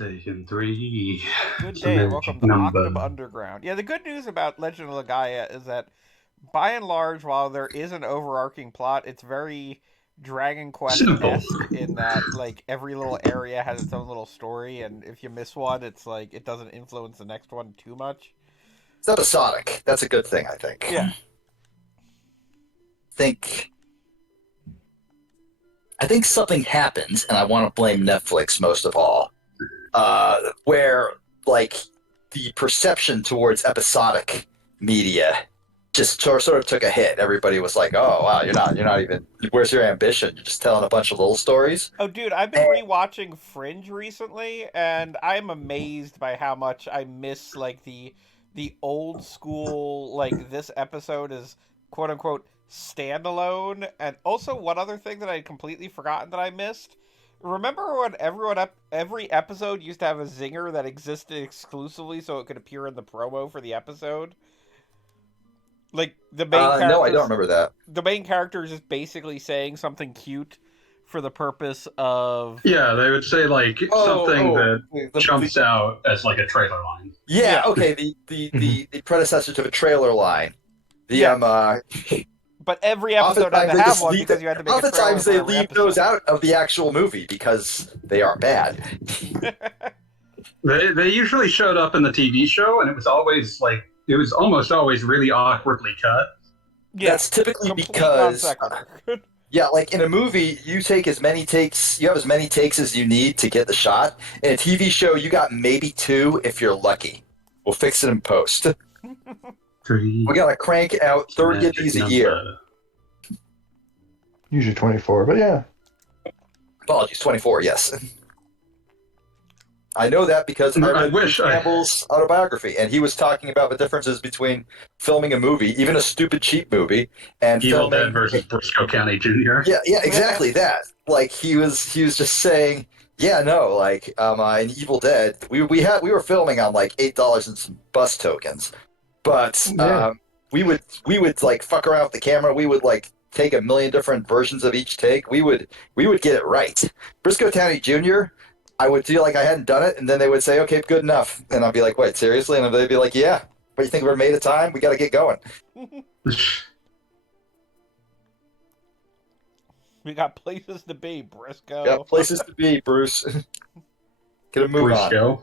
Station 3. Good It's a day and welcome magic to number. Octum Underground. Yeah, the good news about Legend of Legaia is that, by and large, while there is an overarching plot, it's very Dragon Quest Simple. esque in that like every little area has its own little story, and if you miss one, it's like it doesn't influence the next one too much. It's episodic. That's a good thing, I think. Yeah, think I think something happens, and I want to blame Netflix most of all, where like the perception towards episodic media just sort of took a hit. Everybody was like, "Oh wow, you're not even. Where's your ambition? You're just telling a bunch of little stories." oh, dude, I've been And, rewatching Fringe recently, and I'm amazed by how much I miss like the old school. Like this episode is quote unquote standalone, and also one other thing that I had completely forgotten that I missed. Remember when every episode used to have a zinger that existed exclusively so it could appear in the promo for the episode? Like no, I don't remember that. the main character is just basically saying something cute for the purpose of Yeah, they would say like something that the jumps out as like a trailer line. yeah, Yeah. okay, the predecessor to the trailer line. The Yeah. But every episode had oftentimes to they have just one leave because you had to make a trailer oftentimes for they every leave episode. those out of the actual movie because they are bad. They usually showed up in the TV show, and it was almost always really awkwardly cut. Yeah, That's typically complete because non sequitur. yeah, like in a movie, you have as many takes as you need to get the shot. In a TV show, you got maybe two if you're lucky. We'll fix it in post. 3. We gotta crank out 30 of magic these a number. year. Usually 24, but yeah. Apologies, 24, yes. I know that because I read wish Bruce I- Campbell's autobiography, and he was talking about the differences between filming a movie, even a stupid cheap movie, and Evil filming Dead versus Briscoe County Jr. yeah, exactly that. Like he was just saying, yeah, no, like in Evil Dead, we were filming on like $8 and some bus tokens, but Yeah. we would like fuck around with the camera. We would like take a million different versions of each take. We would get it right. Briscoe County Jr. I would feel like I hadn't done it, and then they would say, "Okay, good enough," and I'd be like, "Wait, seriously?" And they'd be like, "Yeah, but you think we're made of time? We got to get going." We got places to be, Briscoe. Got places to be, Bruce. Gonna move on. Briscoe.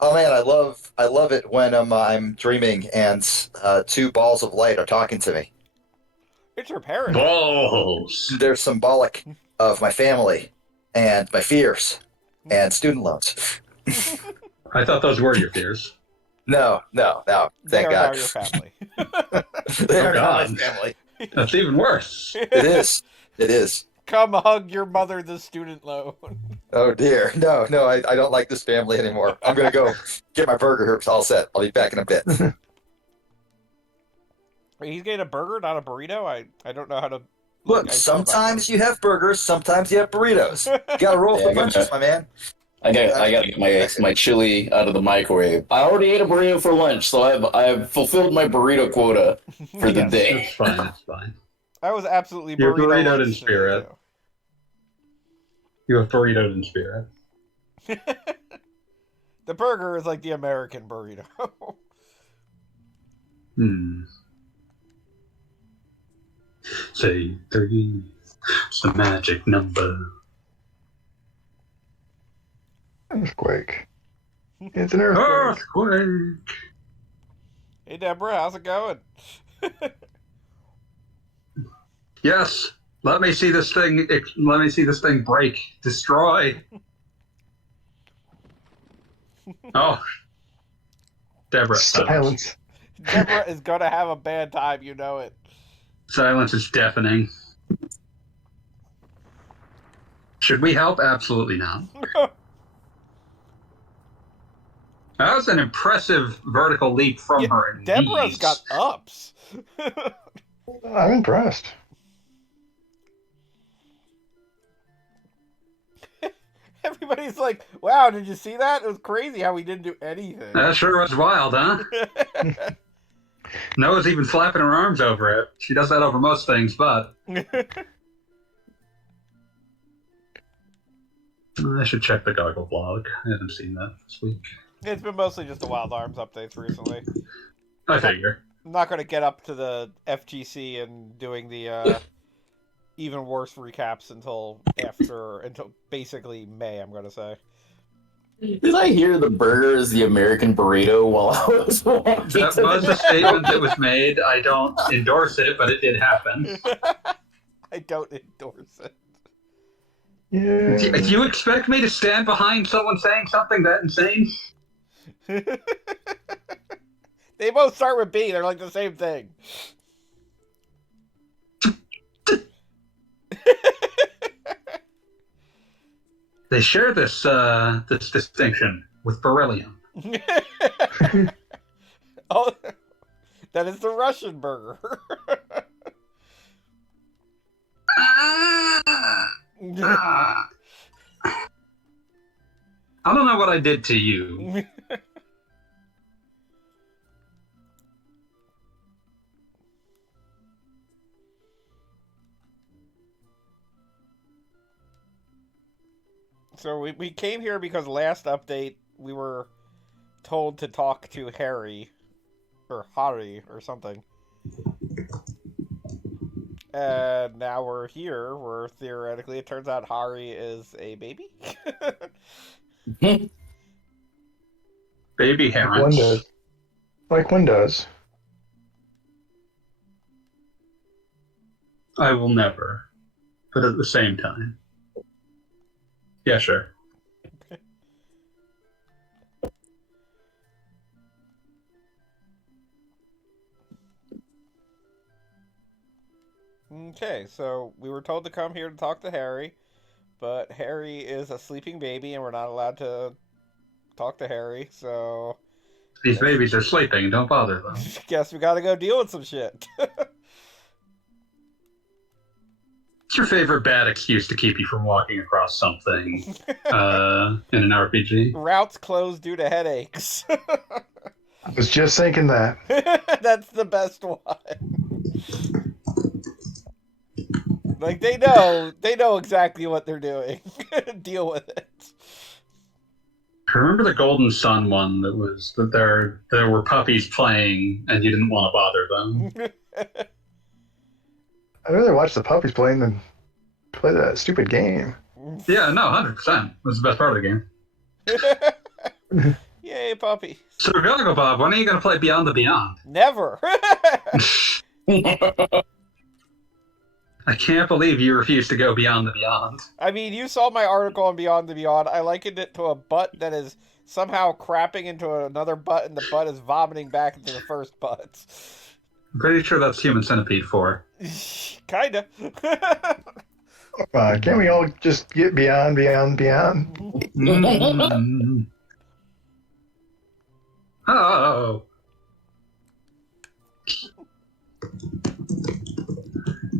Oh man, I love it when I'm dreaming and two balls of light are talking to me. It's your parents. Balls. They're symbolic of my family and my fears and student loans. I thought those were your fears. No. They Thank are God. now your family. They are Oh, not my God. family. That's even worse. It is. It is. Come hug your mother the student loan. Oh dear. No, I don't like this family anymore. I'm gonna go get my burger all set. I'll be back in a bit. Wait, he's getting a burger, not a burrito? I don't know how to... Look, I feel about sometimes you have burgers, sometimes you have burritos. You gotta roll Yeah, for I got punches, that. my man. I gotta get my chili out of the microwave. I already ate a burrito for lunch, so I've fulfilled my burrito quota for the Yes. day. It's fine. It's fine. I was absolutely You're burrito burritoed lunch in spirit. today, You have burritoed in spirit. too. The burger is like the American burrito. Say 3. It's the magic number. Earthquake. It's an earthquake. Earthquake. Hey, Deborah, how's it going? Yes. Let me see this thing. Let me see this thing break. Destroy. Oh. Deborah. Silence. Deborah is gonna have a bad time, you know it. Silence is deafening. Should we help? Absolutely not. That was an impressive vertical leap from Yeah, her. Deborah's knees. got ups. I'm impressed. Everybody's like, wow, did you see that? It was crazy how we didn't do anything. That sure was wild, huh? Noah's even flapping her arms over it. She does that over most things, but I should check the Goggle blog. I haven't seen that this week. It's been mostly just the Wild Arms updates recently. I figure. I'm not going to get up to the FGC and doing the even worse recaps until basically May, I'm going to say. Did I hear the burger is the American burrito while I was walking? That was a statement that was made. I don't endorse it, but it did happen. I don't endorse it. Yeah. Do you expect me to stand behind someone saying something that insane? They both start with B. They're like the same thing. They share this this distinction with beryllium. Oh, that is the Russian burger. I don't know what I did to you. So we came here because last update we were told to talk to Harry or something. And now we're here where theoretically it turns out Hari is a baby. Baby Like one herons. does. Like one does. I will never. But at the same time. Yeah, sure. Okay, so we were told to come here to talk to Harry, but Harry is a sleeping baby and we're not allowed to talk to Harry, so These babies are sleeping. Don't bother them. guess we gotta go deal with some shit. What's your favorite bad excuse to keep you from walking across something in an RPG? Routes closed due to headaches. I was just thinking that. That's the best one. Like they know exactly what they're doing. Deal with it. I remember the Golden Sun one that was that there were puppies playing and you didn't want to bother them. I'd rather watch the puppies playing than play that stupid game. Yeah, no, 100%. It was the best part of the game. Yay, puppy. So, Goggle Bob, when are you going to play Beyond the Beyond? Never. I can't believe you refuse to go Beyond the Beyond. I mean, you saw my article on Beyond the Beyond. I likened it to a butt that is somehow crapping into another butt, and the butt is vomiting back into the first butt. I'm pretty sure that's Human Centipede 4. Kinda. Can't we all just get beyond? Mm. Oh.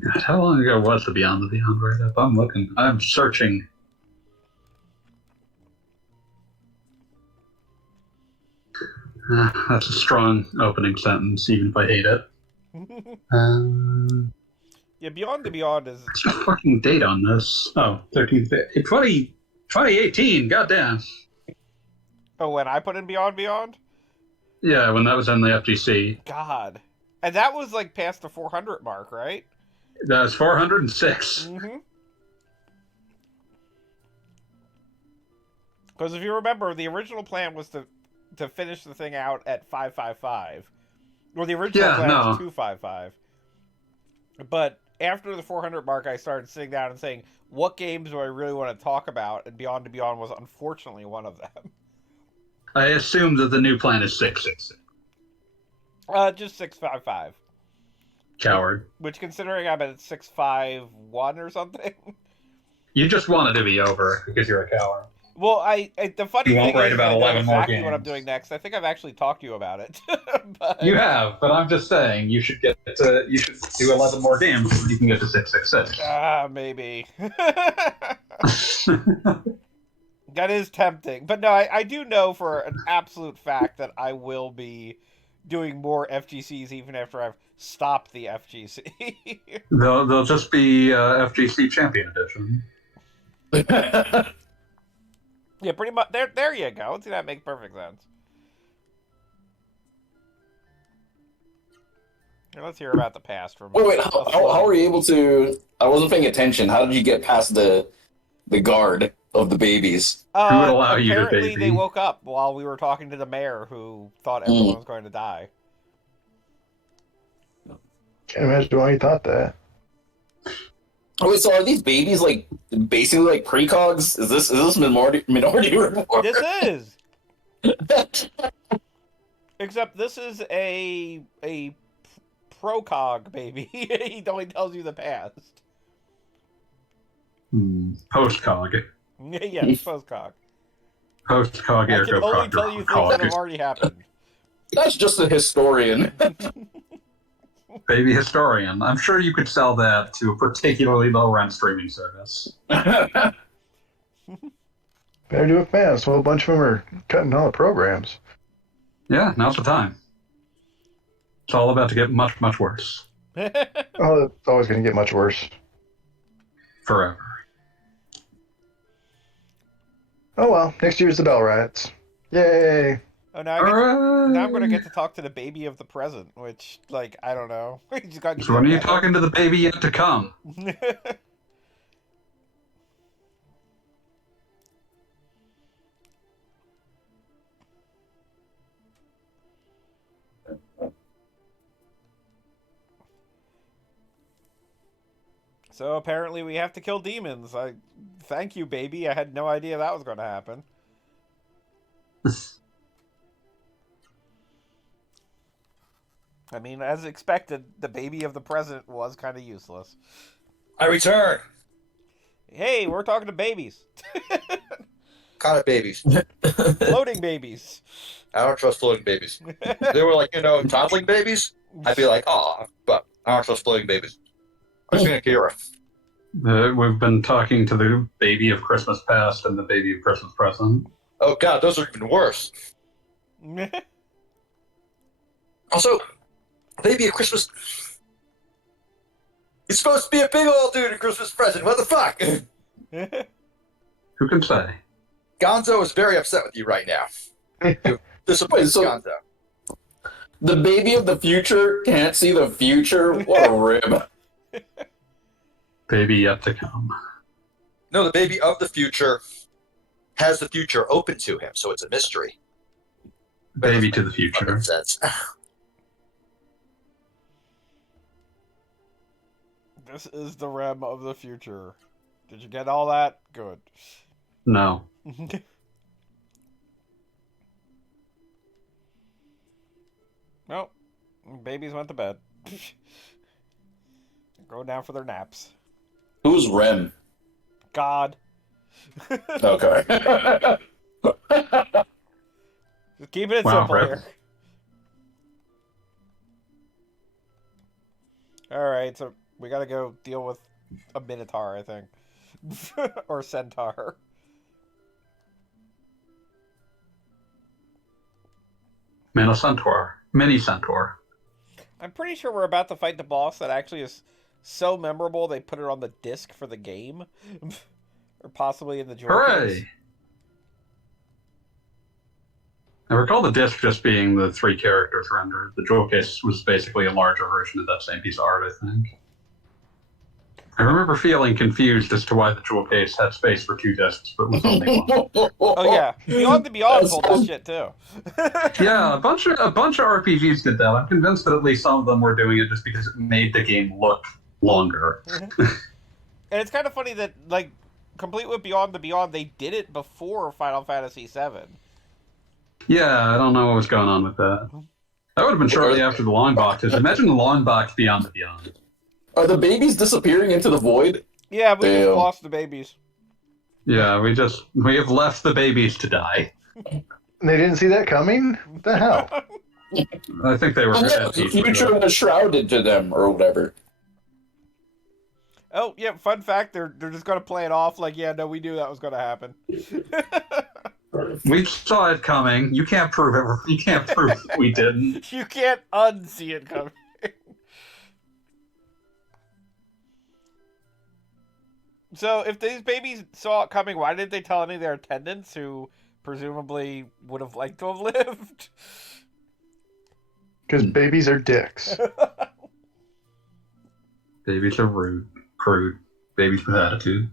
God, how long ago was the Beyond write-up? I'm searching. That's a strong opening sentence, even if I hate it. Yeah, Beyond the Beyond is... What's the fucking date on this? Oh, 13th. 2018, goddamn. Oh, when I put in Beyond Beyond? Yeah, when that was in the FGC. God. And that was like past the 400 mark, right? That was 406. Mm-hmm. Because if you remember, the original plan was to finish the thing out at 555. Well, the original plan was 255. But after the 400 mark, I started sitting down and saying, what games do I really want to talk about? And Beyond was unfortunately one of them. I assume that the new plan is 666. Just 655. Coward. Which, considering I'm at 651 or something. You just want it to be over because you're a coward. Well, the funny You won't thing write is about I know 11 more exactly what I'm games. doing next. I think I've actually talked to you about it. But... You have, but I'm just saying you should you should do 11 more games so you can get to 666. Maybe. That is tempting. But no, I do know for an absolute fact that I will be doing more FGCs even after I've stopped the FGC. They'll just be FGC Champion Edition. Yeah, pretty much. There you go. See, that makes perfect sense. Here, let's hear about the past from. Wait. How were you able to? I wasn't paying attention. How did you get past the guard of the babies? Who would allow you to Apparently, baby? they woke up while we were talking to the mayor, who thought everyone was going to die. Can't imagine why he thought that. Oh, wait, so are these babies like basically like precogs? Is this Minority Report? This is. Except this is a procog baby. He only tells you the past. Post-cog. Yeah, postcog. Post-cog, I can ergo only tell you things that have already happened. That's just a historian. Baby historian. I'm sure you could sell that to a particularly low-rent streaming service. Better do it fast. Well, a bunch of them are cutting all the programs. Yeah, now's the time. It's all about to get much, much worse. Oh, it's always going to get much worse. Forever. Oh well, next year's the Bell Riots. Yay! Oh, now I'm going to get to talk to the baby of the present, which, like, I don't know. So when are you talking to the baby yet to come? So apparently we have to kill demons. Thank you, baby. I had no idea that was going to happen. I mean, as expected, the baby of the present was kind of useless. I return. Hey, we're talking to babies. Kind of babies. Floating babies. I don't trust floating babies. If they were like, toddling babies, I'd be like, oh, but I don't trust floating babies. I'm just gonna Kira. We've been talking to the baby of Christmas past and the baby of Christmas present. Oh god, those are even worse. Also, baby of Christmas. He's supposed to be a big old dude in Christmas present. What the fuck? Who can say? Gonzo is very upset with you right now. Disappointed Gonzo. The baby of the future can't see the future? What a rib. Baby yet to come. No, the baby of the future has the future open to him, so it's a mystery. Baby to the future. Sense. This is the Rem of the future. Did you get all that? Good. No. Nope. Babies went to bed. Go down for their naps. Who's Rem? God. Okay. Just keeping it Wow, simple Rem. here. Alright, so we gotta go deal with a Minotaur, I think. Or Centaur. Mini Centaur. I'm pretty sure we're about to fight the boss that actually is so memorable they put it on the disc for the game. Or possibly in the jewel case. Hooray! I recall the disc just being the 3 characters rendered. The jewel case was basically a larger version of that same piece of art, I think. I remember feeling confused as to why the jewel case had space for 2 discs, but was only one. Oh yeah, Beyond the Beyond pulled that shit too. Yeah, a bunch of RPGs did that. I'm convinced that at least some of them were doing it just because it made the game look longer. And it's kind of funny that, like, complete with Beyond the Beyond, they did it before Final Fantasy VII. Yeah, I don't know what was going on with that. That would have been shortly after the long boxes. Imagine the long box Beyond the Beyond. Are the babies disappearing into the void? Yeah, we just Damn. lost the babies. Yeah, we have left the babies to die. They didn't see that coming? What the hell? I think they were The future was shrouded to them, or whatever. Oh, yeah, fun fact, they're just going to play it off like, yeah, no, we knew that was going to happen. We saw it coming. You can't prove it. You can't prove we didn't. You can't unsee it coming. So if these babies saw it coming, why didn't they tell any of their attendants who presumably would have liked to have lived? Because babies are dicks. Babies are rude, crude. Babies with attitude.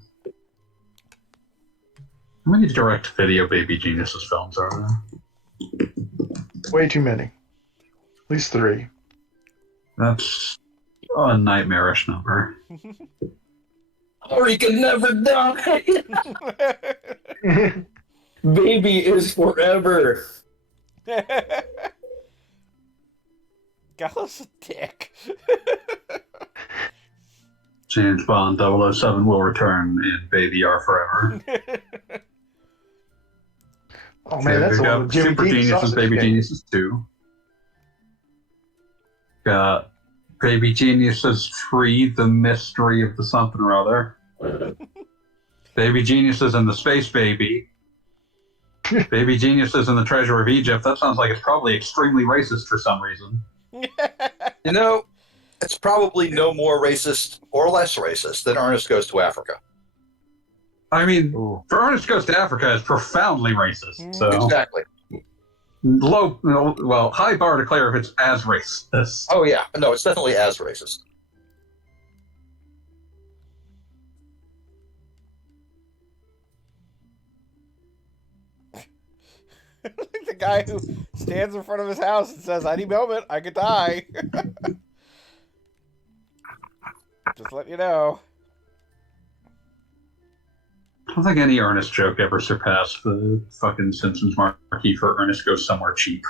How many direct-to-video Baby Geniuses films are there? Way too many. At least 3. That's a nightmarish number. Or can never die. Baby is forever. Gallus a dick. James Bond 007 will return in Baby Are Forever. Oh man, that's we a got little Jimmy Super Dean Geniuses, sausage Baby game. Geniuses 2. Got Baby Geniuses 3, The Mystery of the Something or Other. Baby Geniuses and the Space Baby. Baby Geniuses and the Treasure of Egypt. That sounds like it's probably extremely racist for some reason. You know, it's probably no more racist or less racist than Ernest Goes to Africa. I mean, Ooh. for Ernest Goes to Africa, it's profoundly racist. So Exactly. high bar to clear if it's as racist. Oh yeah, no, it's definitely as racist. Like the guy who stands in front of his house and says, "Any moment, I could die." Just let you know. I don't think any Ernest joke ever surpassed the fucking Simpsons marquee for Ernest Goes Somewhere Cheap.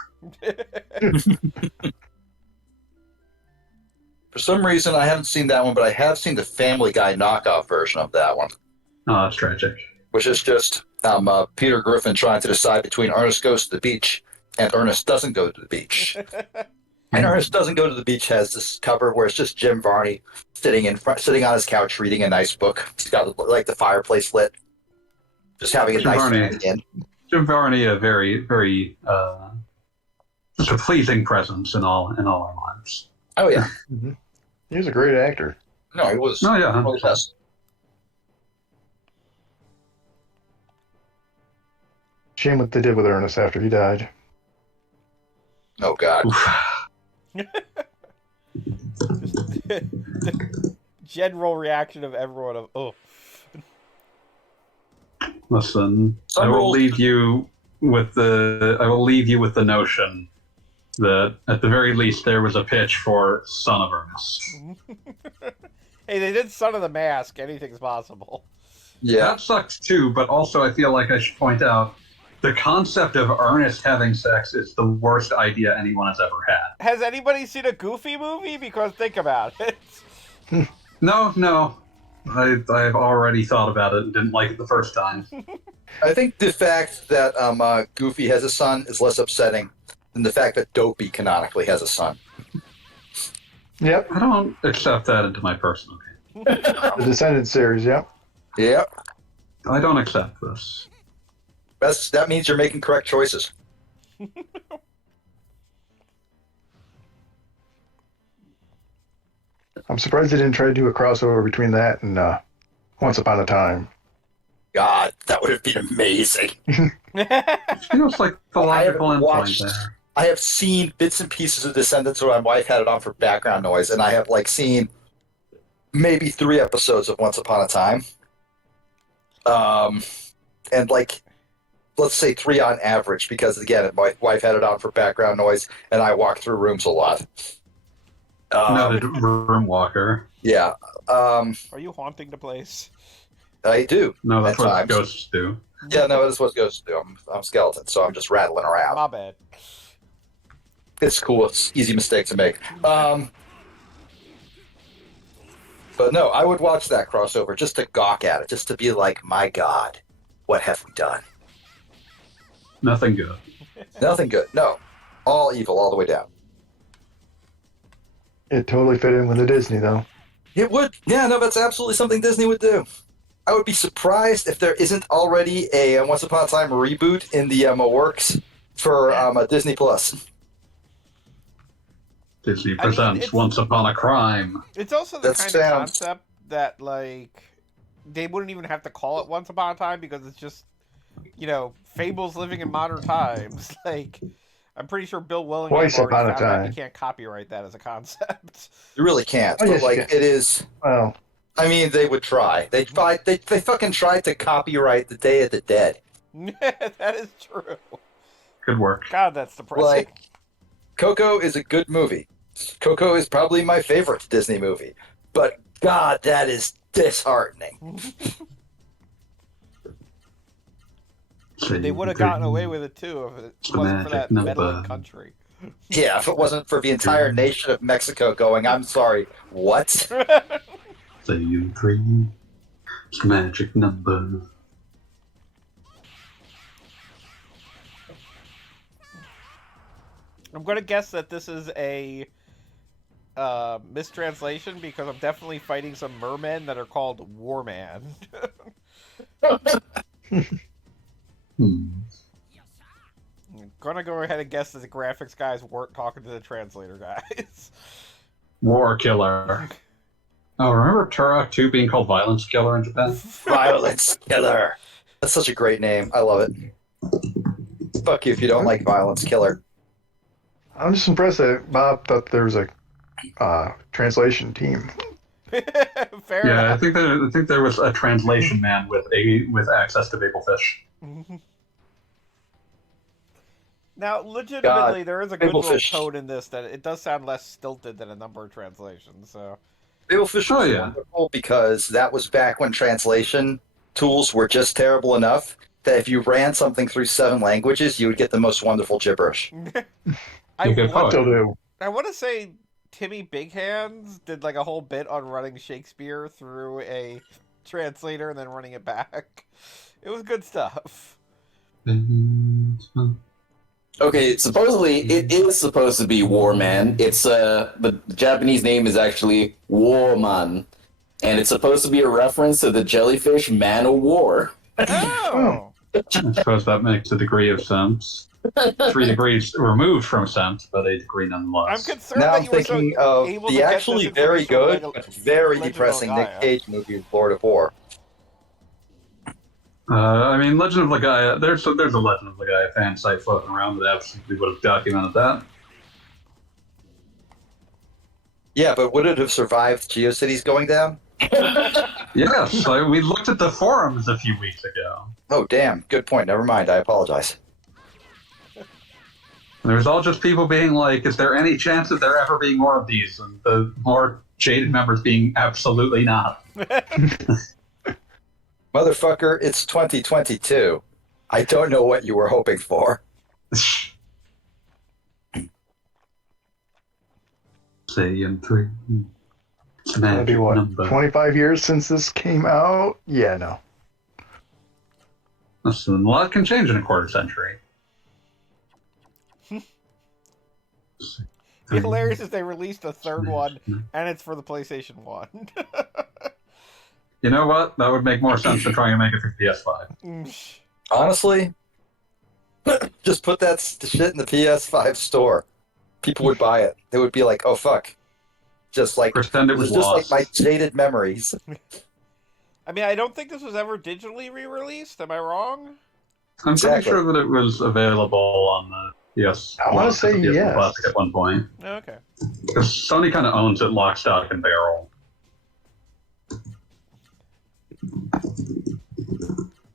For some reason, I haven't seen that one, but I have seen the Family Guy knockoff version of that one, Oh, that's tragic. which is just Peter Griffin trying to decide between Ernest Goes to the Beach and Ernest Doesn't Go to the Beach. And Ernest Doesn't Go to the Beach has this cover where it's just Jim Varney sitting on his couch reading a nice book. He's got like the fireplace lit, just having a Jim nice Varney. weekend. Jim Varney, a very, very, just a pleasing presence in all our lives. Oh yeah, He was a great actor. no, he was Oh, yeah. one of the best. Shame what they did with Ernest after he died. Oh god. The general reaction of everyone of, oh. Listen, Some I will rules- leave you with the notion that at the very least there was a pitch for Son of Ernest. Hey, they did Son of the Mask. Anything's possible. Yeah. That sucks too, but also I feel like I should point out the concept of Ernest having sex is the worst idea anyone has ever had. Has anybody seen a Goofy movie? Because think about it. No. I've already thought about it and didn't like it the first time. I think the fact that Goofy has a son is less upsetting than the fact that Dopey canonically has a son. Yep. I don't accept that into my personal opinion. The Descendants series, yep. Yep. I don't accept this. That means you're making correct choices. I'm surprised they didn't try to do a crossover between that and Once Upon a Time. God, that would have been amazing. It feels like the I logical haven't endpoint watched- there. I have seen bits and pieces of Descendants where my wife had it on for background noise, and I have seen maybe 3 episodes of Once Upon a Time. And let's say 3 on average, because again, my wife had it on for background noise, and I walk through rooms a lot. Noted room walker. Yeah, Are you haunting the place? I do. No, that's At what times. ghosts do. Yeah, no, that's what ghosts do. I'm skeleton, so I'm just rattling around. My bad. It's cool. It's easy mistake to make. But no, I would watch that crossover just to gawk at it, just to be like, my God, what have we done? Nothing good. Nothing good. No. All evil all the way down. It totally fit in with the Disney, though. It would. Yeah, no, that's absolutely something Disney would do. I would be surprised if there isn't already a Once Upon a Time reboot in the works for Disney Plus. Disney I mean, presents it's- Once Upon a Crime. It's also the That kind of sounds- concept that, like, they wouldn't even have to call it Once Upon a Time because it's just, fables living in modern times. Like, I'm pretty sure Bill Willingham Twice already Upon a found out Time. you can't copyright that as a concept. You really can't. Oh, But yes, you like can. it is. Well, I mean, they would try. They fucking tried to copyright the Day of the Dead. That is true. Good work. God, that's depressing. Like, Coco is a good movie. Coco is probably my favorite Disney movie. But God, that is disheartening. They would have gotten away with it too if it wasn't for that meddling country. Yeah, if it wasn't for the entire nation of Mexico going, I'm sorry, what? Saying 3. It's a magic number. I'm gonna guess that this is a mistranslation because I'm definitely fighting some mermen that are called Warman. Hmm. I'm gonna go ahead and guess that the graphics guys weren't talking to the translator guys. War Killer. Oh, remember Turok 2 being called Violence Killer in Japan? Violence Killer. That's such a great name. I love it. Fuck you if you don't like Violence Killer. I'm just impressed that Bob thought there was a translation team. Fair Yeah, enough. I think there was a translation man with access to Babelfish. Now, legitimately, there is a good little Babelfish. tone in this that it does sound less stilted than a number of translations. So, Babelfish was wonderful because that was back when translation tools were just terrible enough that if you ran something through 7 languages, you would get the most wonderful gibberish. I You could want Still do. to say Timmy Big Hands did like a whole bit on running Shakespeare through a translator and then running it back. It was good stuff. Okay, supposedly it is supposed to be Warman. It's the Japanese name is actually Warman, and it's supposed to be a reference to the jellyfish Man of War. Oh, I suppose that makes a degree of sense. 3 degrees removed from sense, but a degree I'm nonetheless. concerned Now that I'm you were so thinking of able to the get this actually very information good, from but very Legend of depressing Nick Legaia. Cage movie, Lord of War. I mean, Legend of Legaia. There's a Legend of Legaia fan site floating around that absolutely would have documented that. Yeah, but would it have survived GeoCities going down? Yes, we looked at the forums a few weeks ago. Oh, damn. Good point. Never mind. I apologize. There was all just people being like, "Is there any chance of there ever being more of these?" And the more jaded members being, "Absolutely not." Motherfucker, it's 2022. I don't know what you were hoping for. Say in 3. It's a That'd be magic what? number. 25 years since this came out? Yeah, no. Listen, a lot can change in a quarter century. It'd be hilarious if they released a third one and it's for the PlayStation 1. You know what? That would make more sense than trying to make it for PS5. Honestly, just put that shit in the PS5 store. People would buy it. They would be like, "Oh fuck!" Just like Pretend it was just lost. like my jaded memories. I mean, I don't think this was ever digitally re-released. Am I wrong? I'm pretty Exactly. sure that it was available on the PS. I wanna say PS yes. Classic at one point. Okay. Because Sony kind of owns it lock, stock, and barrel.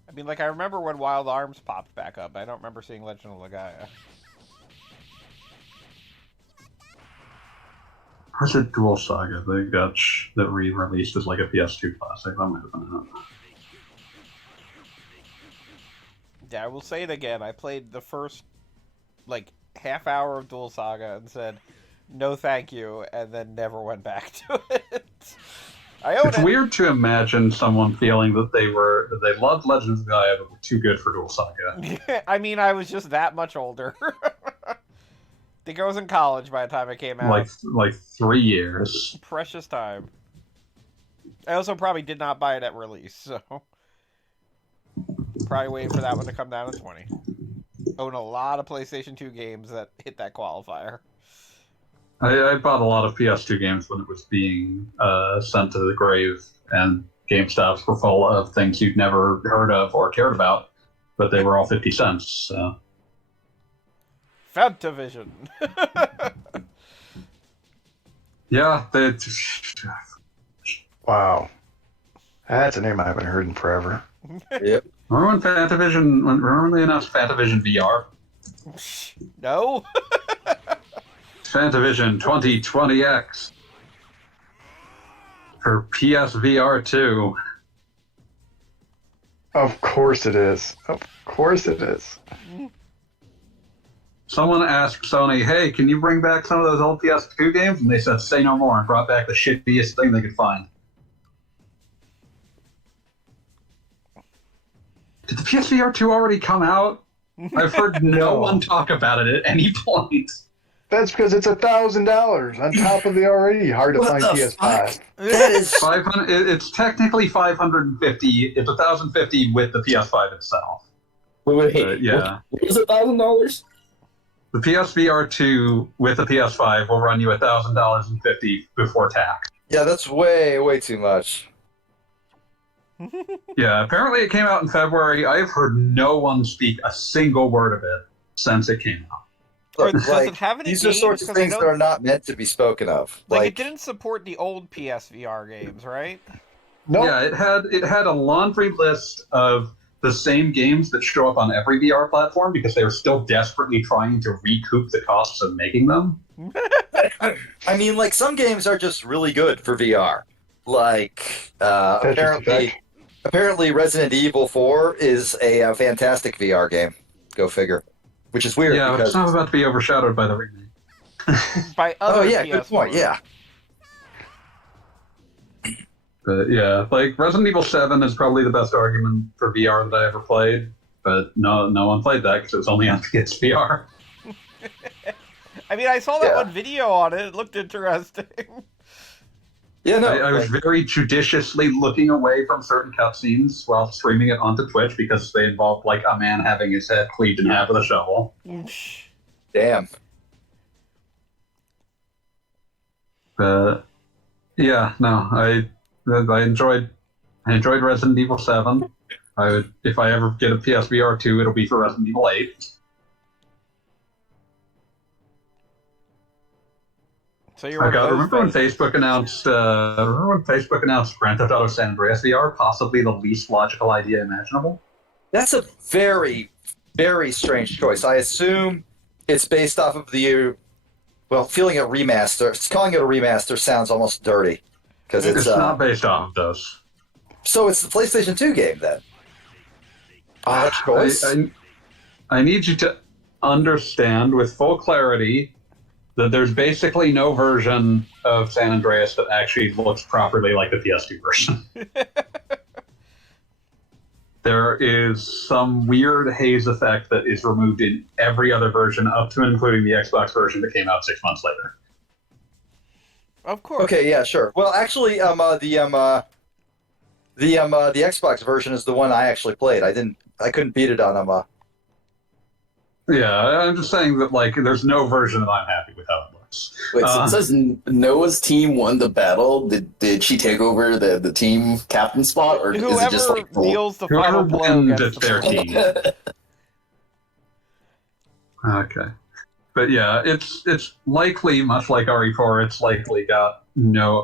I mean, like, I remember when Wild Arms popped back up. I don't remember seeing Legend of Legaia. Or is it Dual Saga? They got that re-released as like a PS2 classic. That might have been it. Yeah, I will say it again. I played the first, like, half hour of Dual Saga and said, no thank you, and then never went back to it. I own It's it. weird to imagine someone feeling that they loved Legends of Gaia but were too good for Dual Saga. I mean, I was just that much older. I think I was in college by the time it came out. Like 3 years. Precious time. I also probably did not buy it at release, so probably waiting for that one to come down to 20. Own a lot of PlayStation 2 games that hit that qualifier. I bought a lot of PS2 games when it was being sent to the grave, and GameStops were full of things you'd never heard of or cared about, but they were all 50 cents. So. Fantavision. Yeah, Wow. That's a name I haven't heard in forever. Yep. remember when they announced Fantavision VR? No. Fantavision 2020X for PSVR 2. Of course it is. Of course it is. Someone asked Sony, hey, can you bring back some of those old PS2 games? And they said, say no more, and brought back the shittiest thing they could find. Did the PSVR 2 already come out? I've heard no one talk about it at any point. That's because it's $1,000 on top of the already hard to What find the PS5. fuck? That is 500. It's technically 550. It's 1,050 with the PS5 itself. Wait. Yeah. What was $1,000? The PSVR 2 with the PS5 will run you $1,000.50 before tax. yeah, that's way too much. Yeah, apparently it came out in February. I've heard no one speak a single word of it since it came out. Or Look, does like, it have any these are games? sorts of 'Cause I things know- that are not meant to be spoken of. Like, it didn't support the old PSVR games, right? Nope. Yeah, it had a laundry list of the same games that show up on every VR platform because they were still desperately trying to recoup the costs of making them. I mean, like, some games are just really good for VR. Like, Tetris apparently Resident Evil 4 is a fantastic VR game. Go figure. Which is weird Yeah, but because... it's not about to be overshadowed by the remake. By other Oh, yeah, PS4. good point, yeah. But yeah, like Resident Evil 7 is probably the best argument for VR that I ever played, but no one played that because it was only on PSVR. I mean, I saw that Yeah. one video on it. It looked interesting. Yeah, no. I was very judiciously looking away from certain cutscenes while streaming it onto Twitch because they involved like a man having his head cleaved in half with a shovel. Damn. But yeah, no, I enjoyed Resident Evil 7. I would, if I ever get a PSVR 2, it'll be for Resident Evil 8. So you're I one of those remember when fans. Facebook announced Grand Theft Auto San Andreas VR, possibly the least logical idea imaginable. That's a very, very strange choice. I assume it's based off of the... Well, feeling a remaster. Calling it a remaster sounds almost dirty. Because It's it's... not based off of those. So it's the PlayStation 2 game, then? Odd choice? I need you to understand with full clarity that there's basically no version of San Andreas that actually looks properly like the PS2 version. There is some weird haze effect that is removed in every other version, up to and including the Xbox version that came out 6 months later. Of course. Okay, yeah, sure. Well, actually, the Xbox version is the one I actually played. I couldn't beat it on Yeah, I'm just saying that like there's no version that I'm happy with how it looks. Wait, so it says Noah's team won the battle. Did she take over the team captain spot, or is Whoever it just like deals the Whoever final blow wins, gets it's their the team. Okay. But yeah, it's likely, much like RE4, it's likely got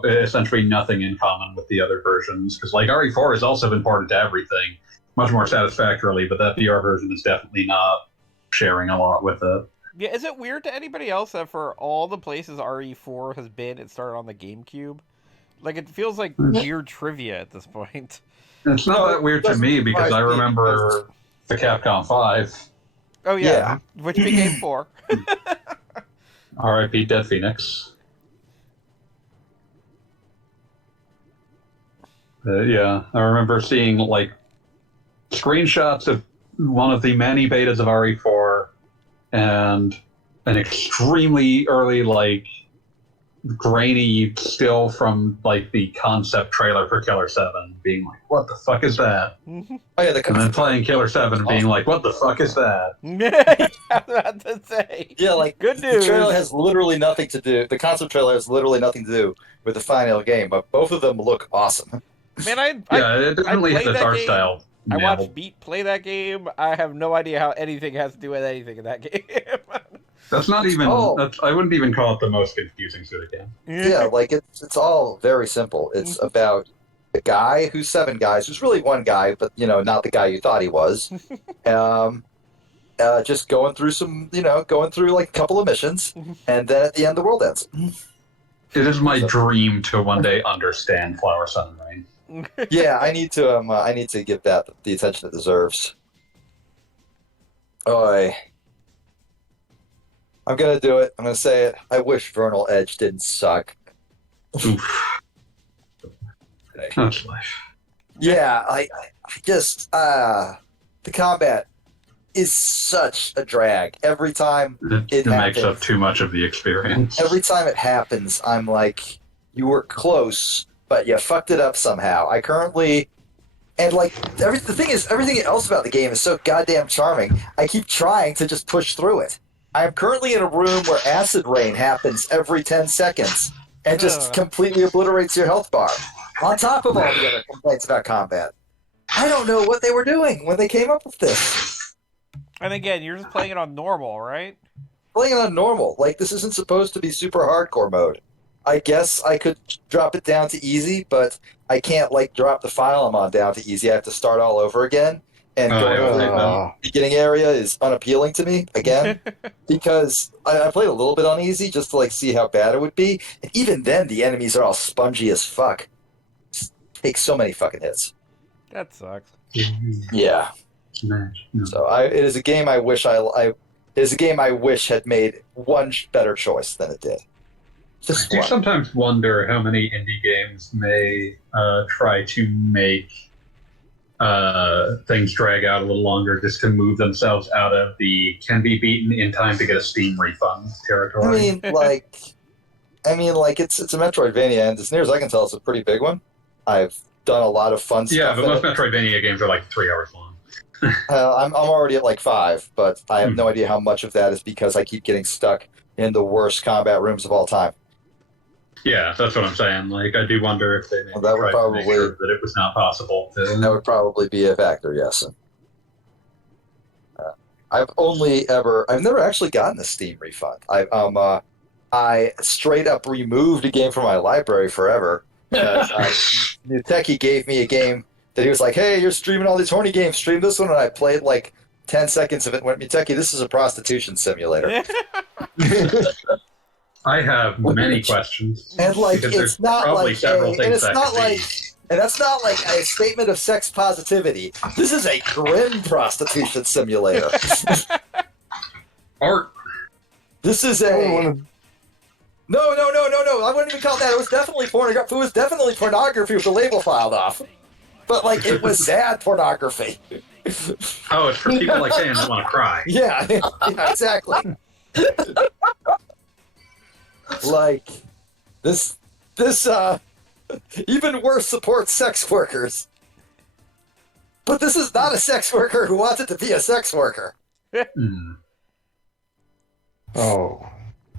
essentially nothing in common with the other versions. Because like RE4 has also been ported to everything much more satisfactorily, but that VR version is definitely not sharing a lot with it. Yeah, is it weird to anybody else that for all the places RE4 has been, it started on the GameCube? Like, it feels like weird trivia at this point. It's not No, that weird it to me doesn't because I surprise me remember the Capcom 5, Oh, yeah. Which became 4. RIP Dead Phoenix. Yeah, I remember seeing like screenshots of one of the many betas of RE4 and an extremely early, like, grainy still from like the concept trailer for Killer 7 being like, what the fuck is that? Oh, yeah, the And then playing Killer 7 and being like, what the fuck is that? I was about to say. Yeah, like, Good the news. trailer has literally nothing to do... The concept trailer has literally nothing to do with the final game, but both of them look awesome. Man, Yeah, it definitely played had its that art game. style. I watched nailed. Beat play that game. I have no idea how anything has to do with anything in that game. That's not even. Oh, I wouldn't even call it the most confusing Suda game. yeah, like it's all very simple. It's about a guy who's seven guys, who's really one guy, but not the guy you thought he was. Um, just going through going through like a couple of missions, and then at the end the world ends. It is my So- dream to one day understand Flower, Sun, and Rain. Yeah, I need to give that the attention it deserves. Oh, I'm gonna do it. I'm gonna say it. I wish Vernal Edge didn't suck. Oof. That's life. Yeah, I just the combat is such a drag. Every time It makes happens, up too much of the experience. every time it happens, I'm like, you were close, but you fucked it up somehow. I currently and like the thing is, everything else about the game is so goddamn charming. I keep trying to just push through it. I am currently in a room where acid rain happens every 10 seconds and just completely obliterates your health bar. On top of all the other complaints about combat. I don't know what they were doing when they came up with this. And again, you're just playing it on normal, right? Playing it on normal, like this isn't supposed to be super hardcore mode. I guess I could drop it down to easy, but I can't like drop the file I'm on down to easy. I have to start all over again. And going yeah, through the Uh, beginning area is unappealing to me again because I played a little bit on easy just to like see how bad it would be. And even then, the enemies are all spongy as fuck. Take so many fucking hits. That sucks. Yeah. So it is a game I wish it is a game I wish had made one better choice than it did. Just I do one. sometimes wonder how many indie games may try to make things drag out a little longer just to move themselves out of the can be beaten in time to get a Steam refund territory. I mean, like it's a Metroidvania, and as near as I can tell, it's a pretty big one. I've done a lot of fun Yeah, stuff. but in most it. Metroidvania games are like 3 hours long. I'm already at like 5, but I have no idea how much of that is because I keep getting stuck in the worst combat rooms of all time. Yeah, that's what I'm saying. Like, I do wonder if they maybe Well, that would tried to make probably- sure that it was not possible That to. would probably be a factor, yes. I've never actually gotten a Steam refund. I straight up removed a game from my library forever because Nuteki gave me a game that he was like, "Hey, you're streaming all these horny games. Stream this one," and I played like 10 seconds of it. And went, Nuteki, this is a prostitution simulator. I have many questions. And like, because it's there's not probably like, several and things it's that not could like. be. And that's not like a statement of sex positivity. This is a grim prostitution simulator. Art. This is I a wouldn't wanna- no. I wouldn't even call it that. It was definitely pornography. It was definitely pornography with the label filed off. But like, it was sad pornography. Oh, it's for people like Sam that want to cry. Yeah, yeah, exactly. Like this, even worse supports sex workers. But this is not a sex worker who wants it to be a sex worker. Hmm. Oh,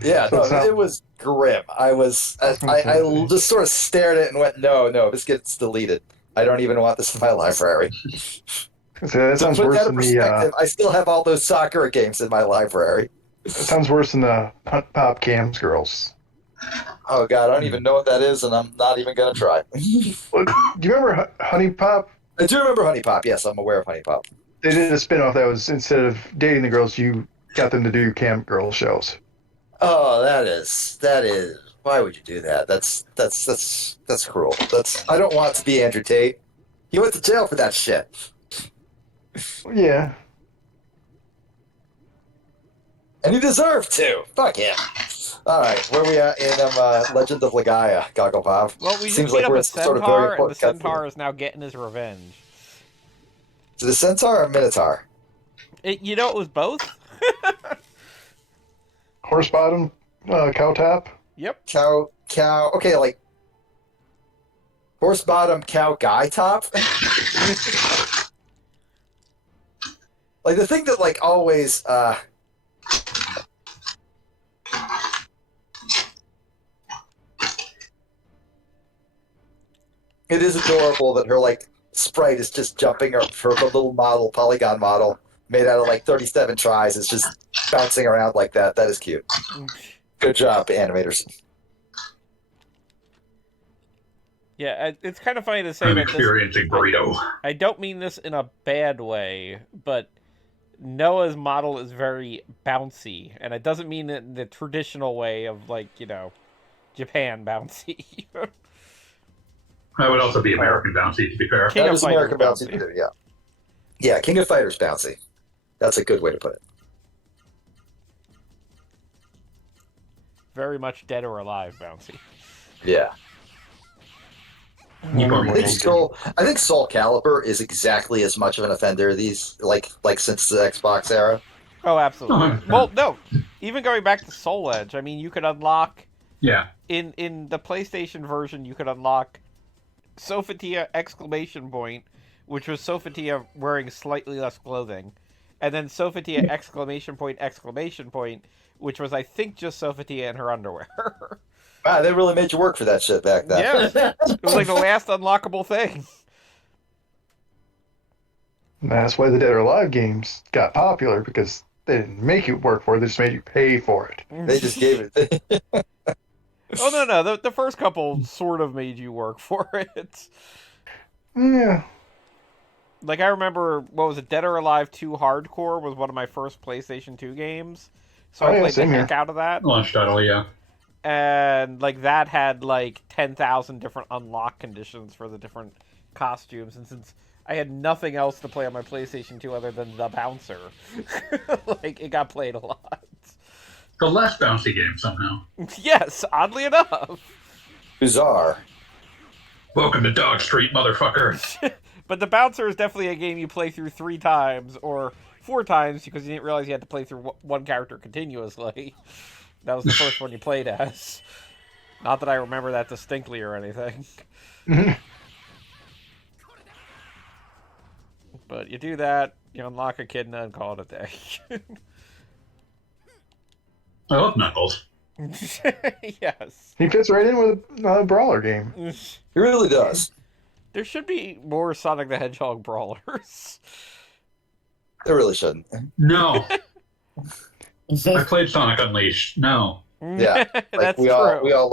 Yeah, So no, it's not- it was grim. I gonna just sort of stared at it and went, no, this gets deleted. I don't even want this in my library. so that To sounds put worse that in than the. perspective, I still have all those soccer games in my library. That sounds worse than the Hunt Pop Cams girls. Oh god, I don't even know what that is, and I'm not even gonna try. Look, do you remember Honey Pop? I do remember Honey Pop. Yes, I'm aware of Honey Pop. They did a spin-off that was instead of dating the girls, you got them to do cam girl shows. Oh, that is. Why would you do that? That's cruel. I don't want to be Andrew Tate. He went to jail for that shit. Yeah. And he deserved to. Fuck him. All right, where we at in Legend of Legaia, Gogglebob? Well, we just Seems beat like up we're a at some sort of very centaur, and the important cutscene. centaur is now getting his revenge. Is it a centaur or minotaur? It was both. Horse bottom, cow top. Yep. Cow. Okay, like horse bottom, cow guy top. Like the thing that like always. It is adorable that her like sprite is just jumping her little model, polygon model, made out of like 37 tries. It's just bouncing around like that. That is cute. Good job, animators. Yeah, it's kind of funny to say I'm that this. experiencing burrito. I don't mean this in a bad way, but Noah's model is very bouncy, and it doesn't mean it in the traditional way of like Japan bouncy. That would also be American bouncy, to be fair. King That of is Fighters American bouncy too. Yeah, yeah. King of Fighters bouncy. That's a good way to put it. Very much Dead or Alive bouncy. Yeah. You I think Soul Calibur is exactly as much of an offender these like since the Xbox era. Oh, absolutely. 100%. Well, no. Even going back to Soul Edge, I mean, you could unlock Yeah. in the PlayStation version, you could unlock Sophatia exclamation point, which was Sophatia wearing slightly less clothing, and then Sophatia exclamation point, which was I think just Sophatia in her underwear. Wow, they really made you work for that shit back then. Yeah, it was like the last unlockable thing. And that's why the Dead or Alive games got popular, because they didn't make you work for it, they just made you pay for it. They just gave it. Oh no, the first couple sort of made you work for it. Yeah. Like I remember, what was it? Dead or Alive 2 Hardcore was one of my first PlayStation 2 games, so Oh, I yeah, played the same heck here. out of that. Launch title, yeah. And like that had like 10,000 different unlock conditions for the different costumes, and since I had nothing else to play on my PlayStation 2 other than the bouncer, like it got played a lot. The less bouncy game, somehow. Yes, oddly enough. Bizarre. Welcome to Dog Street, motherfucker. But the bouncer is definitely a game you play through 3 times or 4 times because you didn't realize you had to play through one character continuously. That was the first one you played as. Not that I remember that distinctly or anything. But you do that, you unlock Echidna, and call it a day. I love Knuckles. Yes. He fits right in with a brawler game. It really does. There should be more Sonic the Hedgehog brawlers. They really shouldn't. No. I played Sonic Unleashed. No. Yeah, like That's we true. all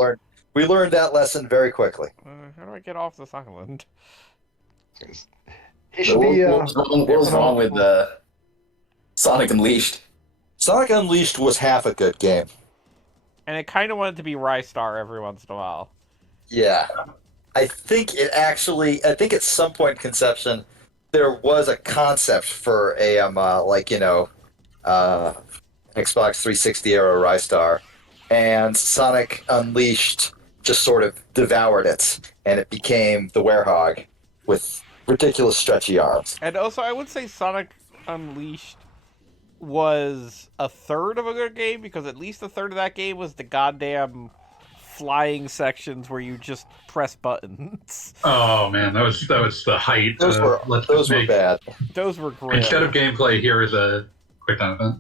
learned that lesson very quickly. How do I get off this island? He should be. What was wrong with Sonic Unleashed? Sonic Unleashed was half a good game. And it kind of wanted to be Rystar every once in a while. Yeah. I think at some point in conception, there was a concept for a Xbox 360 era Rystar, and Sonic Unleashed just sort of devoured it, and it became the Werehog with ridiculous stretchy arms. And also, I would say Sonic Unleashed was a third of a good game, because at least a third of that game was the goddamn flying sections where you just press buttons. Oh man, that was the height. Those were bad. Those were great. Instead of gameplay, here is a quick time event.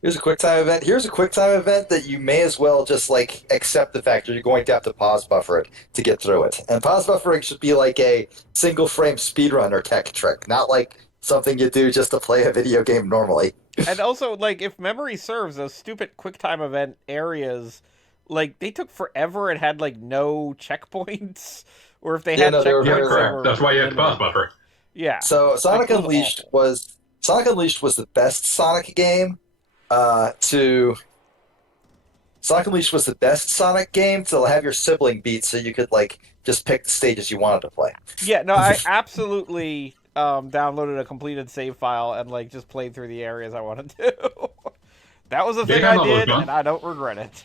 Here's a QuickTime event. Here's a QuickTime event that you may as well just like accept the fact that you're going to have to pause buffer it to get through it. And pause buffering should be like a single frame speedrunner tech trick, not like something you do just to play a video game normally. And also, like, if memory serves, those stupid QuickTime event areas, like, they took forever and had, like, no checkpoints. Or if they had no, they were checkpoints, very they Correct. were That's why you have to pause limited. buffer. Yeah. So Sonic Like, it was Unleashed awful. was the best Sonic game Sonic Unleashed was the best Sonic game to have your sibling beat, so you could like just pick the stages you wanted to play. Yeah, no, I absolutely downloaded a completed save file and, like, just played through the areas I wanted to. That was a thing Yeah, I that was did, fun. and I don't regret it.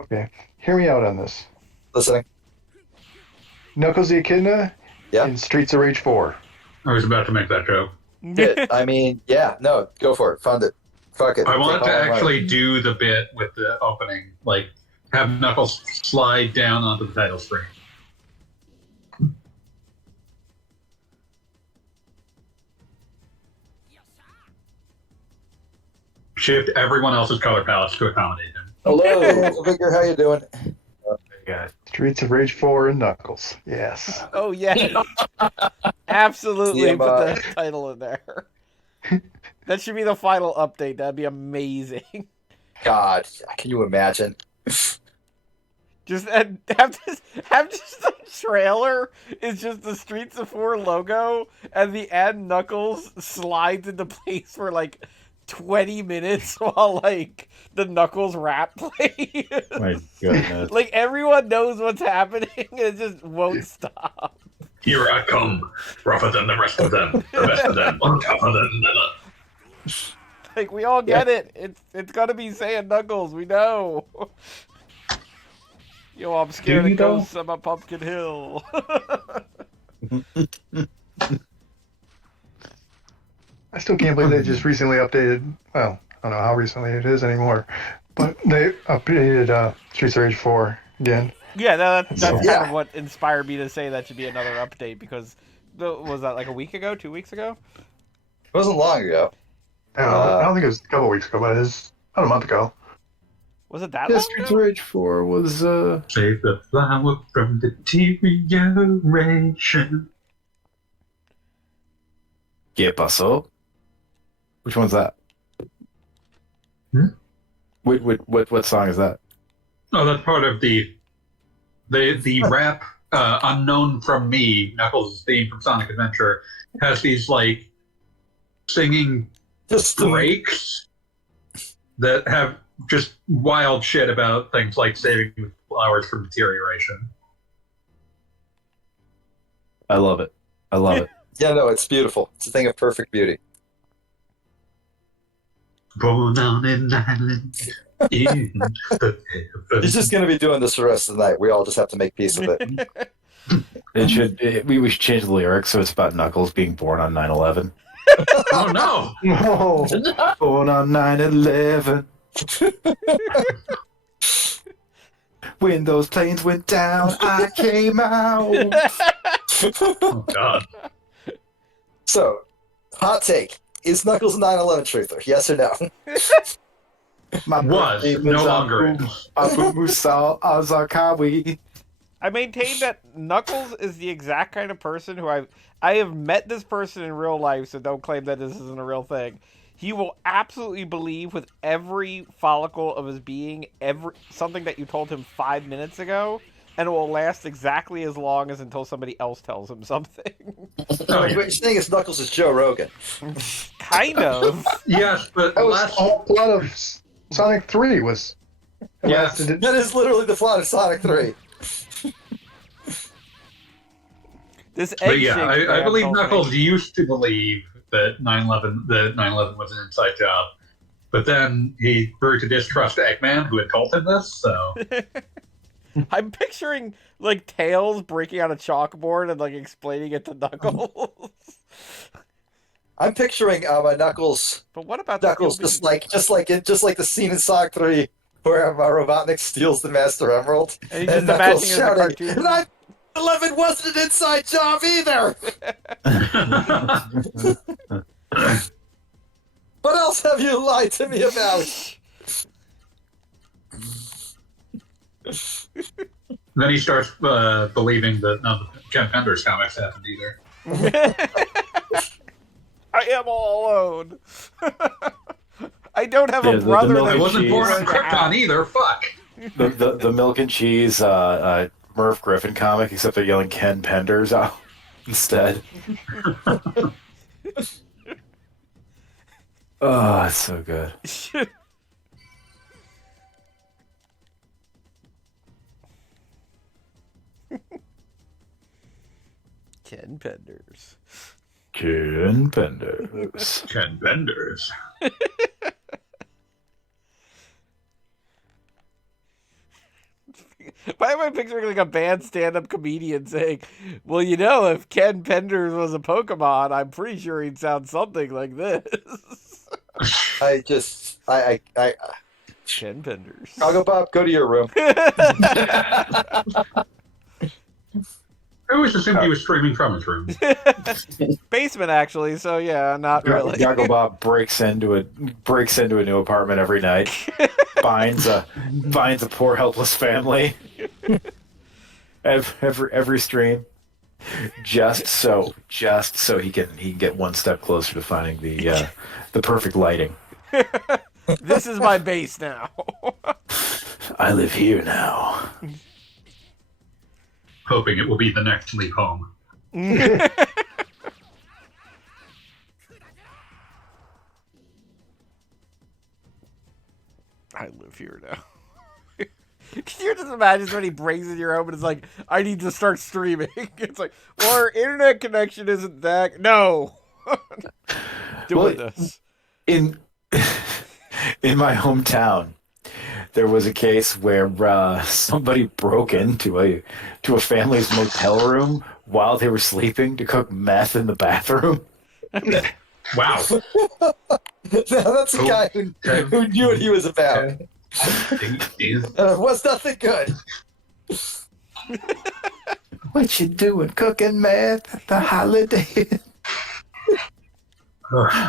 Okay, hear me out on this. Listening. Knuckles the Echidna Yeah. in Streets of Rage 4. I was about to make that joke. I mean, yeah, no, go for it. Fund it. Fuck it. I wanted Take to all the money. actually do the bit with the opening, like have Knuckles slide down onto the title screen. Shift everyone else's color palettes to accommodate him. Hello. Victor, how you doing? Streets of Rage 4 and Knuckles. Yes. Oh yeah, absolutely. Yeah, Put the title in there. That should be the final update. That'd be amazing. God, can you imagine? Just have just the trailer is just the Streets of 4 logo, and the end Knuckles slides into place for like 20 minutes while like the Knuckles rap plays. My goodness. Like everyone knows what's happening, and it just won't stop. Here I come, rougher than the rest of them, the best of them, tougher than leather. Like we all get it. It's gonna be saying Knuckles. We know. Yo, I'm scared Do you of though? ghosts. I'm a Pumpkin Hill. I still can't believe they just recently updated. Well, I don't know how recently it is anymore, but they updated Streets of Rage 4 again. Yeah, that's So- kind Yeah. of what inspired me to say that should be another update, because was that like a week ago, 2 weeks ago? It wasn't long ago. I don't think it was a couple weeks ago, but it was about a month ago. Was it that Yeah, long Streets ago? of Rage 4 was Save the flower from deterioration. ¿Qué pasó? Which one's that? Hmm? What song is that? Oh, that's part of the rap unknown from me, Knuckles' theme from Sonic Adventure, has these like singing Just breaks that have just wild shit about things like saving the flowers from deterioration. I love it. I love it. yeah, no, it's beautiful. It's a thing of perfect beauty. Born on an island in the He's just gonna be doing this for the rest of the night. We all just have to make peace with it. We should change the lyrics so it's about Knuckles being born on 9/11. Oh no! No. Born on 9/11. When those planes went down, I came out. Oh god! So, hot take: is Knuckles a 9/11 truther? Yes or no? My Was, birthday no longer Abu- is. Abu Musa Azarkawi. I maintain that Knuckles is the exact kind of person who I have met this person in real life, so don't claim that this isn't a real thing. He will absolutely believe with every follicle of his being something that you told him 5 minutes ago, and it will last exactly as long as until somebody else tells him something. Oh, What yeah. you're saying is Knuckles is Joe Rogan. Kind of. Yes, but That was last the whole plot of Sonic 3 was. Yes. That is literally the plot of Sonic 3. This But egg yeah, shake I man believe told me. Knuckles used to believe that 9/11 was an inside job, but then he grew to distrust Eggman, who had told him this. So I'm picturing like Tails breaking out a chalkboard and like explaining it to Knuckles. I'm picturing Knuckles. But what about Knuckles the just like the scene in Sonic 3 where Robotnik steals the Master Emerald And he's just Knuckles imagining it as a cartoon. 9/11 wasn't an inside job either. What else have you lied to me about? then he starts believing that none of Ken Pender's comics happened either. I am all alone. I don't have Yeah, a the brother milk I that wasn't born on cheese. Krypton either. Fuck. The milk and cheese Murph Griffin comic, except they're yelling Ken Penders out instead. Oh, it's so good. Ken Penders. Ken Penders. Ken Penders. Why am I picturing like a band stand-up comedian saying, "Well, you know, if Ken Penders was a Pokemon, I'm pretty sure he'd sound something like this." I Ken Penders. I'll Bob, go to your room. I always assumed he was streaming from his room. Basement, actually. So yeah, not really. Gago Bob breaks into a new apartment every night, finds a poor helpless family. every stream, just so he can get one step closer to finding the perfect lighting. This is my base now. I live here now. Hoping it will be the next leap home. I live here now. Can you just imagine when he brings in your home and it's like, I need to start streaming? It's like, well, our internet connection isn't that. No. Doing this. In my hometown, there was a case where somebody broke into a family's motel room while they were sleeping to cook meth in the bathroom. Wow. Now that's a guy who knew what he was about. Was nothing good. What you doing, cooking meth at the holiday?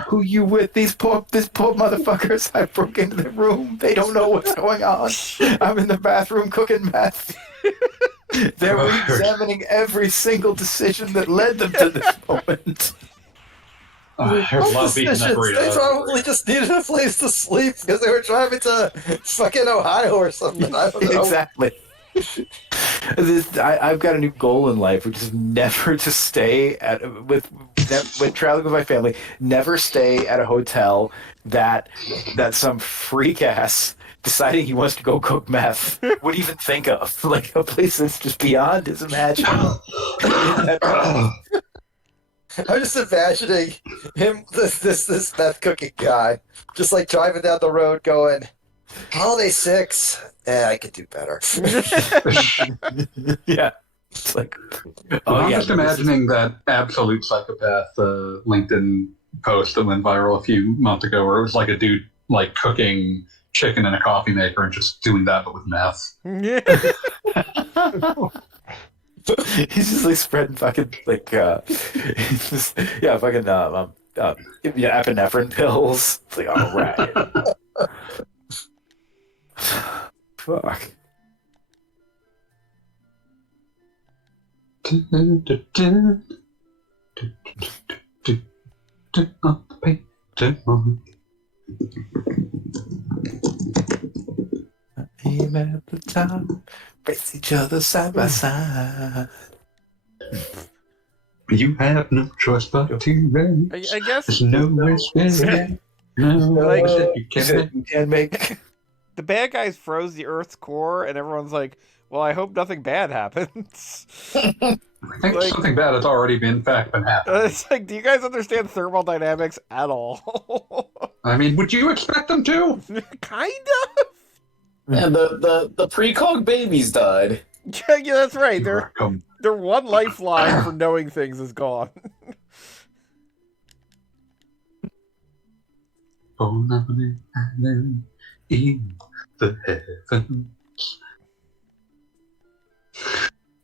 Who you with? This poor motherfuckers. I broke into the room. They don't know what's going on. I'm in the bathroom cooking meth. They're examining every single decision that led them to this moment. I love beating that burrito. They probably just needed a place to sleep because they were driving to fucking Ohio or something. I don't know. Exactly. I've got a new goal in life, which is never to stay when traveling with my family. Never stay at a hotel that some freak ass deciding he wants to go cook meth would even think of. Like a place that's just beyond his imagination. I'm just imagining him, this meth cooking guy, just like driving down the road going, Holiday 6. I could do better. Yeah. It's like, I'm just imagining that absolute psychopath LinkedIn post that went viral a few months ago where it was like a dude like cooking chicken in a coffee maker and just doing that but with meth. He's just like spreading fucking like he's just, fucking epinephrine pills. It's like, all right. Fuck. Aim at the top, face each other side by side. You have no choice but to race. I guess There's no escape. No, Like, you can't make. the bad guys froze the Earth's core, and everyone's like, well, I hope nothing bad happens. I think like- something bad has already been happening. It's like, do you guys understand thermodynamics at all? I mean, would you expect them to? Kind of. And the precog babies died. Yeah, that's right. Their Come. one lifeline for knowing things is gone. In the heavens.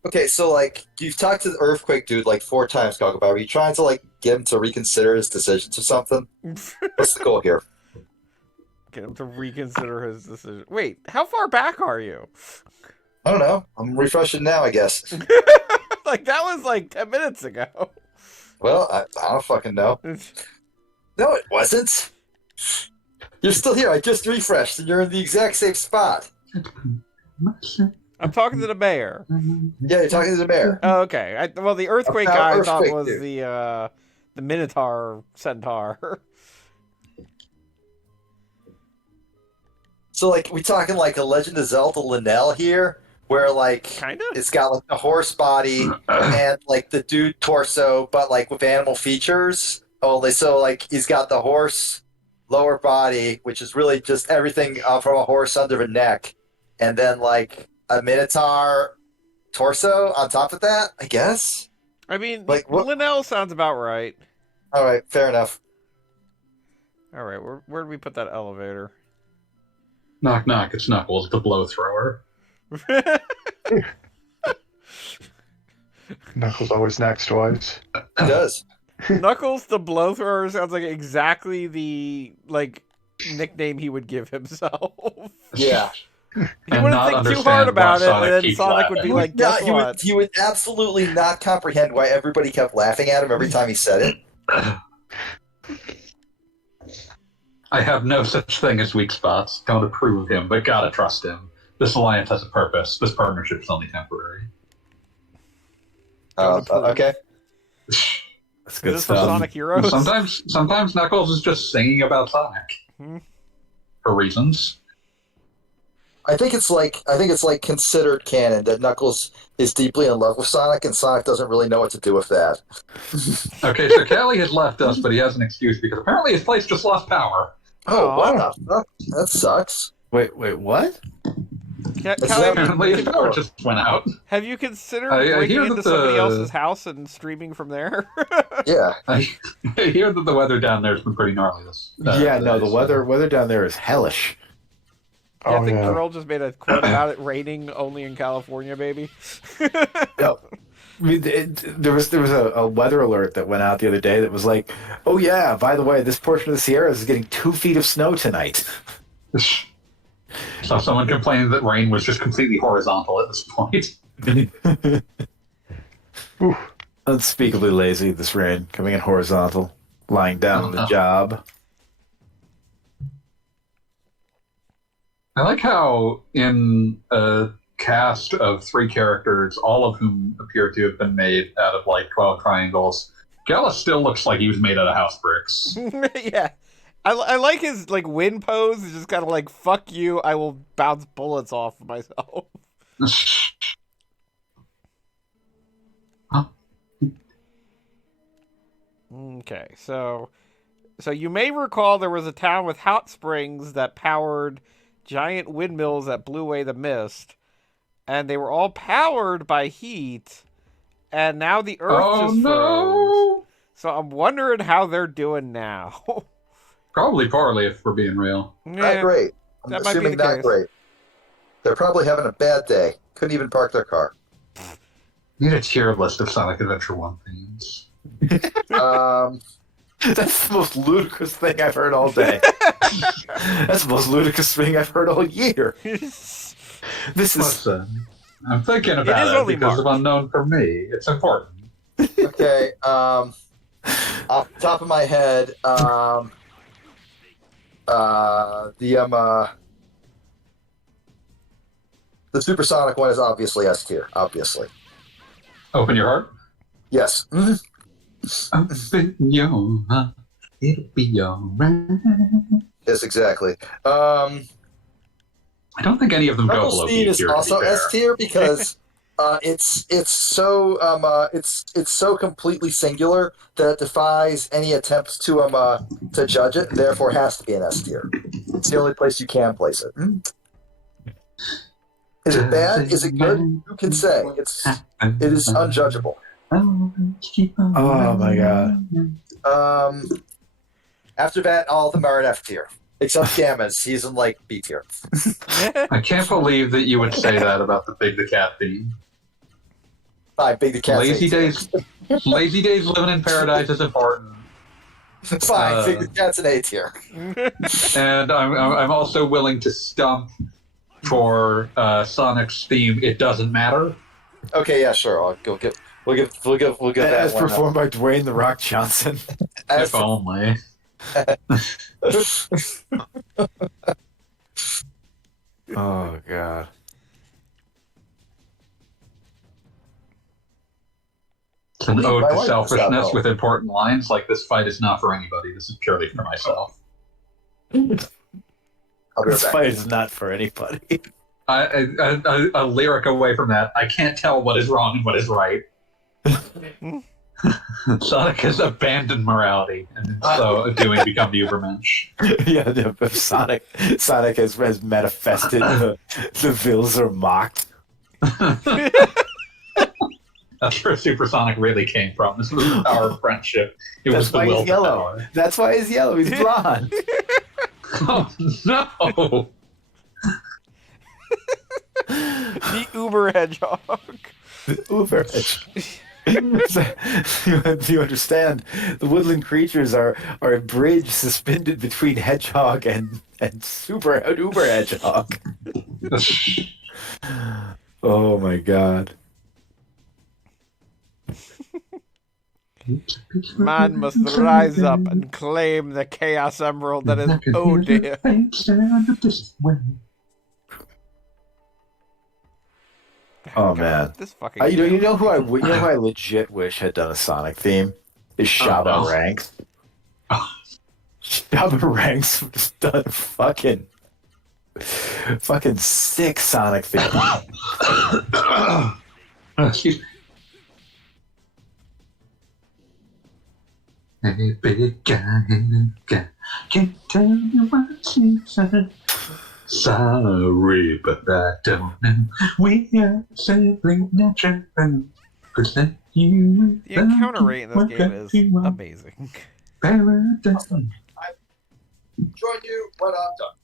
Okay, so like you've talked to the earthquake dude like 4 times, Cockabell. Are you trying to like get him to reconsider his decisions or something? What's the goal here? Get him to reconsider his decision. Wait, how far back are you? I don't know. I'm refreshing now, I guess. Like, that was like 10 minutes ago. Well, I don't fucking know. No, it wasn't. You're still here. I just refreshed, and you're in the exact same spot. I'm talking to the mayor. Yeah, you're talking to the mayor. Oh, okay. Well, the earthquake About guy I thought earthquake, was dude. the Minotaur Centaur. So, like, we talking like a Legend of Zelda Linnell here, where like Kind of. it's got like the horse body and like the dude torso, but like with animal features. Only so like he's got the horse lower body, which is really just everything from a horse under a neck, and then like a minotaur torso on top of that. I guess. I mean, Like, what- Linnell sounds about right. All right, fair enough. All right, where did we put that elevator? Knock, knock. It's Knuckles, the blow thrower. Knuckles always knocks twice. It does. Knuckles the blow thrower sounds like exactly the like nickname he would give himself. Yeah. You wouldn't think too hard about it, and then Sonic would be like, "Guess what?" He would absolutely not comprehend why everybody kept laughing at him every time he said it. I have no such thing as weak spots. Don't approve of him, but gotta trust him. This alliance has a purpose. This partnership is only temporary. Okay. That's good Is this for stuff. Sonic Heroes? Sometimes Knuckles is just singing about Sonic for reasons. I think it's like considered canon that Knuckles is deeply in love with Sonic, and Sonic doesn't really know what to do with that. Okay, so Callie has left us, but he has an excuse because apparently his place just lost power. Oh, what the fuck? That sucks. Wait, what? Apparently his power just went out. Have you considered I breaking hear into that somebody else's house and streaming from there? Yeah. I hear that the weather down there has been pretty gnarly this. The weather down there is hellish. Yeah, I think yeah. Earl just made a quote about it raining only in California, baby. No. I mean, there was a weather alert that went out the other day that was like, oh yeah, by the way, this portion of the Sierras is getting 2 feet of snow tonight. So someone complained that rain was just completely horizontal at this point. Unspeakably lazy, this rain, coming in horizontal, lying down on the job. I like how in a cast of 3 characters, all of whom appear to have been made out of like 12 triangles, Gallus still looks like he was made out of house bricks. Yeah. I like his like win pose. It's just kind of like, fuck you, I will bounce bullets off of myself. Huh? Okay, so you may recall there was a town with hot springs that powered giant windmills that blew away the mist, and they were all powered by heat, and now the earth just froze. So I'm wondering how they're doing now. Probably poorly, if we're being real. Not great. I'm that might be assuming the not case. great. They're probably having a bad day. Couldn't even park their car. Need a tier list of Sonic Adventure 1 themes. That's the most ludicrous thing I've heard all day. That's the most ludicrous thing I've heard all year. This is Listen, I'm thinking It about is it, only because of March. unknown for me. It's important. Okay. Off the top of my head, the Supersonic one is obviously S tier. Obviously. Open your heart. Yes. Mhm. Open your heart. It'll be alright. Yes, exactly. I don't think any of them go Knuckles below Speed B is tier. also S tier because it's so completely singular that it defies any attempts to judge it, and therefore has to be an S tier. It's the only place you can place it. Is it bad? Is it good? Who can say? It is unjudgeable. oh my god. After that, all of them are at F tier. Except Gamma's. He's in like B tier. I can't believe that you would say that about the Big the Cat theme. Fine, Big the Cat's Lazy A tier. Lazy days living in paradise is important. Fine, Big the Cat's an A tier. And I'm also willing to stump for Sonic's theme. It doesn't matter. Okay, yeah, sure. We'll give that As one. performed by Dwayne the Rock Johnson. As If only. Oh god. It's an My ode wife to does that, selfishness though. with important lines like, this fight is not for anybody. This is purely for myself. I'll be right This back. fight is not for anybody. A lyric away from that, I can't tell what is wrong and what is right. Sonic has abandoned morality, and in so doing become the Ubermensch. Yeah, Sonic has manifested the vills are mocked. That's where Supersonic really came from. This was the power of friendship. It That's was the why will he's to yellow. power. That's why he's yellow. He's blonde. Oh no! The Uber Hedgehog. Uber. You understand? The woodland creatures are a bridge suspended between hedgehog and uber hedgehog. Oh my god. Man must rise up and claim the Chaos Emerald that is owed to him. Oh God, man. this fucking. You know who I legit wish had done a Sonic theme is Shaba no. Ranks. Shaba Ranks just done fucking sick Sonic theme. Excuse me. Hey, big guy, can't tell you what she said. Sorry, but I don't know. We are simply not sure. Present you. The encounter rate in this game is amazing. Paradise. Join you when I'm done.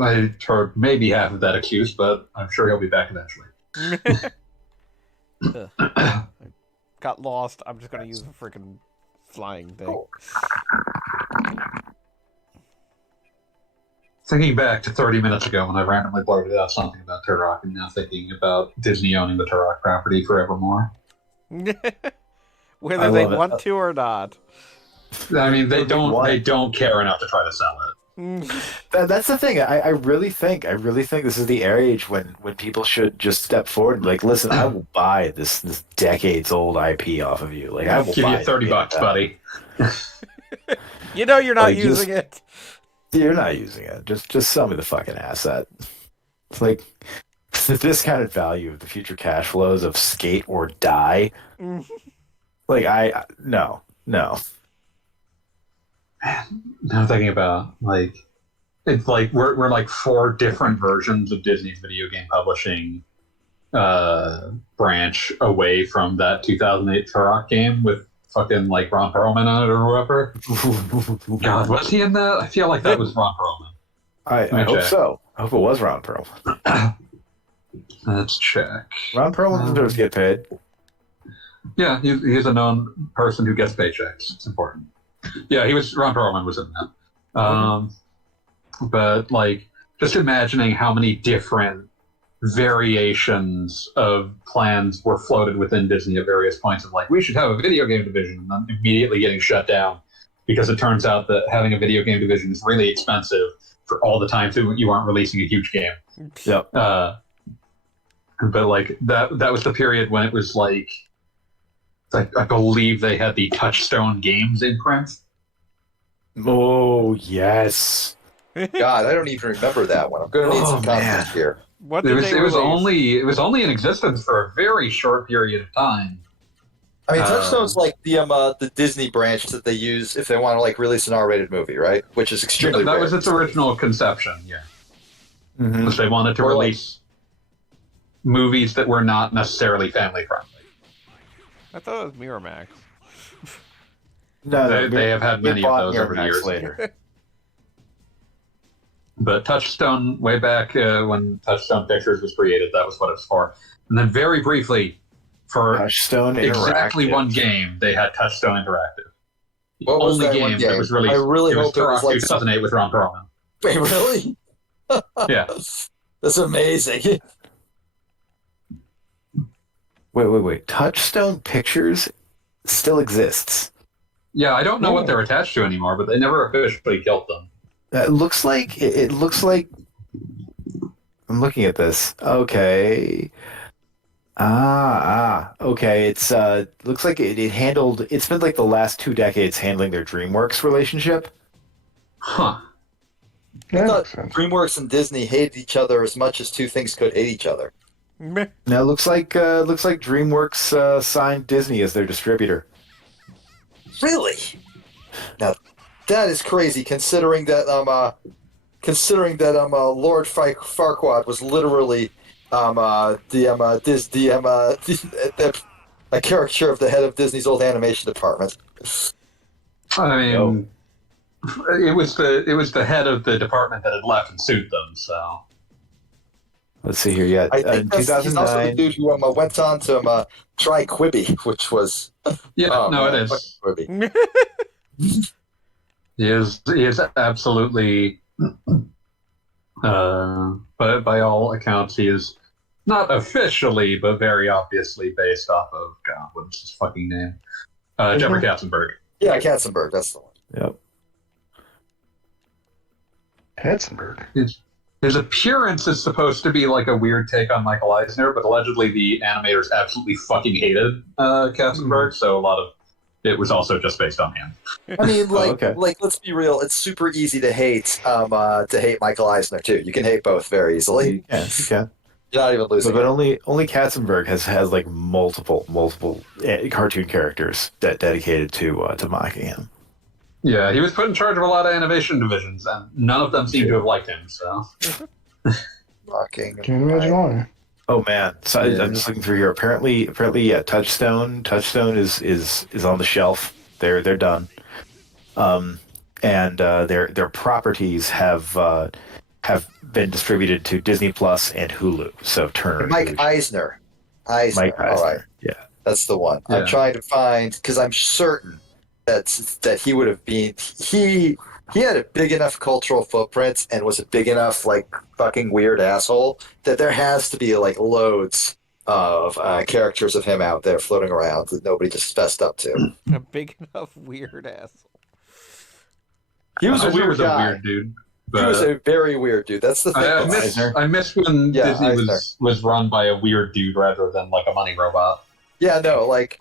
I heard maybe half of that excuse, but I'm sure he'll be back eventually. Got lost. I'm just gonna use the freaking flying thing. Thinking back to 30 minutes ago when I randomly blurted out something about Turok, and now thinking about Disney owning the Turok property forevermore. Whether they want to or not. I mean, they don't care enough to try to sell it. That's the thing. I really think this is the age when people should just step forward and be like, listen, I will buy this decades old IP off of you. Like, I will Give buy you $30, buddy. You know you're not Like, using it. You're not using it. Just sell me the fucking asset. It's like the discounted value of the future cash flows of Skate or Die. Like no. Now I'm thinking about it's like we're like 4 different versions of Disney's video game publishing branch away from that 2008 Turok game with fucking like Ron Perlman on it or whoever. God, was he in that? I feel like that was Ron Perlman. I hope so. I hope it was Ron Perlman. Let's check. Ron Perlman deserves to get paid. Yeah, he's a known person who gets paychecks. It's important. Yeah, Ron Perlman was in that. But like, just imagining how many different variations of plans were floated within Disney at various points of like, we should have a video game division, and then immediately getting shut down because it turns out that having a video game division is really expensive for all the times that you aren't releasing a huge game. Yep. But like that was the period when it was like, I believe they had the Touchstone Games imprint. Oh yes. God, I don't even remember that one. I'm going to need some context here. What did they It was release? only in existence for a very short period of time. I mean, Touchstone's like the Disney branch that they use if they want to like release an R-rated movie, right? Which is extremely That rare. was its original conception, yeah. Mhm. Because they wanted to Or, like- release movies that were not necessarily family friendly. I thought it was Miramax. No, They have had many of those over the Miramax years. later. But Touchstone, way back when Touchstone Pictures was created, that was what it was for. And then very briefly, for Touchstone exactly Interactive. one game, they had Touchstone Interactive. The What was only that one game game? that was released. I really it was hope it was Turok like 2008 with Ron Perlman. Wait, really? Yeah. That's amazing. Wait. Touchstone Pictures still exists. Yeah, I don't know what they're attached to anymore, but they never officially killed them. It looks like I'm looking at this. Okay. Okay. It's looks like it's been like the last 2 decades handling their DreamWorks relationship. Huh. I That thought makes sense. DreamWorks and Disney hated each other as much as two things could hate each other. Meh. Now it looks like DreamWorks signed Disney as their distributor. Really? Now, that is crazy. Considering that Lord Farquaad was literally a caricature of the head of Disney's old animation department. I mean, it was the head of the department that had left and sued them. So Let's see here. Yeah, I in think he's also the 2009. dude who went on to try Quibi, which was yeah, no, man, it is. fucking Quibi. He is absolutely. But but by all accounts, he is not officially, but very obviously based off of God. What's his fucking name? Jeffrey Katzenberg. Yeah, Katzenberg, that's the one. Yep. Katzenberg. His appearance is supposed to be like a weird take on Michael Eisner, but allegedly the animators absolutely fucking hated Katzenberg, so a lot of it was also just based on him. I mean, okay. let's be real. It's super easy to hate Michael Eisner too. You can hate both very easily. You can. You're not even losing. But only Katzenberg has like multiple cartoon characters dedicated to mocking him. Yeah, he was put in charge of a lot of animation divisions, and none of them seem to have liked him. So, Mocking. Can you imagine why? Oh man! So I'm just looking through here. Apparently, yeah. Touchstone is on the shelf. They're done. And their properties have been distributed to Disney Plus and Hulu. So Turner. Mike Eisner. Mike Eisner. All right. Yeah, That's the one. Yeah. I'm trying to find because I'm certain that he would have been he had a big enough cultural footprint and was a big enough like fucking weird asshole that there has to be like loads of characters of him out there floating around that nobody just fessed up to. A big enough weird asshole. He was a Eisner weird was guy. a weird dude. He But was a very weird dude. That's the thing. I miss when Yeah, Disney Eisner. was run by a weird dude rather than like a money robot. Yeah, no, like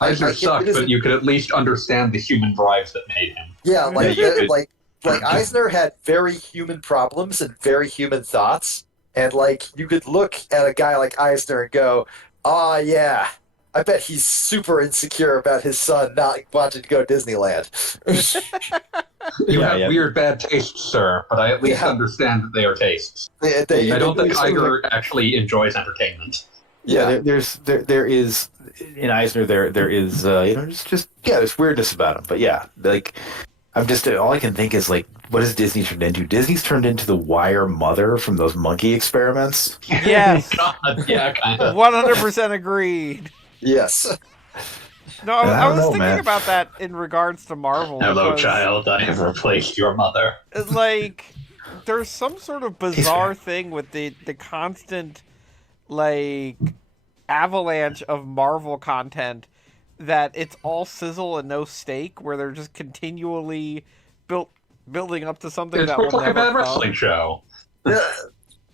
Eisner I- sucked, it isn't- but you could at least understand the human drives that made him. yeah, like Yeah, you could- like Eisner had very human problems and very human thoughts, and like you could look at a guy like Eisner and go, "Oh yeah, I bet he's super insecure about his son not wanting to go to Disneyland." You Yeah, have yeah. weird bad tastes, sir, but I at least Yeah. understand that they are tastes. They- I don't think they- Iger actually enjoys entertainment. Yeah, there is in Eisner there is there's weirdness about him, but yeah, like I'm just all I can think is like what has Disney turned into? Disney's turned into the Wire mother from those monkey experiments. Yes, God, yeah, kind of. 100% agreed. yes. No, I I don't was know, thinking man. about that in regards to Marvel. Hello, because, child. I have replaced your mother. Like, there's some sort of bizarre thing with the constant, like, avalanche of Marvel content that it's all sizzle and no steak, where they're just continually building up to something It's that booked will like a never bad wrestling come. show.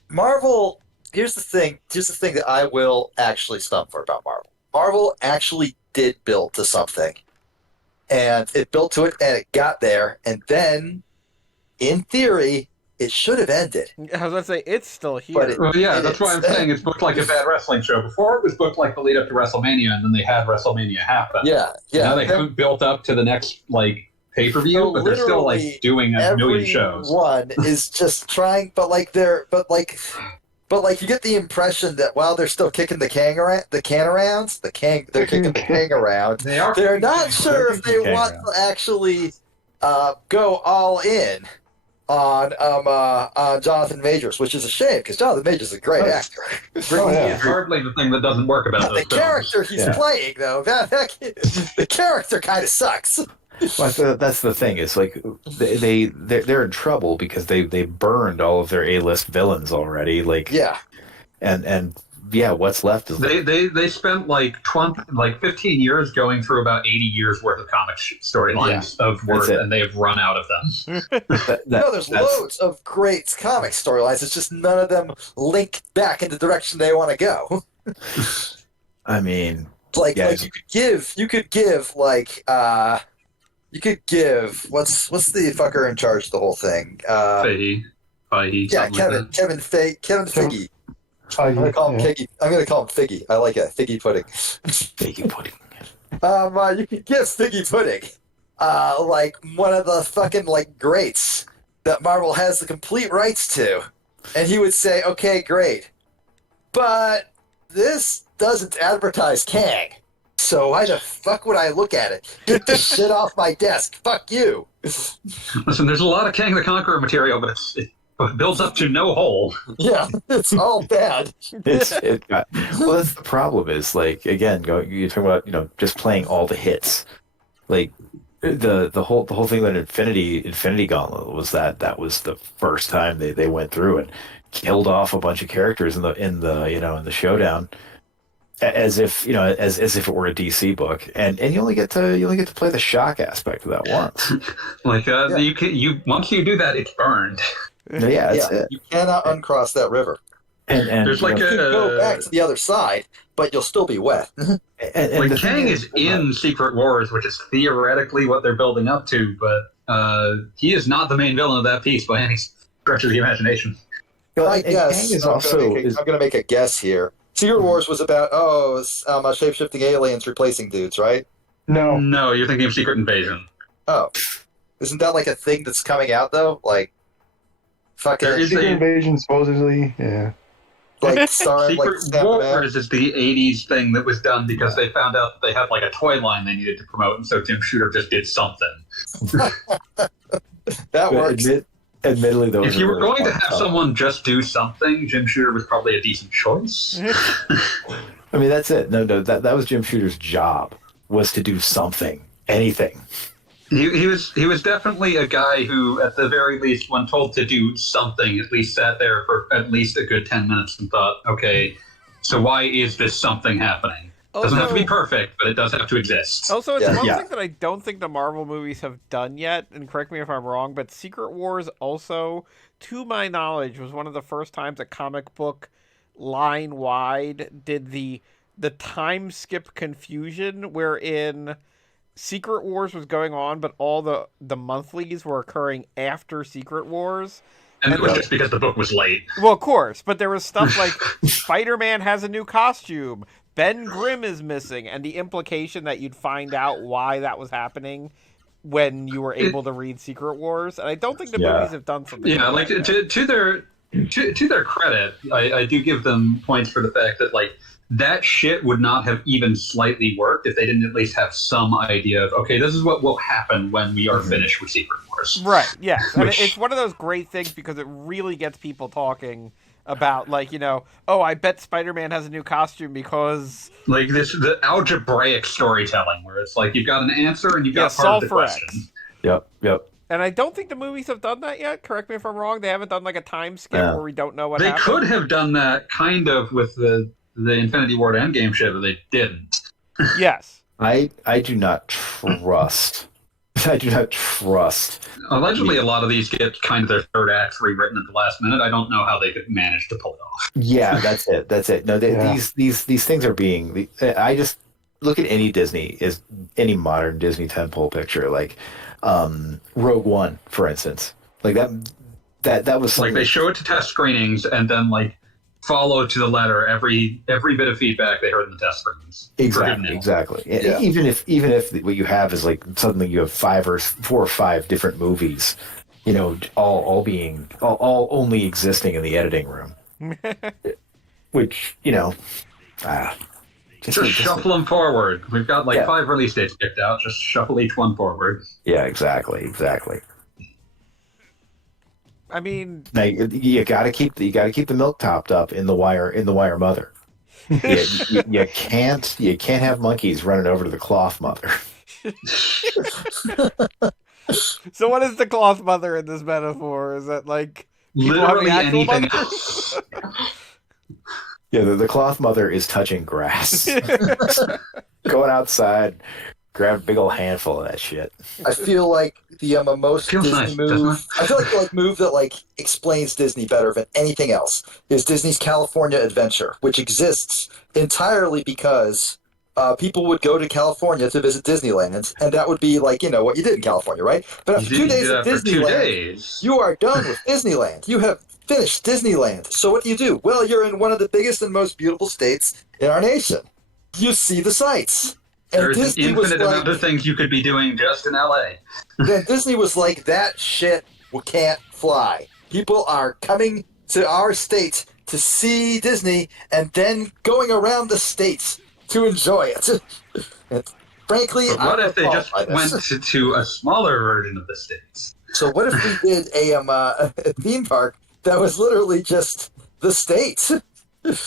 Marvel. Here's the thing that I will actually stump for about Marvel. Marvel actually did build to something, and it built to it, and it got there, and then, in theory, it should have ended. I was gonna say it's still here. But Well, yeah, It that's why is. I'm saying it's booked like a bad wrestling show. Before it was booked like the lead up to WrestleMania, and then they had WrestleMania happen. Yeah, yeah. Now they haven't built up to the next like pay per view, So but they're still like literally doing a million shows. Everyone is just trying, but you get the impression that while they're still kicking the can around, they're kicking the can around. They are. They're not sure if they Okay, want yeah. to actually go all in on Jonathan Majors, which is a shame because Jonathan Majors is a great actor. Oh, yeah. It's hardly the thing that doesn't work about The those films. character he's Yeah. playing, though, the character kind of sucks. Well, that's the thing. It's like they're in trouble because they burned all of their A-list villains already. Like Yeah, and yeah, what's left is They spent like 15 years going through about 80 years worth of comic storylines of work, it. and they have run out of them. there's loads of great comic storylines. It's just none of them link back in the direction they want to go. I mean, Like, Yeah, like you could give what's the fucker in charge of the whole thing? Feige, Yeah, something like Kevin Feige. Oh, I'm gonna call him yeah. Figgy. I'm gonna call him Figgy. I like it. Figgy pudding. baking pudding. You could give Figgy pudding, like one of the fucking like greats that Marvel has the complete rights to, and he would say, "Okay, great, but this doesn't advertise Kang, so why the fuck would I look at it? Get the shit off my desk. Fuck you." Listen, there's a lot of Kang the Conqueror material, but it builds up to no hole. Yeah, it's all bad. Well, that's the problem. Is like again, you're talking about just playing all the hits. Like the whole thing that Infinity Gauntlet was that was the first time they went through and killed off a bunch of characters in the showdown, as if as if it were a DC book, and you only get to play the shock aspect of that once. Like Yeah. you once you do that, it's burned. Yeah, that's Yeah, it. you cannot uncross that river. And There's you like know, You can go back to the other side, but you'll still be wet. and like the thing Kang is in Secret Wars, which is theoretically what they're building up to, but he is not the main villain of that piece by any stretch of the imagination. I and Kang guess is I'm also gonna make a guess here. Secret Wars was about shape-shifting aliens replacing dudes, right? No, No, you're thinking of Secret Invasion. Oh, isn't that like a thing that's coming out though? Like fucking There is Secret a Invasion supposedly. Yeah. like starring like Secret Sam the Man? Wars is the '80s thing that was done because they found out that they had like a toy line they needed to promote, and so Tim Shooter just did something. That works. admittedly, though, If you were going to have someone just do something, Jim Shooter was probably a decent choice. I mean, that's it. No, that was Jim Shooter's job, was to do something, anything. He was definitely a guy who, at the very least, when told to do something, at least sat there for at least a good 10 minutes and thought, okay, so why is this something happening? Doesn't have to be perfect, but it does have to exist. Also, it's Yeah. one Yeah. thing that I don't think the Marvel movies have done yet, and correct me if I'm wrong, but Secret Wars also, to my knowledge, was one of the first times a comic book line wide did the time skip confusion, wherein Secret Wars was going on, but all the monthlies were occurring after Secret Wars. And it was just because the book was late. Well, of course, but there was stuff like Spider-Man has a new costume, Ben Grimm is missing, and the implication that you'd find out why that was happening when you were able to read Secret Wars. And I don't think the movies have done something. Yeah, like to their credit, I do give them points for the fact that like that shit would not have even slightly worked if they didn't at least have some idea of, okay, this is what will happen when we are finished with Secret Wars. Right, yes. And Which- it's one of those great things because it really gets people talking about, like, oh, I bet Spider-Man has a new costume because... Like the algebraic storytelling where it's like you've got an answer and you've got part solve of the for question. X. Yep. And I don't think the movies have done that yet. Correct me if I'm wrong. They haven't done like a time skip Yeah. where we don't know what They happened. could have done that kind of with the Infinity War Endgame shit, but they didn't. Yes. I do not trust. I do not trust. Allegedly, a lot of these get kind of their third acts rewritten at the last minute. I don't know how they could manage to pull it off. Yeah, that's it. That's it. No, Yeah. these things are being. I just look at any modern Disney tentpole picture, like Rogue One, for instance. Like that was Like something they show it to test screenings and then like follow to the letter every bit of feedback they heard in the test screenings. Exactly. Yeah. Even if what you have is like something, you have 4 or 5 different movies, all only existing in the editing room, which Just shuffle them forward. We've got like Yeah. 5 release dates picked out. Just shuffle each one forward. Yeah, exactly. I mean, Now you got to keep the milk topped up in the wire mother. You can't have monkeys running over to the cloth mother. so what is the cloth mother in this metaphor? Is that like people Literally having actual anything mothers? else. Yeah, the cloth mother is touching grass, going outside, grab a big old handful of that shit. I feel like the most Feels Disney nice, move. doesn't it? I feel like the move that like explains Disney better than anything else is Disney's California Adventure, which exists entirely because people would go to California to visit Disneyland, and that would be like what you did in California, right? But after 2 days at for 2 Disneyland, days. you are done with Disneyland. You have finished Disneyland. So what do? Well, you're in one of the biggest and most beautiful states in our nation. You see the sights. And There's an Disney was infinite like, amount of things you could be doing just in LA. then Disney was like, that shit can't fly. People are coming to our state to see Disney and then going around the states to enjoy it. And frankly, But what I'm if they just appalled by went this. to a smaller version of the States? So what if we did a theme park that was literally just the states? It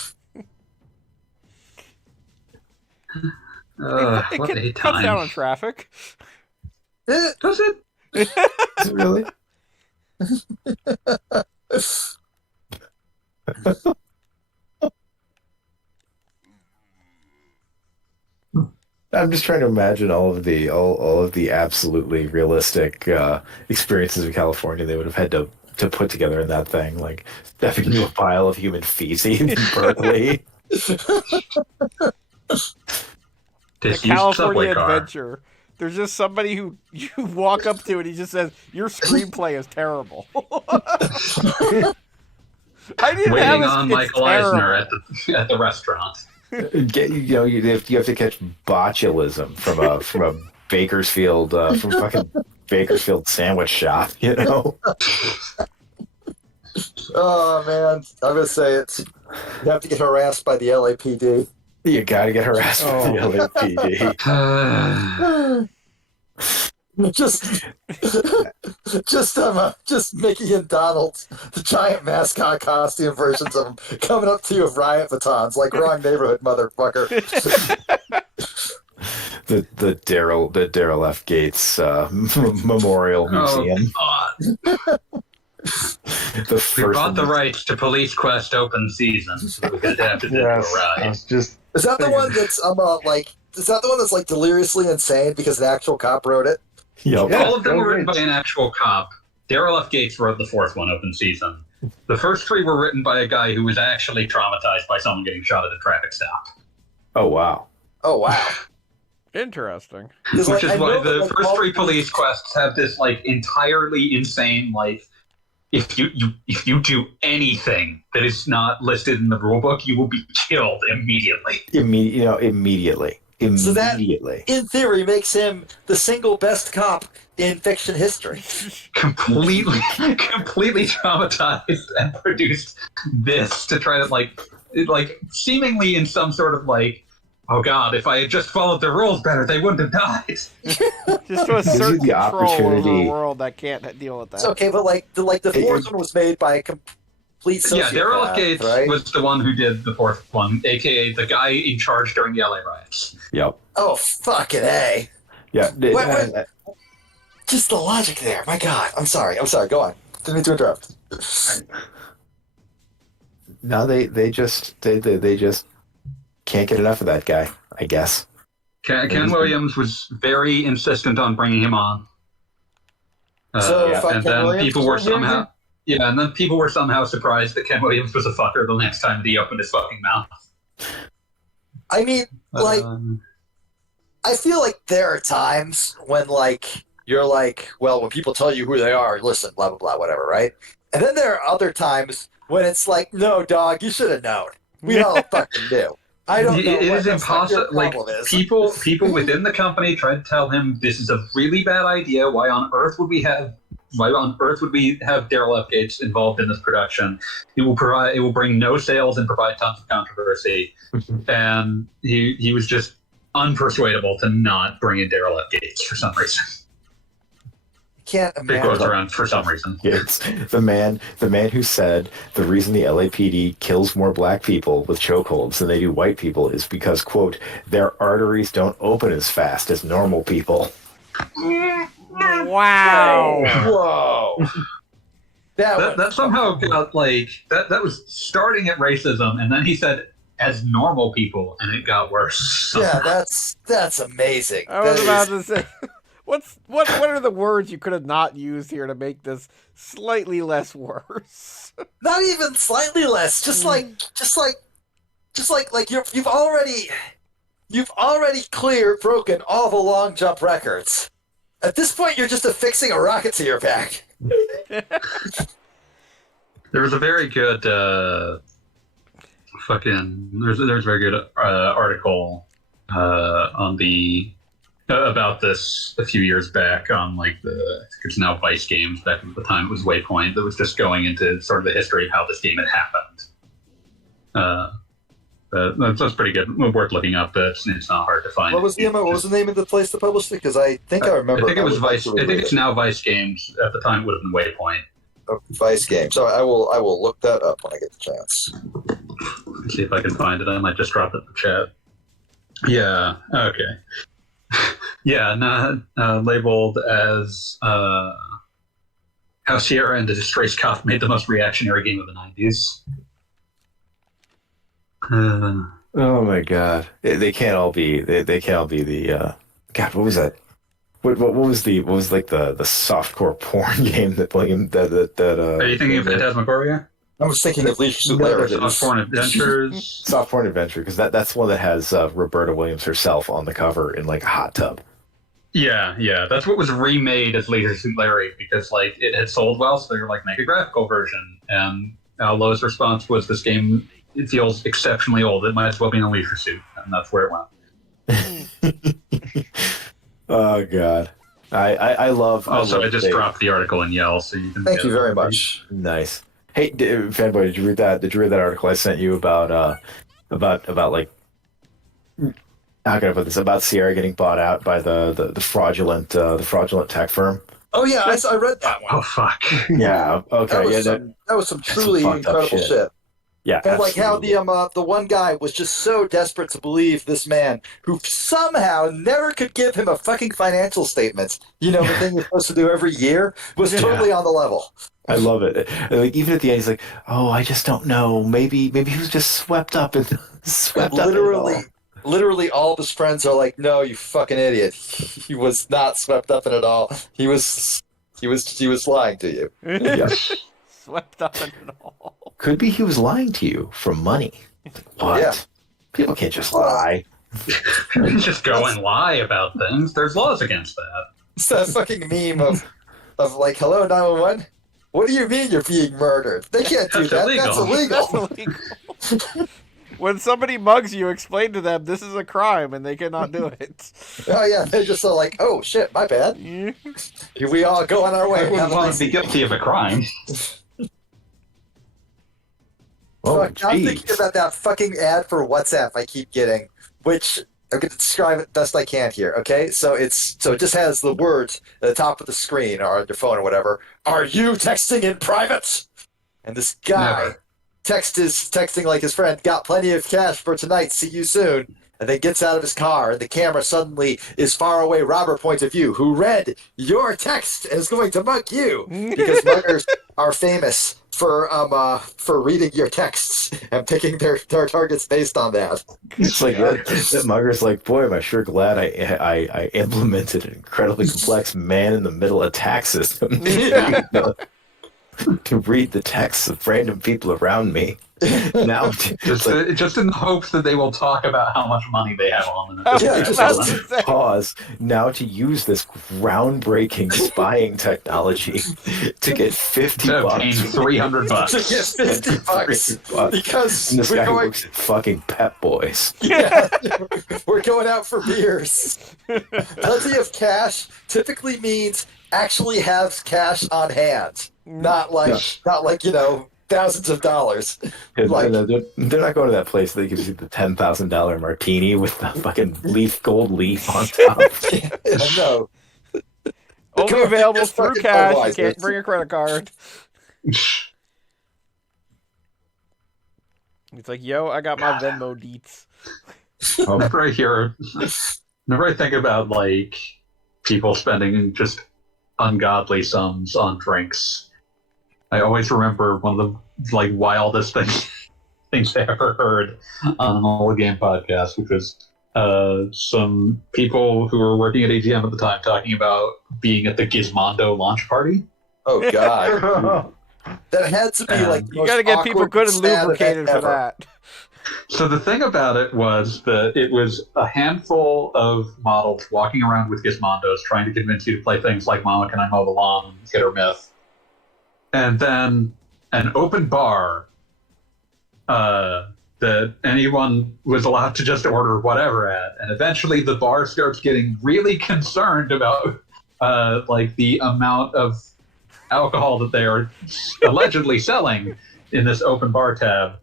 What a cuts down on time. traffic. Does it? Is it really? I'm just trying to imagine all of the absolutely realistic experiences of California they would have had to put together in that thing, like stepping into a pile of human feces in Berkeley. The Disused California subway car. Adventure. There's just somebody who you walk up to and he just says, "Your screenplay is terrible." I didn't have Waiting a, on it's Michael terrible. Eisner at the restaurant. You have to catch botulism from a Bakersfield from fucking Bakersfield sandwich shop, you know. Oh man, I'm gonna say it. You have to get harassed by the LAPD. You got to get harassed by the LAPD. Just Mickey and Donald, the giant mascot costume versions of them, coming up to you with riot batons, like wrong neighborhood, motherfucker. the Daryl F. Gates Memorial Museum. Oh, God. The We first bought the rights to Police Quest open season, so we could adapt it into a Yes, I ride. was just Is that the one that's Is that the one that's like deliriously insane because an actual cop wrote it? Yep. Yeah. All of them go were written Gates. by an actual cop. Daryl F. Gates wrote the fourth one, open season. The first three were written by a guy who was actually traumatized by someone getting shot at a traffic stop. Oh wow. Oh wow! Interesting. 'Cause, Which like, I is why know that, the like, first all three the police quests have this like entirely insane like if you do anything that is not listed in the rulebook, you will be killed immediately. Immediately. So that- Immediately. in theory makes him the single best cop in fiction history. Completely traumatized and produced this to try to like seemingly in some sort of like, oh god, if I had just followed the rules better, they wouldn't have died. Just to Gives you assert the control over a opportunity. world that can't deal with that. It's okay, but the fourth one was made by a complete sociopath, Yeah, Daryl F. Gates right? was the one who did the fourth one, aka the guy in charge during the LA riots. Yep. Oh fucking A! Yeah. Wait. Just the logic there. My God, I'm sorry. Go on. Didn't mean to interrupt. No, they just can't get enough of that guy, I guess. Ken Williams was very insistent on bringing him on. So, fuck and Ken then Williams people were is what I'm hearing somehow and then people were somehow surprised that Ken Williams was a fucker the next time that he opened his fucking mouth. I mean, like, Um, I feel like there are times when, like, you're like, well, when people tell you who they are, listen, blah, blah, blah, whatever, right? And then there are other times when it's like, no, dog, you should have known. We all fucking knew. I don't know. It what is the fuck your impossible. Like problem is. people within the company tried to tell him this is a really bad idea. Why on earth would we have Daryl F. Gates involved in this production? It will bring no sales and provide tons of controversy. And he was just unpersuadable to not bring in Daryl F. Gates for some reason. Can't It goes imagine. around for some reason. It's the man who said the reason the LAPD kills more black people with chokeholds than they do white people is because, quote, their arteries don't open as fast as normal people. Wow. Whoa. That somehow got like that was starting at racism, and then he said as normal people, and it got worse. Yeah, that's amazing. I was That about is- to say, what are the words you could have not used here to make this slightly less worse? not even slightly less. Just like you've already broken all the long jump records. At this point, you're just affixing a rocket to your back. There was a very good there's a very good article on the about this a few years back on like I think it's now Vice Games. Back at the time it was Waypoint, that was just going into sort of the history of how this game had happened. That's pretty good. Worth looking up. It's not hard to find. What was the name of the place that published it? Because I think I remember. I think it was would like Vice. to I think read it's it. now Vice Games. At the time, it would have been Waypoint. Oh, Vice Game. So I will look that up when I get the chance. Let's see if I can find it. I might just drop it in the chat. Yeah. Okay. Yeah, not labeled as how Sierra and the Disgraced Cop made the most reactionary game of the 90s. Oh my god, they can't all be. They can't all be the. God, what was that? What was like the softcore porn game that William Are you thinking of made? Phantasmagoria? I was thinking of Leisure Suit No, Larry. Soft Porn Adventures? Soft porn adventure, because that's one that has Roberta Williams herself on the cover in like a hot tub. Yeah. That's what was remade as Leisure Suit Larry because like it had sold well, so they were like, make a graphical version. And Lowe's response was, this game, it feels exceptionally old. It might as well be in a leisure suit, and that's where it went. Oh god, I love. Also, love I just dropped the article in Yell, so you can. Thank you very much. Nice. Hey, fanboy, did you read that? Did you read that article I sent you about like how can I put this, about Sierra getting bought out by the fraudulent tech firm? Oh yeah, I read that one. Oh fuck! Yeah. Okay. That was some truly fucked up incredible shit. shit. Yeah. And like how absolutely. the one guy was just so desperate to believe this man who somehow never could give him a fucking financial statement. You know, the thing you're supposed to do every year was Yeah. totally on the level. I love it. And, like, even at the end, he's like, "Oh, I just don't know. Maybe he was just swept up in swept up in it all." Literally all of his friends are like, "No, you fucking idiot. He was not swept up in it all. He was lying to you." Yeah. Swept up in it all. Could be he was lying to you for money. What? Yeah. People can't just lie. You just go and lie about things. There's laws against that. It's that fucking meme of like, "Hello, 911. What do you mean you're being murdered? They can't do That's that. That's illegal." illegal." That's illegal. When somebody mugs you, explain to them this is a crime and they cannot do it. Oh yeah, they just are like, "Oh shit, my bad." We all go on our I way. wouldn't Have a want nice to be guilty of a crime. Oh, Fuck, I'm thinking jeez. about that fucking ad for WhatsApp I keep getting, which I'm going to describe it best I can here. Okay, so it just has the words at the top of the screen or on your phone or whatever. "Are you texting in private?" And this guy Never. texting like his friend, "Got plenty of cash for tonight. See you soon." And then gets out of his car, and the camera suddenly is far away, robber point of view, who read your text and is going to mug you because muggers are famous for reading your texts and picking their targets based on that. It's like that mugger's like, boy, am I sure glad I implemented an incredibly complex man in the middle attack system to read the texts of random people around me. Now, Just in the hopes that they will talk about how much money they have on them. Yeah, just That's insane. pause now to use this groundbreaking spying technology to get 50 To obtain bucks. $300. To get 50 bucks because And this we're guy going, works at fucking Pep Boys. yeah, we're going out for beers. Plenty of cash typically means actually have cash on hand, not like thousands of dollars. And, Like- they're not going to that place that gives you the $10,000 martini with the fucking gold leaf on top. No. Only available Just through fucking cash. You Budweiser. can't bring a credit card. It's like, yo, I got my Venmo deets. Whenever I think about like people spending just ungodly sums on drinks, I always remember one of the like wildest things I ever heard on an old game podcast, which was some people who were working at AGM at the time talking about being at the Gizmondo launch party. Oh god. That had to be like the You gotta get people good and sad lubricated event for ever. that. So the thing about it was that it was a handful of models walking around with Gizmondos trying to convince you to play things like Mama Can I Mow the Lawn, Hit or Myth. And then an open bar that anyone was allowed to just order whatever at. And eventually the bar starts getting really concerned about like the amount of alcohol that they are allegedly selling in this open bar tab.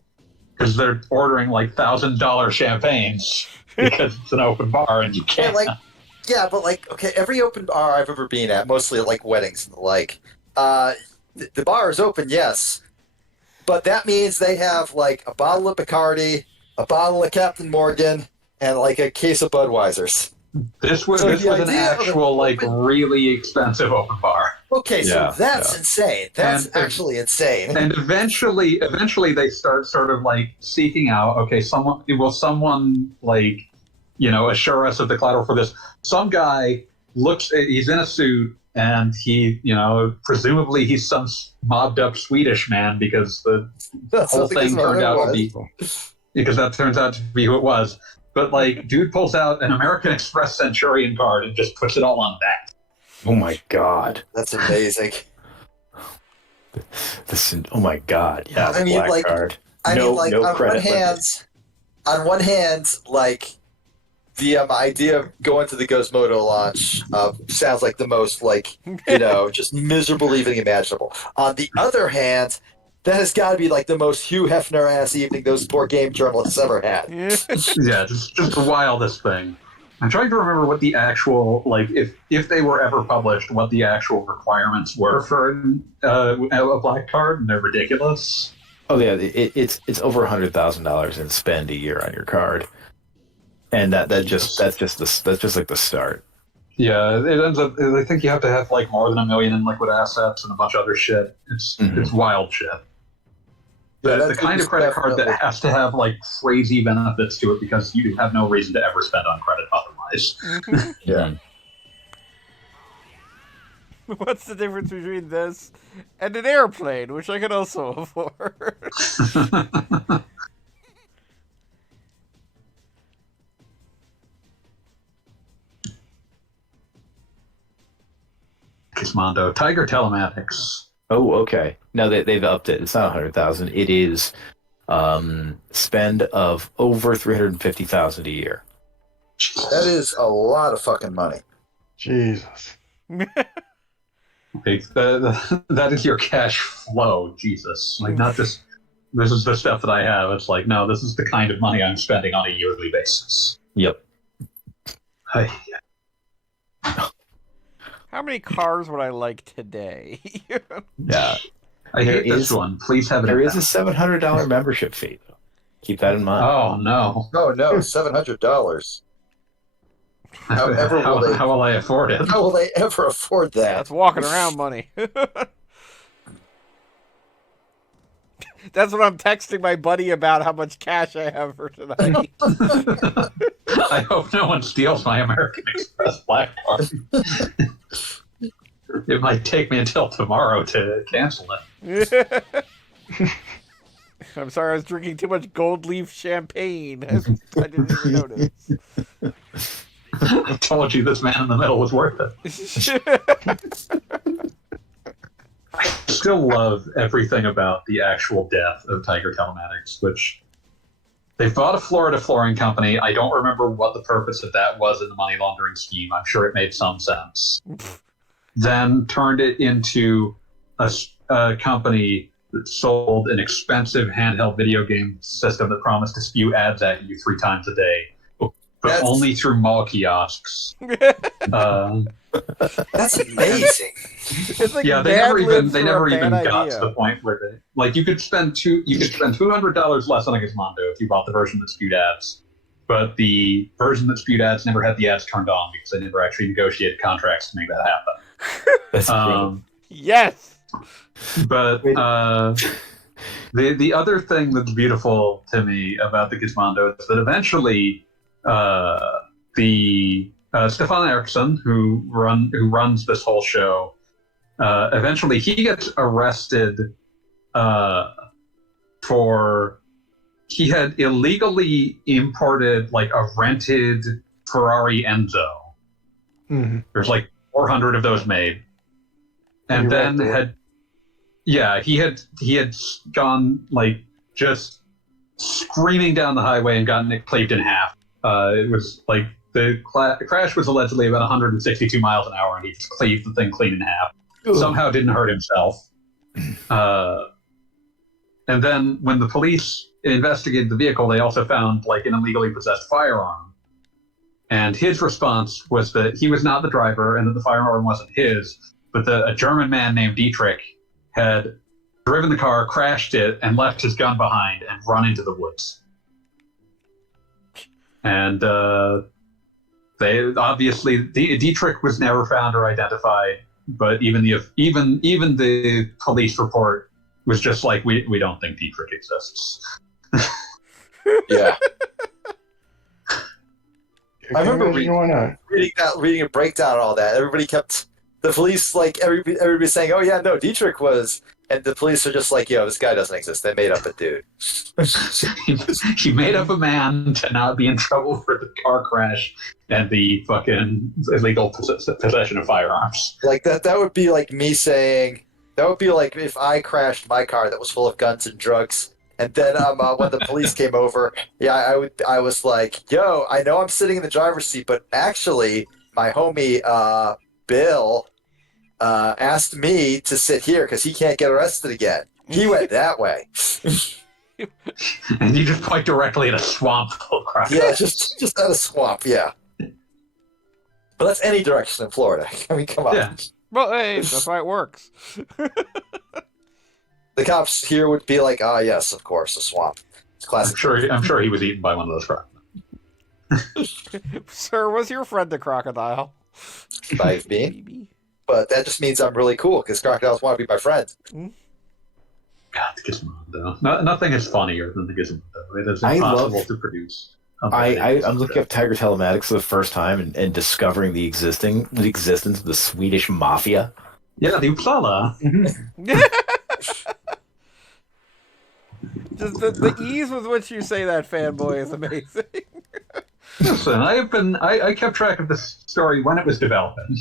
Because they're ordering like $1,000 champagnes because it's an open bar and you can't. But okay, every open bar I've ever been at, mostly at like weddings and the like, the bar is open, yes, but that means they have like a bottle of Bacardi, a bottle of Captain Morgan, and like a case of Budweisers. This was So this the was an idea of an actual like open- really expensive open bar. Okay, so Yeah, that's yeah. insane. That's And- actually insane. And eventually they start sort of like seeking out, okay, someone like, assure us of the collateral for this. Some guy he's in a suit and he, presumably he's some mobbed up Swedish man because the That's whole what the thing turned Gizmodo out to was. be, because that turns out to be who it was. But like, dude pulls out an American Express Centurion card and just puts it all on that. Oh my god. That's amazing. Oh my god. Yeah, I mean, black like- card. I No- mean, like no on credit one hand, like the idea of going to the Gizmodo launch sounds like the most like just miserable evening imaginable. On the other hand, that has got to be like the most Hugh Hefner ass evening those poor game journalists ever had. Yeah, just the wildest thing. I'm trying to remember what the actual, like, if they were ever published, what the actual requirements were for a black card, and they're ridiculous. Oh yeah, it's over $100,000 in spend a year on your card, and that's just like the start. Yeah, it ends up. I think you have to have like more than $1 million in liquid assets and a bunch of other shit. It's wild shit. Yeah, The that's kind of credit card that definitely- has to have like crazy benefits to it because you have no reason to ever spend on credit otherwise. Yeah. What's the difference between this and an airplane, which I can also afford? Gizmondo, Tiger Telematics. Oh, okay. No, they've upped it. It's not 100,000. It is spend of over 350,000 a year. That is a lot of fucking money. Jesus. Okay, that is your cash flow, Jesus. Like, not just, this is the stuff that I have. It's like, no, this is the kind of money I'm spending on a yearly basis. Yep. Hey, How many cars would I like today? Yeah. I There hate this is- one. Please have it. There is a back. $700 membership fee, though. Keep that in mind. Oh, no. Oh no, $700. However will how, they- how will I afford it? How will they ever afford that? That's walking around money. That's what I'm texting my buddy about how much cash I have for tonight. I hope no one steals my American Express black card. It might take me until tomorrow to cancel it. I'm sorry, I was drinking too much gold leaf champagne. I didn't even notice. I told you this man in the middle was worth it. I still love everything about the actual death of Tiger Telematics, which they bought a Florida flooring company. I don't remember what the purpose of that was in the money laundering scheme. I'm sure it made some sense. Then turned it into a company that sold an expensive handheld video game system that promised to spew ads at you 3 times a day, but That's- only through mall kiosks. That's amazing. It's like Yeah, they Mad never even Libs they for never a even bad got idea. to the point where they like you could spend $200 less on a Gizmondo if you bought the version that spewed ads, but the version that spewed ads never had the ads turned on because they never actually negotiated contracts to make that happen. That's Yes. But the other thing that's beautiful to me about the Gizmondo is that eventually the Stefan Eriksson, who runs this whole show, eventually he gets arrested for he had illegally imported like a rented Ferrari Enzo. Hmm. There's like 400 of those made, and He then rented it. he had gone like just screaming down the highway and gotten it cleaved in half. It was like the crash was allegedly about 162 miles an hour, and he just cleaved the thing clean in half. Somehow didn't hurt himself. And then when the police investigated the vehicle, they also found like an illegally possessed firearm. And his response was that he was not the driver and that the firearm wasn't his, but that a German man named Dietrich had driven the car, crashed it, and left his gun behind and run into the woods. And They obviously Dietrich was never found or identified, but even the police report was just like we don't think Dietrich exists. Yeah. I remember Why not? reading a breakdown of all that. Everybody kept the police like everybody saying, "Oh yeah, no, Dietrich was," and the police are just like, "Yo, this guy doesn't exist. They made up a dude." He made up a man to not be in trouble for the car crash and the fucking illegal possession of firearms. Like that would be like me saying that would be like if I crashed my car that was full of guns and drugs. And then when the police came over, I was like, yo, I know I'm sitting in the driver's seat, but actually my homie Bill asked me to sit here because he can't get arrested again. He went that way. And you just point directly at a swamp across. Yeah, just at a swamp, yeah. But that's any direction in Florida. I mean, come on. Yeah. Well, hey, that's why it works. The cops here would be like, ah, yes, of course, a swamp. It's classic. I'm sure he was eaten by one of those crocodiles. Sir, was your friend a crocodile? By me. Maybe. But that just means I'm really cool because crocodiles want to be my friend. God, the Gizmodo. Nothing is funnier than the Gizmodo. It is I impossible love- to produce. I'm looking up Tiger Telematics for the first time and discovering the existence of the Swedish mafia. Yeah, the Uppsala. Just the ease with which you say that, fanboy, is amazing. Listen, I kept track of this story when it was developing.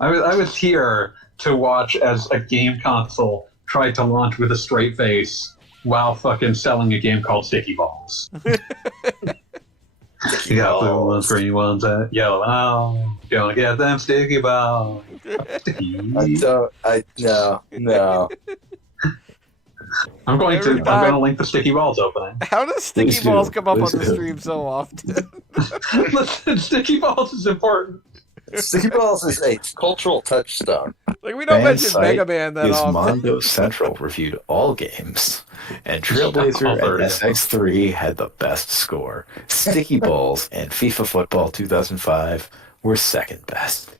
I was here to watch as a game console tried to launch with a straight face while fucking selling a game called Sticky Balls. You got blue ones, green ones, yellow, and oh, gonna get them sticky balls. No. I'm gonna link the Sticky Balls opening. How does Sticky Please do. Balls come up Please on the do. stream so often? Listen, Sticky Balls is important. Sticky Balls is a cultural touchstone. Like, we don't Fan mention site Mega Man that often. Gizmondo Central reviewed all games, and Trailblazer All and 30. SX3 had the best score. Sticky Balls and FIFA Football 2005 were second best.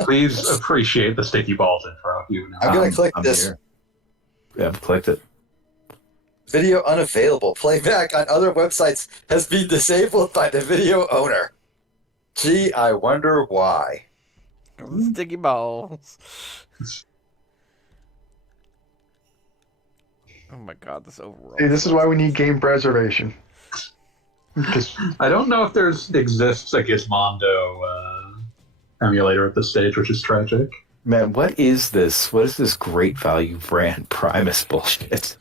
Please appreciate the Sticky Balls intro. You know. I'm gonna click I'm this. here. Yeah, I've clicked it. Video unavailable. Playback on other websites has been disabled by the video owner. Gee, I wonder why. Sticky Balls. Oh my god, this overall. See, this is why we need game preservation. Just I don't know if exists a Gizmondo emulator at this stage, which is tragic. Man, what is this? What is this great value brand Primus bullshit?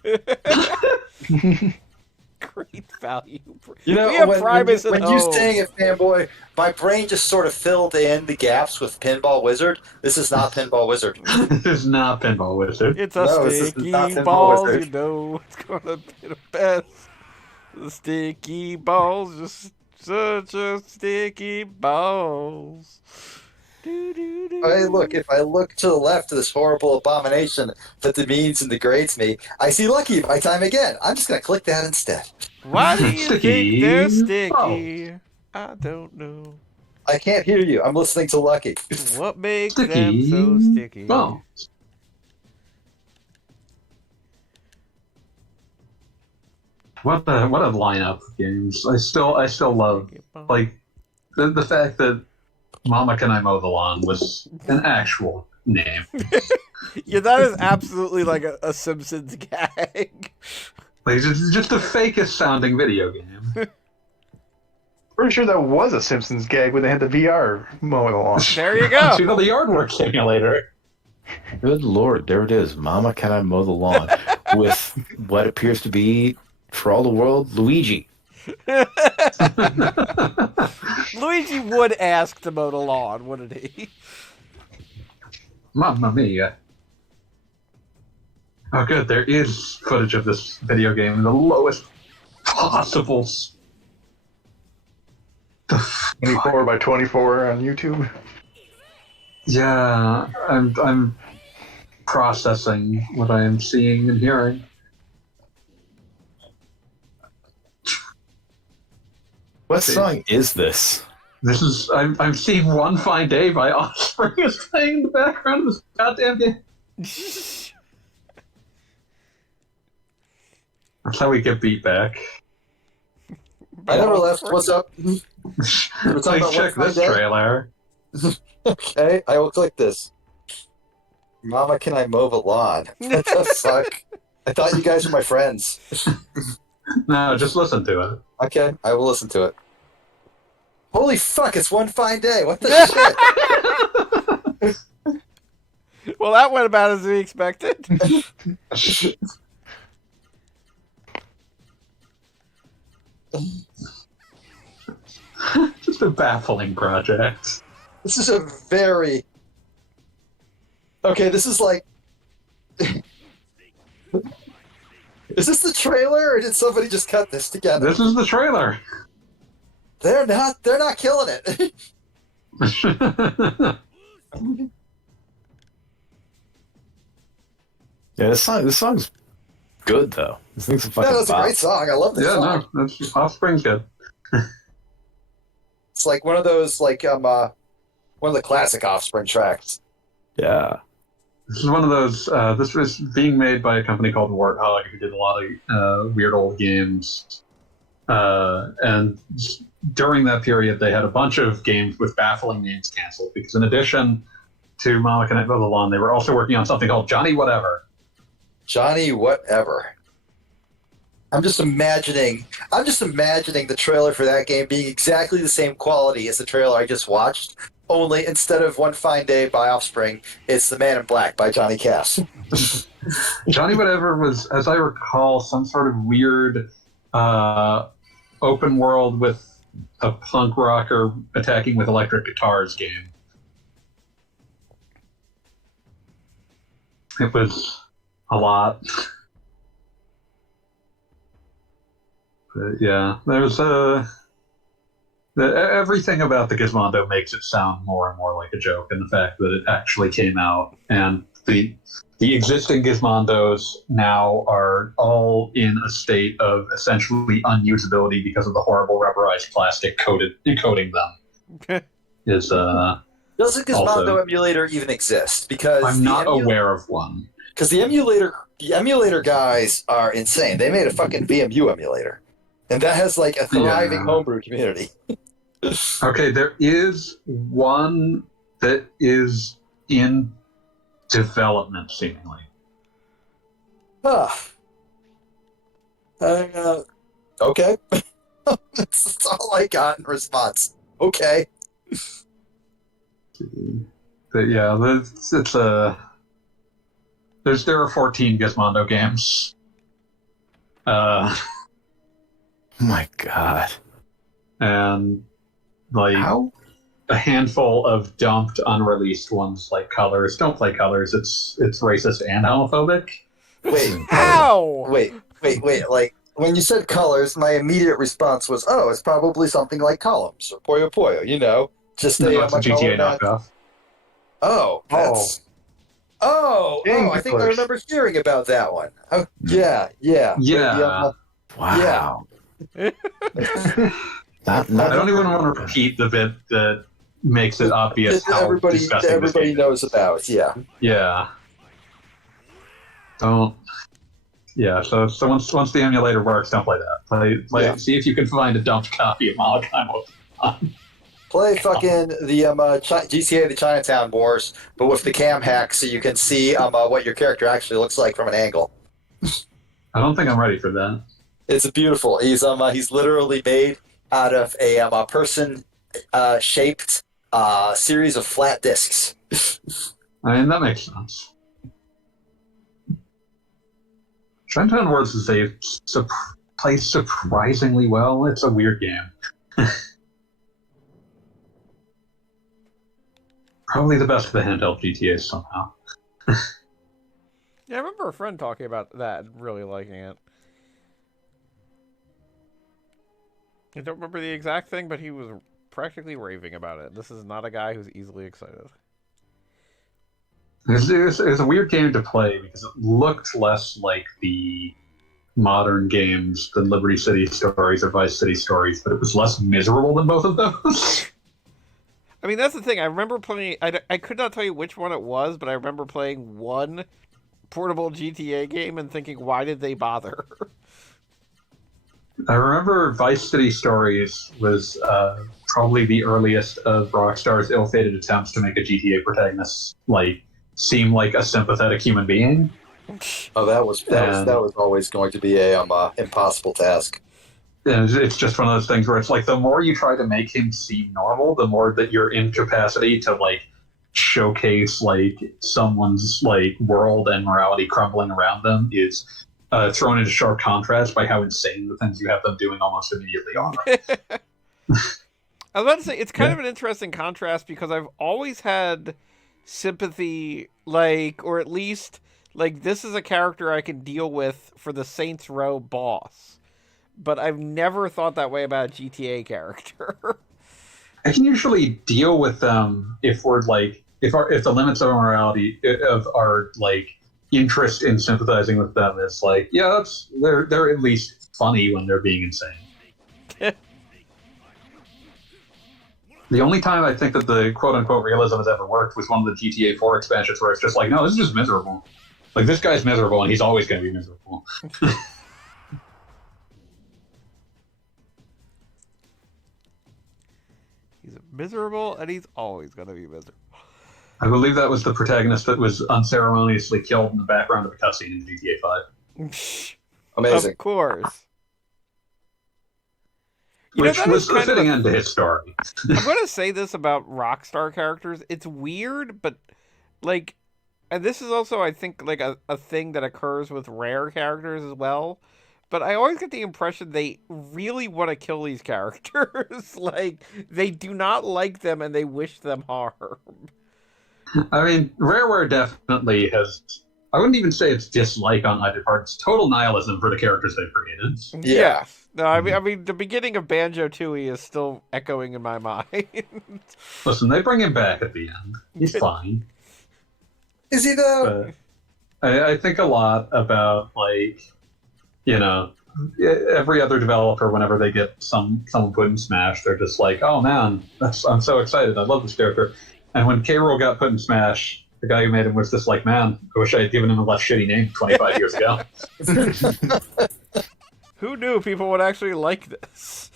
Great value. You know, we have when Primus you at home. saying it, fanboy, my brain just sort of filled in the gaps with Pinball Wizard. This is not Pinball Wizard. This is not Pinball Wizard. It's a No, this is sticky not Pinball balls, Wizard. you know it's gonna be the best. The sticky balls, just such a sticky balls. Hey, look, if I look to the left of this horrible abomination that demeans and degrades me, I see Lucky my time again. I'm just going to click that instead. Why do you Sticky think they're sticky? balls. I don't know. I can't hear you. I'm listening to Lucky. What makes Sticky them so sticky? balls. What a lineup of games. I still love like the fact that Mama Can I Mow the Lawn was an actual name. Yeah, that is absolutely like a Simpsons gag. Like it's just the fakest sounding video game. pretty sure that was a Simpsons gag when they had the VR mowing along. There you go. See the Yardwork simulator. Good lord, there it is. Mama, can I mow the lawn? With what appears to be, for all the world, Luigi. Luigi would ask to mow the lawn, wouldn't he? Mamma mia. Oh good, there is footage of this video game in the lowest possible 24 by 24 on YouTube. Yeah, I'm processing what I am seeing and hearing. What song is this? This is I'm seeing One Fine Day by Offspring is playing in the background of this goddamn game. That's how we get beat back. I never left. What's up? We're talking Please about check One this Fine Day? trailer. Okay, I will click this. Mama, can I mow the lawn? That does suck. I thought you guys were my friends. No, just listen to it. Okay, I will listen to it. Holy fuck, it's One Fine Day. What the shit? Well, that went about as we expected. Just a baffling project. This is a very... Okay, this is like... Is this the trailer, or did somebody just cut this together? This is the trailer. They're not killing it. Yeah, this song's good though. This thing's a fucking That's a bop. great song. I love this Yeah, song. no, that's Offspring's good. It's like one of those, like, one of the classic Offspring tracks. Yeah. This is one of those. This was being made by a company called Warthog, who did a lot of weird old games. And during that period, they had a bunch of games with baffling names canceled because, in addition to Mama Can I Mow the Lawn, they were also working on something called Johnny Whatever. Johnny Whatever. I'm just imagining the trailer for that game being exactly the same quality as the trailer I just watched. Only instead of One Fine Day by Offspring, it's The Man in Black by Johnny Cash. Johnny Whatever was, as I recall, some sort of weird open world with a punk rocker attacking with electric guitars game. It was a lot. But yeah, there's everything about the Gizmondo makes it sound more and more like a joke, and the fact that it actually came out, and the existing Gizmondos now are all in a state of essentially unusability because of the horrible rubberized plastic coating them. Is Does a Gizmondo Also- emulator even exist? Because I'm not aware of one. Because the emulator guys are insane. They made a fucking VMU emulator, and that has like a thriving Yeah. homebrew community. Okay, there is one that is in development, seemingly. Okay. That's all I got in response. Okay. But yeah, there are 14 Gizmondo games. Oh my god. And like How? a handful of dumped, unreleased ones like Colors. Don't play Colors. It's racist and homophobic. Wait. Ow! Wait. Like, when you said colors, my immediate response was, oh, it's probably something like Columns or Puyo Puyo, you know? Just No, a, it's a color GTA match. knockoff. Oh, that's... Oh, Dang, I think I Colors. remember hearing about that one. Oh, yeah. Yeah. Wow. I don't even want to repeat the bit that makes it obvious how everybody disgusting this game is. knows about, yeah. Yeah. Don't. Yeah. So once the emulator works, don't play that. Play. Yeah. See if you can find a dumped copy of Malachi. Play fucking the GTA the Chinatown Wars, but with the cam hack so you can see what your character actually looks like from an angle. I don't think I'm ready for that. It's beautiful. He's literally made out of a person shaped series of flat discs. I mean, that makes sense. Chinatown Wars is plays surprisingly well. It's a weird game. Probably the best of the handheld GTAs somehow. Yeah, I remember a friend talking about that and really liking it. I don't remember the exact thing, but he was practically raving about it. This is not a guy who's easily excited. It was a weird game to play because it looked less like the modern games than Liberty City Stories or Vice City Stories, but it was less miserable than both of those. I mean, that's the thing. I remember playing. I could not tell you which one it was, but I remember playing one portable GTA game and thinking, why did they bother? I remember Vice City Stories was probably the earliest of Rockstar's ill-fated attempts to make a GTA protagonist seem like a sympathetic human being. Oh, that was always going to be a impossible task. And it's just one of those things where it's like the more you try to make him seem normal, the more that your incapacity to showcase someone's world and morality crumbling around them is thrown into sharp contrast by how insane the things you have them doing almost immediately are. I was about to say, it's kind of an interesting contrast because I've always had sympathy, or at least, this is a character I can deal with for the Saints Row boss. But I've never thought that way about a GTA character. I can usually deal with them if we're if the limits of our morality of our interest in sympathizing with them is they're at least funny when they're being insane. The only time I think that the quote-unquote realism has ever worked was one of the GTA 4 expansions where it's just no, this is just miserable. This guy's miserable and he's always going to be miserable. He's miserable and he's always going to be miserable. I believe that was the protagonist that was unceremoniously killed in the background of a cutscene in GTA 5. Amazing. Of course. Which was a fitting end to his story. I'm going to say this about Rockstar characters. It's weird, but, and this is also, I think, a thing that occurs with Rare characters as well. But I always get the impression they really want to kill these characters. They do not like them and they wish them harm. I mean, Rareware definitely has. I wouldn't even say it's dislike on either part. It's total nihilism for the characters they've created. Yeah. No, I mean, the beginning of Banjo-Tooie is still echoing in my mind. Listen, they bring him back at the end. He's fine. Is he though? But I think a lot about every other developer, whenever they get someone put in Smash, they're just oh man, I'm so excited. I love this character. And when K. Rool got put in Smash, the guy who made him was just man, I wish I had given him a less shitty name 25 years ago. Who knew people would actually like this?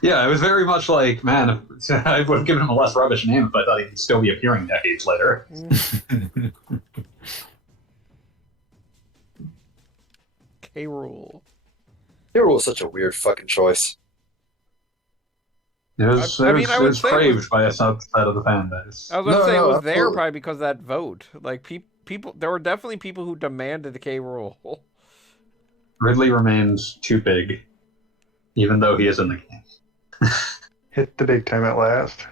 Yeah, it was very much man, I would have given him a less rubbish name if I thought he'd still be appearing decades later. K. Rool. K. Rool is such a weird fucking choice. It was craved by a subset of the fan base. I was going to say it was there probably because of that vote. People, there were definitely people who demanded the K. Rool. Ridley remains too big, even though he is in the game. Hit the big time at last.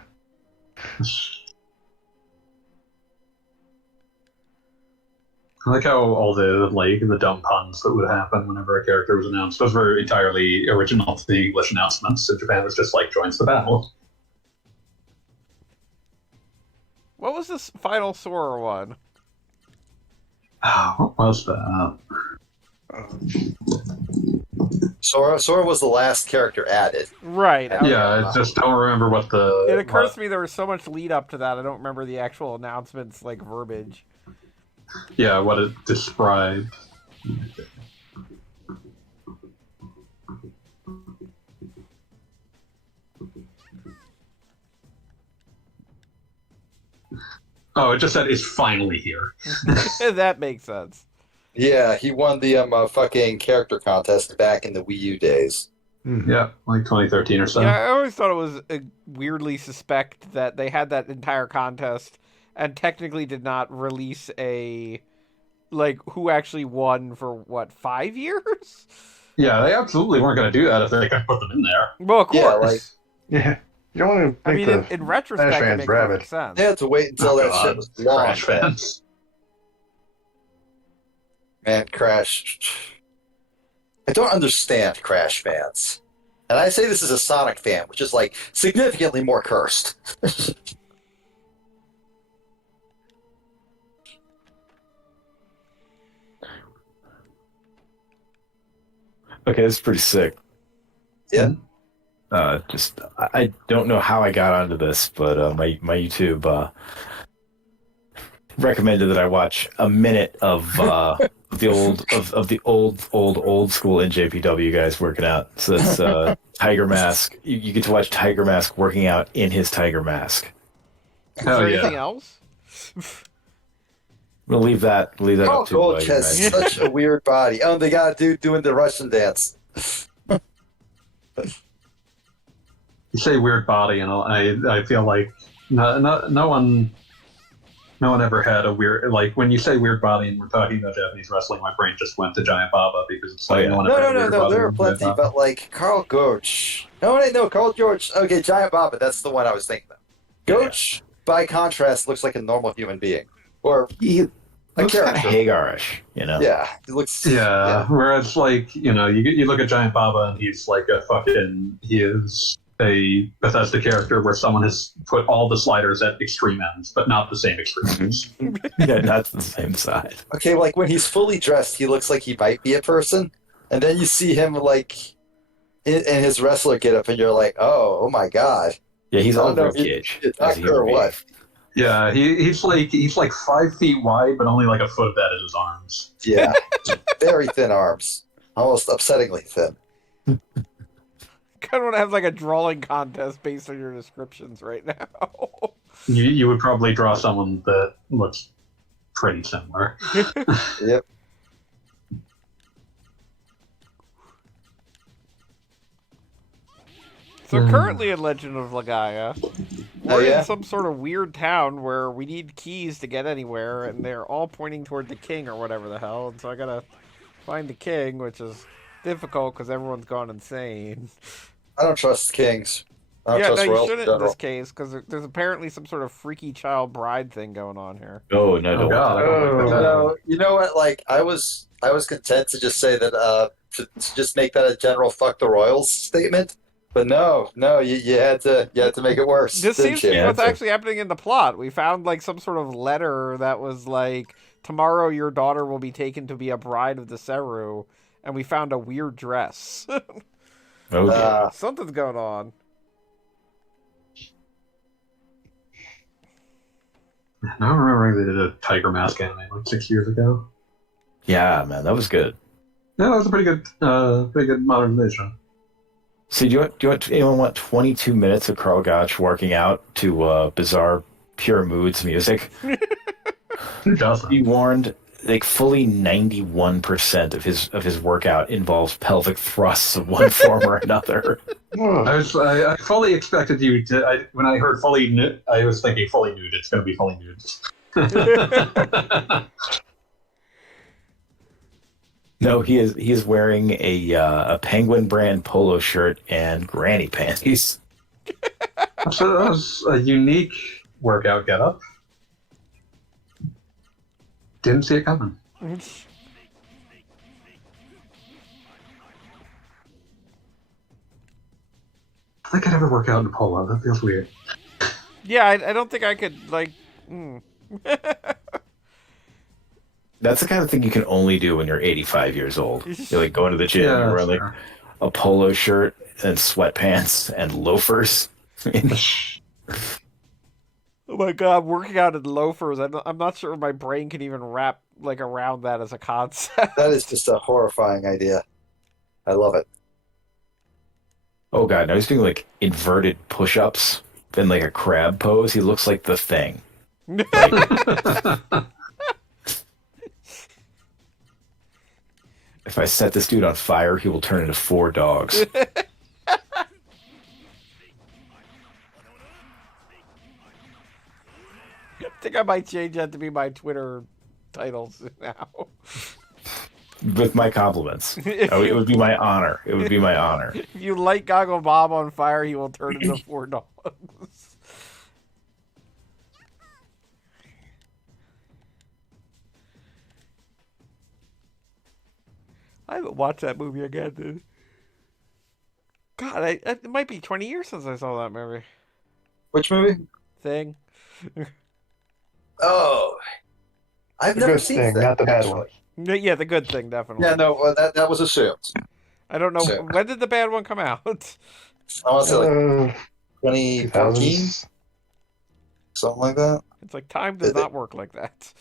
I like how all the dumb puns that would happen whenever a character was announced. Those were entirely original to the English announcements. In Japan, was just joins the battle. What was this final Sora one? What was that? Sora was the last character added. Right. I just don't remember what the... It occurs to me there was so much lead up to that, I don't remember the actual announcements, verbiage. Yeah, what it described. Oh, it just said it's finally here. That makes sense. Yeah, he won the fucking character contest back in the Wii U days. Yeah, 2013 or so. Yeah, I always thought it was weirdly suspect that they had that entire contest and technically did not release a who actually won for 5 years? Yeah, they absolutely weren't going to do that if they could put them in there. Well, of course. Yeah, you don't want to. I mean, in retrospect, it makes perfect sense. They had to wait until that shit was launched. Fans. Man, Crash. I don't understand Crash fans. And I say this as a Sonic fan, which is significantly more cursed. Okay, that's pretty sick. Yeah. I don't know how I got onto this, but my YouTube recommended that I watch a minute of the old school NJPW guys working out. So that's Tiger Mask. You get to watch Tiger Mask working out in his Tiger Mask. Is Oh, there yeah. anything else? I'm gonna leave that Carl up to Gulch your has imagination. such a weird body. Oh, they got a dude doing the Russian dance. You say weird body, and I feel like no one ever had a weird, like, when you say weird body and we're talking about Japanese wrestling, my brain just went to Giant Baba, because it's like Oh, yeah. no one No, ever no, had a no, weird no. body There are than Giant plenty, Baba. but like Carl Gulch. No, Carl George. Okay, Giant Baba. That's the one I was thinking of. Gulch, by contrast, looks like a normal human being, or He a looks kind of character. Hagarish, you know. Yeah, it looks. Yeah, whereas, like, you look at Giant Baba and he's like he is a Bethesda character where someone has put all the sliders at extreme ends, but not the same extremes. Yeah, not the same side. Okay, like when he's fully dressed, he looks like he might be a person, and then you see him like in his wrestler getup, and you're like, oh my god. Yeah, he's I don't all know Rib if Cage. it's as a doctor or human being. what. Yeah, he's like 5 feet wide, but only like a foot of that is his arms. Yeah, very thin arms, almost upsettingly thin. Kind of want to have like a drawing contest based on your descriptions right now. You would probably draw someone that looks pretty similar. Yep. So currently in Legend of Legaia, we're yeah? in some sort of weird town where we need keys to get anywhere, and they're all pointing toward the king or whatever the hell. And so I gotta find the king, which is difficult because everyone's gone insane. I don't trust kings. I don't Yeah, trust no, you royals in shouldn't in general. this case because there's apparently some sort of freaky child bride thing going on here. Oh no, Oh don't god, I don't like that. No, you know what? Like I was content to just say that to just make that a general "fuck the royals" statement. But no, you had to make it worse. This didn't seems to you? be Yeah, what's that's a- actually happening in the plot. We found like some sort of letter that was like, tomorrow your daughter will be taken to be a bride of the Seru, and we found a weird dress. Okay. Something's going on. I remember they did a Tiger Mask anime like 6 years ago. Yeah, man, that was good. Yeah, that was a pretty good modernization. So anyone want 22 minutes of Carl Gotch working out to bizarre Pure Moods music? Who doesn't? Be warned, like fully 91% of his workout involves pelvic thrusts of one form or another. I fully expected you to. When I heard fully nude, I was thinking fully nude. It's going to be fully nude. No, he is wearing a Penguin brand polo shirt and granny panties. So that was a unique workout getup. Didn't see it coming. Yeah, I think I'd ever work out in a polo. That feels weird. I don't think I could like. That's the kind of thing you can only do when you're 85 years old. You're like going to the gym, Yeah, you're wearing like sure. a polo shirt and sweatpants and loafers. Oh my god, working out in loafers. I'm not sure my brain can even wrap like around that as a concept. That is just a horrifying idea. I love it. Oh god, now he's doing like inverted push-ups in like a crab pose. He looks like the Thing. If I set this dude on fire, he will turn into 4 dogs. I think I might change that to be my Twitter titles now. With my compliments. Oh, it would be my honor. It would be my honor. If you light Goggle Bob on fire, he will turn into 4 dogs. I haven't watched that movie again, dude. God, it might be 20 years since I saw that movie. Which movie? Thing. Oh, I've The never good seen thing, that. not the bad actually. one. Yeah, the good thing, definitely. Yeah, no, well, that was assumed. I don't know. So- When did the bad one come out? I want to say like 2014, 2000s. something like that. It's like time does not work like that.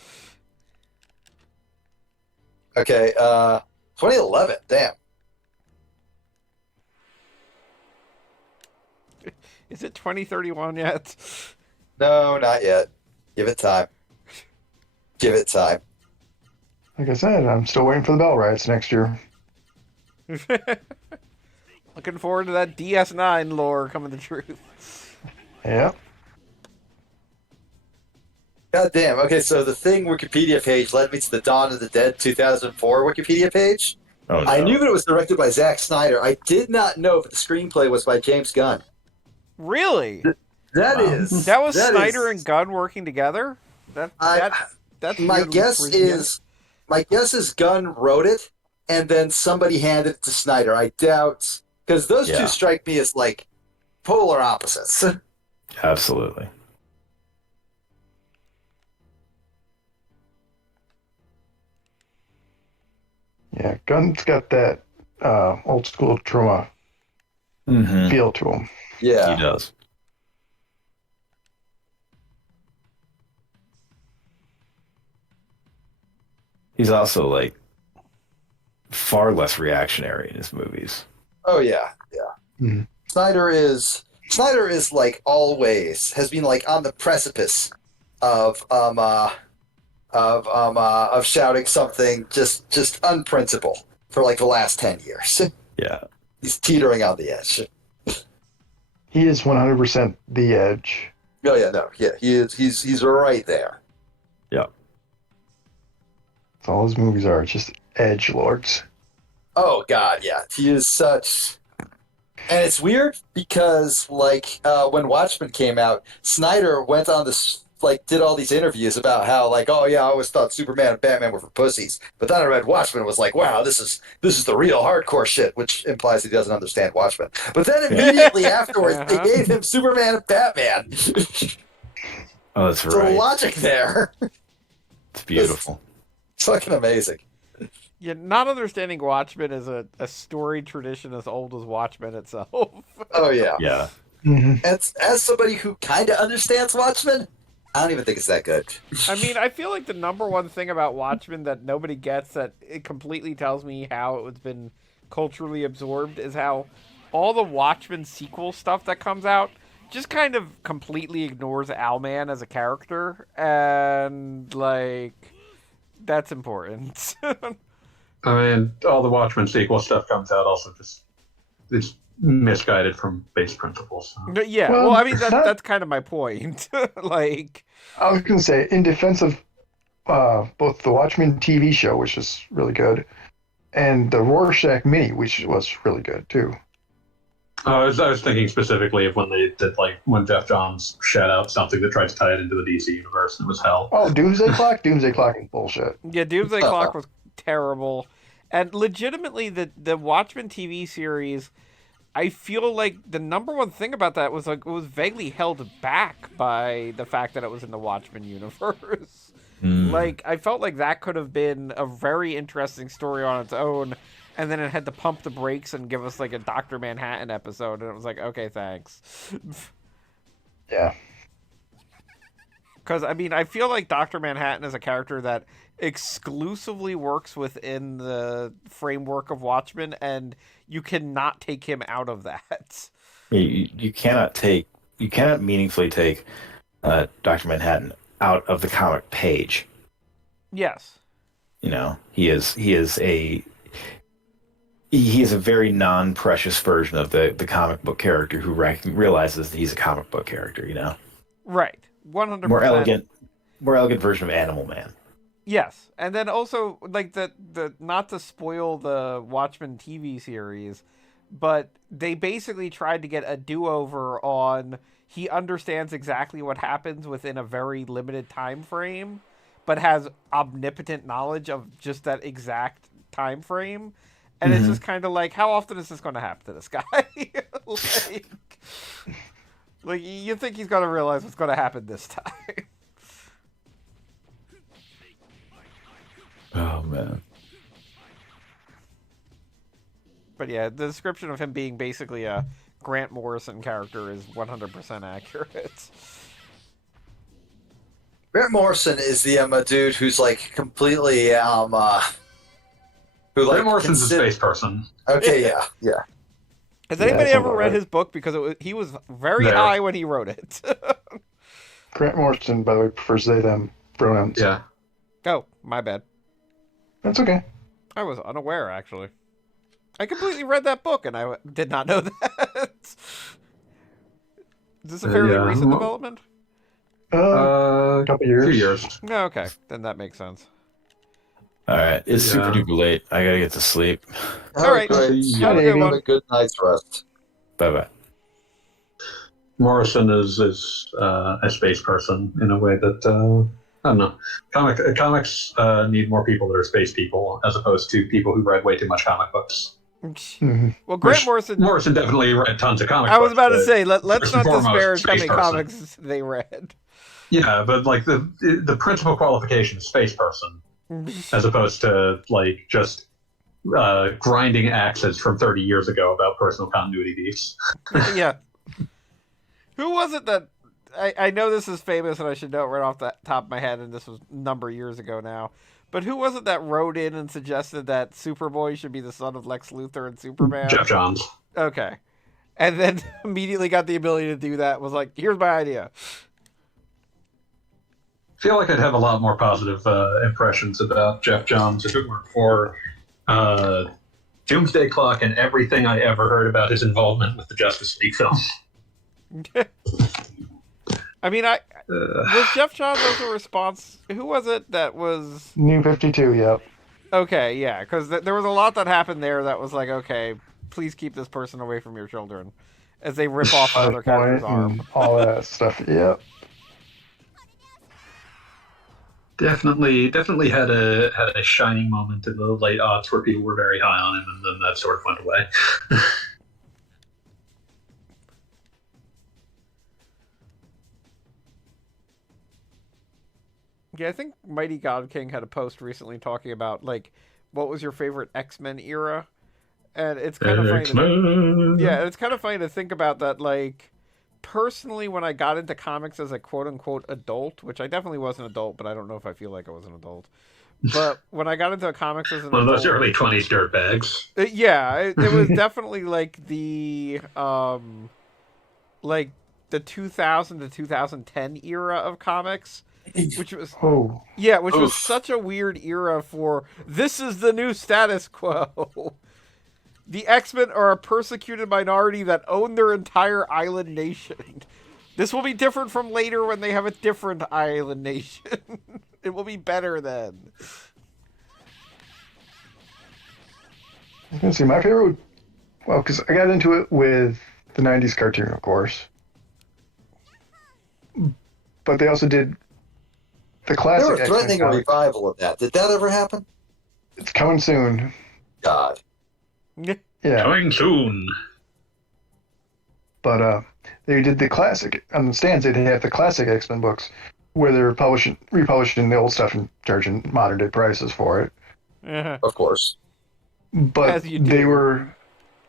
Okay, 2011. Damn. Is it 2031 yet? No, not yet. Give it time. Give it time. Like I said, I'm still waiting for the Bell riots next year. Looking forward to that DS9 lore coming to truth. Yeah. God damn. Okay, so the Thing Wikipedia page led me to the Dawn of the Dead 2004 Wikipedia page. Oh, no. I knew that it was directed by Zack Snyder. I did not know that the screenplay was by James Gunn. Really? That Wow. is That was that Snyder is- and Gunn working together? That's my weirdly guess freaky. is Gunn wrote it and then somebody handed it to Snyder. I doubt, because those two Yeah. strike me as like polar opposites. Absolutely. Yeah, Gunn's got that old school trauma Mm-hmm. feel to him. Yeah. He does. He's also like far less reactionary in his movies. Oh yeah. Yeah. Mhm. Snyder is like always has been like on the precipice of shouting something just unprincipled for like the last 10 years. Yeah. He's teetering on the edge. He is 100% the edge. Oh yeah, no, yeah, he is. He's right there. Yeah. That's all his movies are. It's just edge lords. Oh god, yeah, he is such. And it's weird because like when Watchmen came out, Snyder went on this like did all these interviews about how like oh yeah I always thought Superman and Batman were for pussies, but then I read Watchmen and was like wow this is the real hardcore shit, which implies he doesn't understand Watchmen. But then immediately afterwards they gave him Superman and Batman. Oh, that's The right. logic there. It's beautiful. It's fucking amazing. Yeah, not understanding Watchmen is a story tradition as old as Watchmen itself. Oh yeah. Yeah. Mm-hmm. As somebody who kind of understands Watchmen, I don't even think it's that good. I mean, I feel like the number one thing about Watchmen that nobody gets, that it completely tells me how it's been culturally absorbed, is how all the Watchmen sequel stuff that comes out just kind of completely ignores Owlman as a character, and like that's important. I mean, all the Watchmen sequel stuff comes out also just it's misguided from base principles. So. But yeah, Well, well, I mean that- that's kind of my point. Like, I was going to say, in defense of both the Watchmen TV show, which is really good, and the Rorschach mini, which was really good too. I was thinking specifically of when they did like when Jeff Johns shat out something that tried to tie it into the DC universe and it was hell. Oh, Doomsday Clock? Doomsday Clock is bullshit. yeah, Doomsday Clock was terrible, and legitimately the Watchmen TV series, I feel like the number one thing about that was like it was vaguely held back by the fact that it was in the Watchmen universe. Mm. Like I felt like that could have been a very interesting story on its own, and then it had to pump the brakes and give us like a Dr. Manhattan episode, and it was like, okay, thanks. Yeah. Because I mean, I feel like Dr. Manhattan is a character that exclusively works within the framework of Watchmen, and you cannot take him out of that. You cannot meaningfully take Dr. Manhattan out of the comic page. Yes. You know, he is a very non-precious version of the comic book character who realizes that he's a comic book character. You know, Right. 100%. more elegant version of Animal Man. Yes, and then also like the not to spoil the Watchmen TV series, but they basically tried to get a do-over on he understands exactly what happens within a very limited time frame, but has omnipotent knowledge of just that exact time frame. And it's just kind of like, how often is this going to happen to this guy? like you think he's going to realize what's going to happen this time. Oh man. But yeah, the description of him being basically a Grant Morrison character is 100% accurate. Grant Morrison is the dude who's like completely who like Grant Morrison's a space person. Okay, yeah. Has Yeah, anybody that sounds ever about read right. his book? Because he was very There. high when he wrote it. Grant Morrison, by the way, prefers they them pronouns. Yeah. Oh, my bad. That's okay. I was unaware, actually. I completely read that book, and I did not know that. Is this a fairly Yeah. recent development? Couple years. Few years. No, okay. Then that makes sense. All right, it's super Yeah. duper late. I gotta get to sleep. All right. Good. Have a good Have one. a good night's rest. Bye bye. Morrison is a space person in a way that I don't know. Comics need more people that are space people as opposed to people who read way too much comic books. Mhm. Well, Grant Which Morrison definitely read tons of comic I books. was about to but say, let's first not and foremost, disparage how space many person. comics they read. Yeah, but like the principal qualification is space person, as opposed to like just grinding axes from 30 years ago about personal continuity beefs. Yeah. Who was it that... I know this is famous, and I should know it right off the top of my head, and this was a number of years ago now. But who was it that wrote in and suggested that Superboy should be the son of Lex Luthor and Superman? Jeff Johns. Okay. And then immediately got the ability to do that, was like, here's my idea. I feel like I'd have a lot more positive impressions about Jeff Johns if it weren't for Doomsday Clock and everything I ever heard about his involvement with the Justice League film. I mean, was Jeff Johns also a response? Who was it that was... New 52, yep. Okay, yeah, because there was a lot that happened there that was like, okay, please keep this person away from your children, as they rip off another character's arm. And all that stuff, yep. Definitely had a shining moment in the late aughts where people were very high on him, and then that sort of went away. Yeah, I think Mighty God King had a post recently talking about, like, what was your favorite X-Men era? And it's kind of funny. Yeah, it's kind of funny to think about that, like, personally, when I got into comics as a quote-unquote adult, which I definitely was an adult, but I don't know if I feel like I was an adult. But when I got into comics as an One of adult... those early 20s dirtbags. Yeah, it was definitely, like, the 2000 to 2010 era of comics. Which was which was such a weird era for this is the new status quo. The X-Men are a persecuted minority that own their entire island nation. This will be different from later when they have a different island nation. It will be better then. I was gonna say my favorite. Well, because I got into it with the '90s cartoon, of course, but they also did the They classic. were threatening X-Men a comic. revival of that. Did that ever happen? It's coming soon. God. Yeah, Coming soon. but they did the classic on the stands. They have the classic X-Men books where they're republishing the old stuff and charging modern day prices for it. Uh-huh. Of course. But As you do. they were,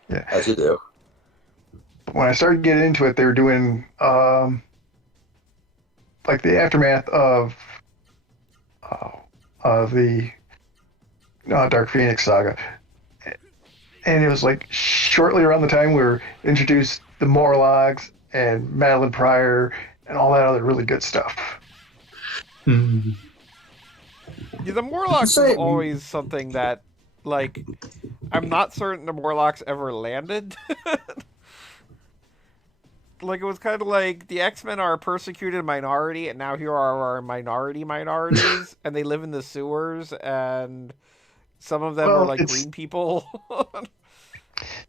As you do. when I started getting into it, they were doing like the aftermath of the Dark Phoenix saga, and it was like shortly around the time we were introduced the Morlocks and Madeline Pryor and all that other really good stuff. Hmm. Yeah, the Morlocks is always something that, like, I'm not certain the Morlocks ever landed. Like, it was kind of like the X-Men are a persecuted minority, and now here are our minorities, and they live in the sewers, and some of them are like green people.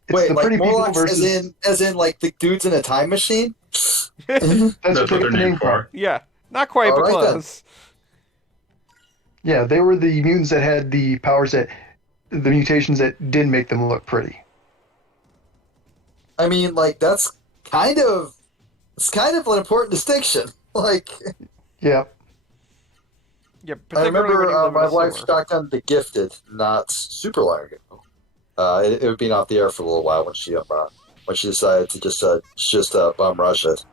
Wait, the like pretty people Morlocks versus as in like the dudes in a time machine? that's That's what what they they're get the name named for. for. Yeah, not quite, but All right, then. close. Yeah, they were the mutants that had the powers the mutations that did make them look pretty. I mean, like it's kind of an important distinction. Like, Yeah, Yeah, I particularly when you remember live in my a wife sewer. shotgunned The Gifted not super long ago, It would been off the air for a little while when she decided to just bum rush it.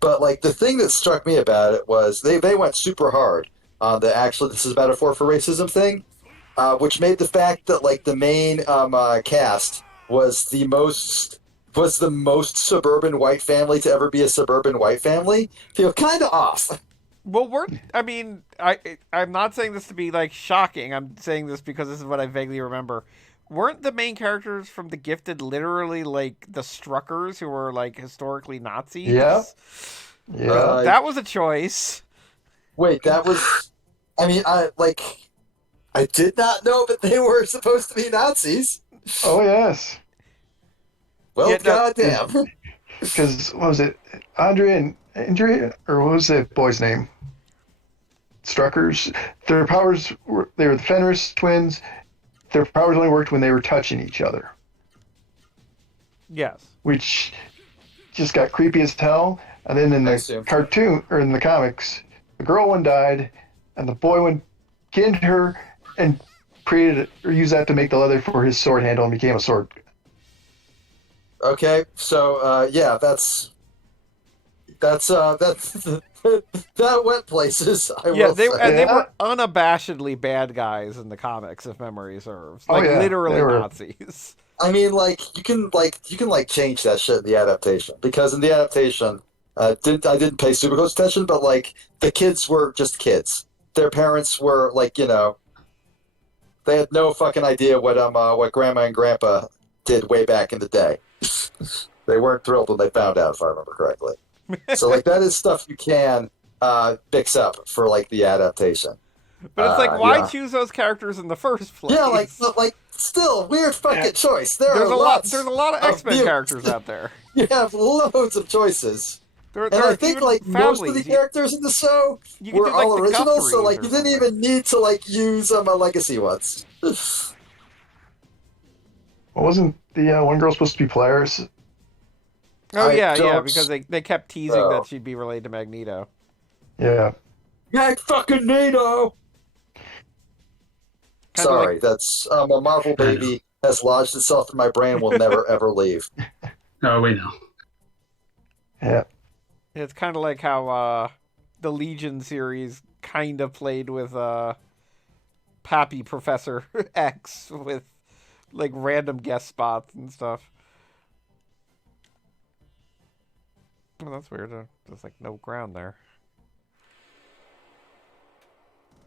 But like the thing that struck me about it was they went super hard on the actually this is a metaphor for racism thing, which made the fact that like the main cast was the most suburban white family to ever be a suburban white family feel kind of off. Well, I'm not saying this to be like shocking. I'm saying this because this is what I vaguely remember. Weren't the main characters from The Gifted literally like the Struckers who were like historically Nazis? Yeah. Yeah. That was a choice. Wait, that was. I mean, I did not know that they were supposed to be Nazis. Oh yes. Well, Yeah, no, goddamn. Because what was it, Andrea, or what was the boy's name? Struckers. Their powers they were the Fenris twins. Their powers only worked when they were touching each other, Yes. which just got creepy as hell. And then in I the assume. cartoon or in the comics, the girl one died, and the boy one skinned her and created or used that to make the leather for his sword handle and became a sword. Okay, so yeah, that's that went places. I Yeah, will they say. and they Yeah. were unabashedly bad guys in the comics, if memory serves. Like yeah, literally they were. Nazis. I mean, like you can change that shit in the adaptation because in the adaptation, I didn't pay super close attention, but like the kids were just kids. Their parents were like they had no fucking idea what grandma and grandpa did way back in the day. They weren't thrilled when they found out, if I remember correctly. So like that is stuff you can fix up for like the adaptation. But it's like, why Yeah. choose those characters in the first place? Yeah, like still weird fucking choice. There there's are a lot. lots. There's a lot of of X-Men mutants. characters out there. You have loads of choices. There And are I think even like most of the families. characters in the show You can were do, like, all the original, so Guthries like or you didn't something. even need to like use legacy ones. Wasn't the one girl supposed to be Polaris? Oh I yeah, don't because they kept teasing know. that she'd be related to Magneto. Yeah. Yeah, fucking NATO. Kinda Sorry, like- that's a Marvel baby has lodged itself in my brain. Will never ever leave. Oh, we know. Yeah. It's kind of like how the Legion series kind of played with Pappy Professor X with like random guest spots and stuff. Oh, that's weird. There's like no ground there.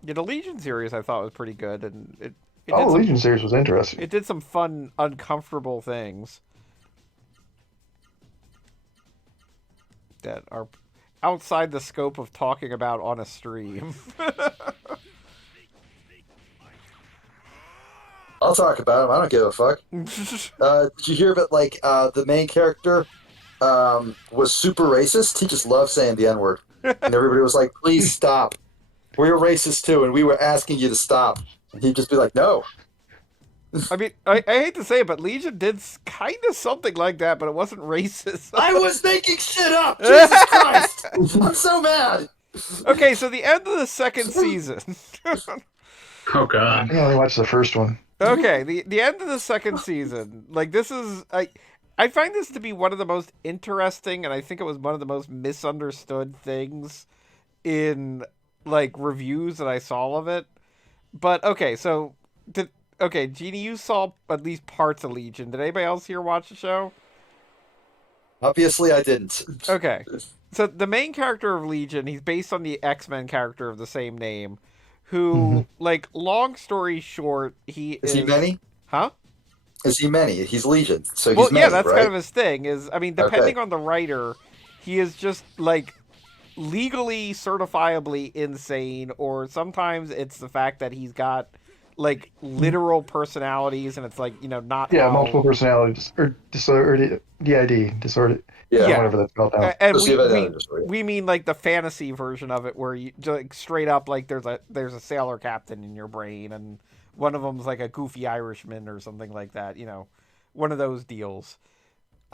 Yeah, the Legion series I thought was pretty good, and it The did some, Legion series was interesting. it did some fun, uncomfortable things that are outside the scope of talking about on a stream. I'll talk about him. I don't give a fuck. Did you hear about like the main character was super racist? He just loved saying the N word, and everybody was like, "Please stop. We're racist too, and we were asking you to stop." And he'd just be like, "No." I mean, I hate to say it, but Legion did kind of something like that, but it wasn't racist. I was making shit up. Jesus Christ! I'm so mad. Okay, so the end of the second season. Oh god. I only watched the first one. Okay, the end of the second season. Like, this is I find this to be one of the most interesting, and I think it was one of the most misunderstood things in like reviews that I saw of it. But okay, so Jeannie, you saw at least parts of Legion. Did anybody else here watch the show? Obviously, I didn't. Okay. So the main character of Legion, he's based on the X-Men character of the same name, who, like, long story short, Is he many? Huh? Is he many? He's Legion, so Well, he's many, yeah, that's right? kind of his thing. I mean, depending Okay. on the writer, he is just, like, legally, certifiably insane, or sometimes it's the fact that he's got, like, literal personalities, and it's, like, not Yeah, how... multiple personality or disorder, DID, disorder, Yeah. whatever that's called now. And Let's see if I understand. we mean like the fantasy version of it, where you like straight up like there's a sailor captain in your brain, and one of them's like a goofy Irishman or something like that. One of those deals.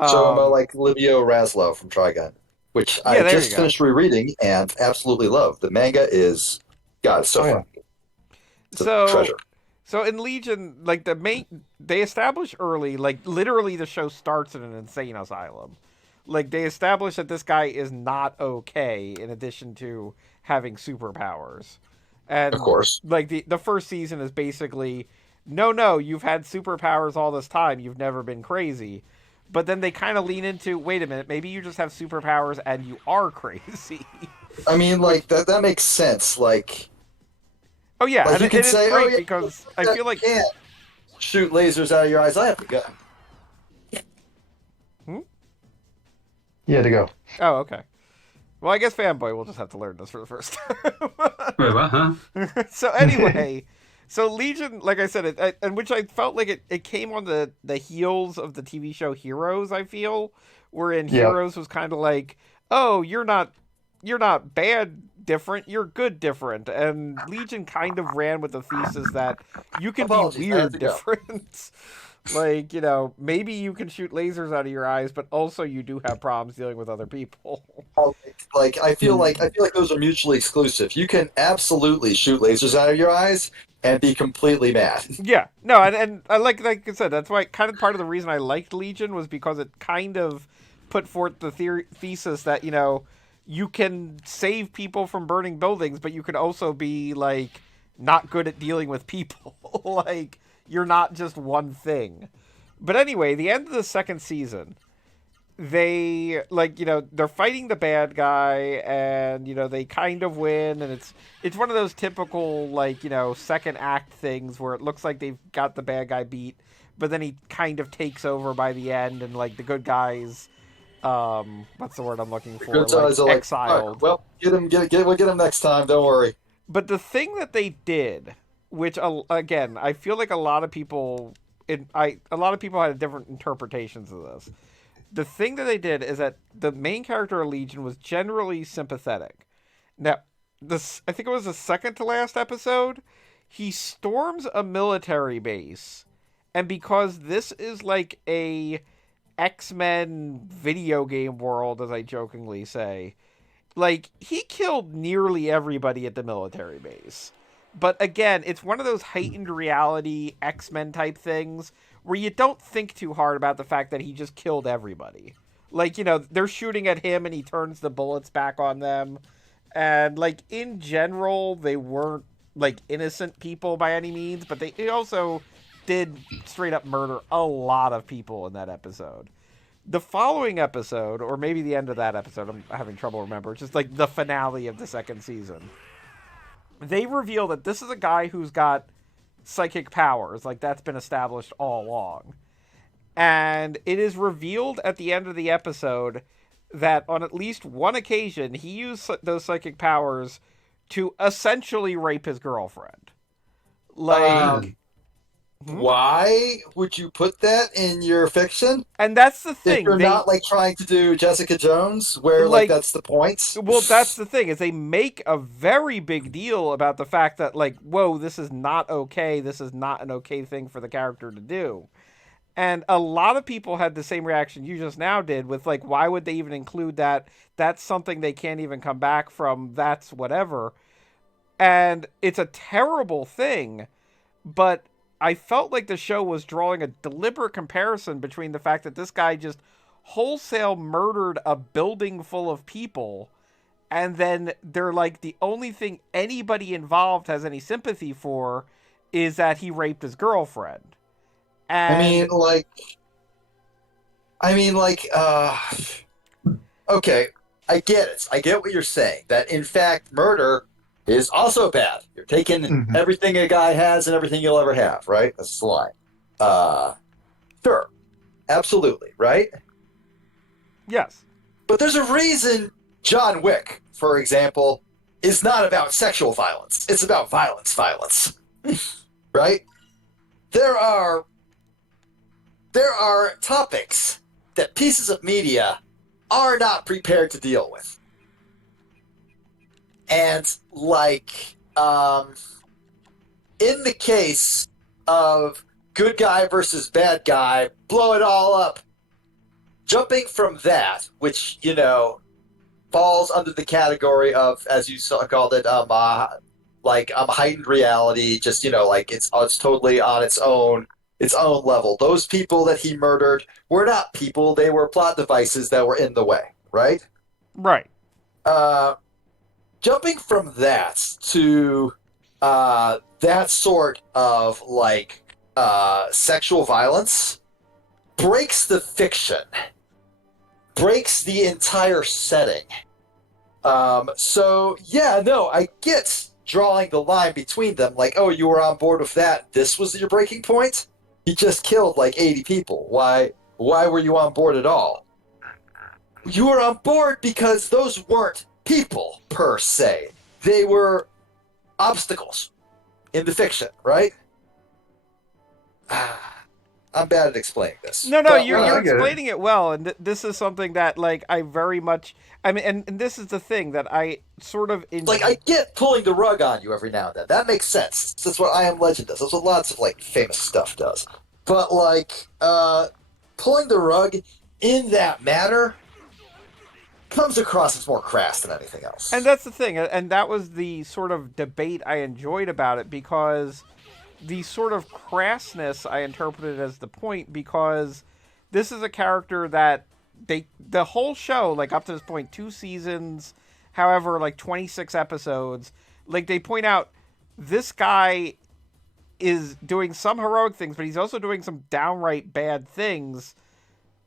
So I'm like Livio Raslo from Trigun, which I there just you go. finished rereading and absolutely love. The manga is, God, it's so Oh, yeah. fun. It's a So treasure. So in Legion, like they establish early, like literally the show starts in an insane asylum. Like they establish that this guy is not okay. In addition to having superpowers, Of and course. like the first season is basically, no, you've had superpowers all this time. You've never been crazy. But then they kind of lean into, wait a minute, maybe you just have superpowers and you are crazy. I mean, like that makes sense. Like Oh yeah, Like and you can it is say, great "Oh yeah, because I feel like you can't shoot lasers out of your eyes." I have to go. You had to go. oh okay. Well, I guess fanboy will just have to learn this for the first Wait, what? Huh? time. So anyway, so Legion, like I said, and which I felt like it came on the heels of the TV show Heroes. I feel wherein Yeah. Heroes was kind of like, oh, you're not bad different, you're good different, and Legion kind of ran with the thesis that you can Apologies, be I have weird to go. different. Like, you know, maybe you can shoot lasers out of your eyes, but also you do have problems dealing with other people. Like I feel like those are mutually exclusive. You can absolutely shoot lasers out of your eyes and be completely mad. Yeah, no, and I like I said, that's why kind of part of the reason I liked Legion was because it kind of put forth the thesis that, you know, you can save people from burning buildings, but you could also be like not good at dealing with people. Like you're not just one thing. But anyway, the end of the second season, they like, you know, they're fighting the bad guy and, you know, they kind of win, and it's one of those typical, like, you know, second act things where it looks like they've got the bad guy beat, but then he kind of takes over by the end, and like the good guys, what's the word I'm looking for, Good guys are like, exiled. "All right, well, we'll get him next time. Don't worry." But the thing that they did, which again, I feel like a lot of people had different interpretations of this. The thing that they did is that the main character of Legion was generally sympathetic. Now, I think it was the second to last episode, he storms a military base, and because this is like a X-Men video game world, as I jokingly say, like, he killed nearly everybody at the military base. But again, it's one of those heightened reality X-Men type things where you don't think too hard about the fact that he just killed everybody. Like, you know, they're shooting at him and he turns the bullets back on them. And, like, in general, they weren't, like, innocent people by any means, but they also did straight up murder a lot of people in that episode. The following episode, or maybe the end of that episode, I'm having trouble remembering, just like the finale of the second season, they reveal that this is a guy who's got psychic powers. Like, that's been established all along. And it is revealed at the end of the episode that on at least one occasion, he used those psychic powers to essentially rape his girlfriend. Like, Why would you put that in your fiction? and that's the If thing. you're not like trying to do Jessica Jones, where like that's the point. Well, that's the thing, is they make a very big deal about the fact that, like, whoa, this is not okay. This is not an okay thing for the character to do. And a lot of people had the same reaction you just now did with, like, why would they even include that? That's something they can't even come back from. That's whatever. And it's a terrible thing, but I felt like the show was drawing a deliberate comparison between the fact that this guy just wholesale murdered a building full of people, and then they're like, the only thing anybody involved has any sympathy for is that he raped his girlfriend. And Okay, I get it. I get what you're saying. That in fact, murder is also bad. You're taking everything a guy has and everything you'll ever have, right? That's the line. Sure. Absolutely, right? yes. But there's a reason John Wick, for example, is not about sexual violence. It's about violence. Right? There are topics that pieces of media are not prepared to deal with. And like in the case of good guy versus bad guy, blow it all up. Jumping from that, which, you know, falls under the category of, as you called it, like heightened reality, just like it's totally on its own level. Those people that he murdered were not people; they were plot devices that were in the way, right? Right. Jumping from that to that sort of like sexual violence breaks the fiction, breaks the entire setting. So yeah, no, I get drawing the line between them. Like, oh, you were on board with that. This was your breaking point. He just killed like 80 people. Why were you on board at all? You were on board because those weren't people per se. They were obstacles in the fiction, right? I'm bad at explaining this. No, But, you're I get it. explaining it well, and this is something that like I very much. I mean, and this is the thing that I sort of like, I get pulling the rug on you every now and then. That makes sense. That's what I Am Legend does. That's what lots of like famous stuff does. But like pulling the rug in that manner comes across as more crass than anything else. And that's the thing, and that was the sort of debate I enjoyed about it, because the sort of crassness I interpreted as the point, because this is a character that the whole show, like up to this point, 2 seasons, however, like 26 episodes, like they point out this guy is doing some heroic things, but he's also doing some downright bad things.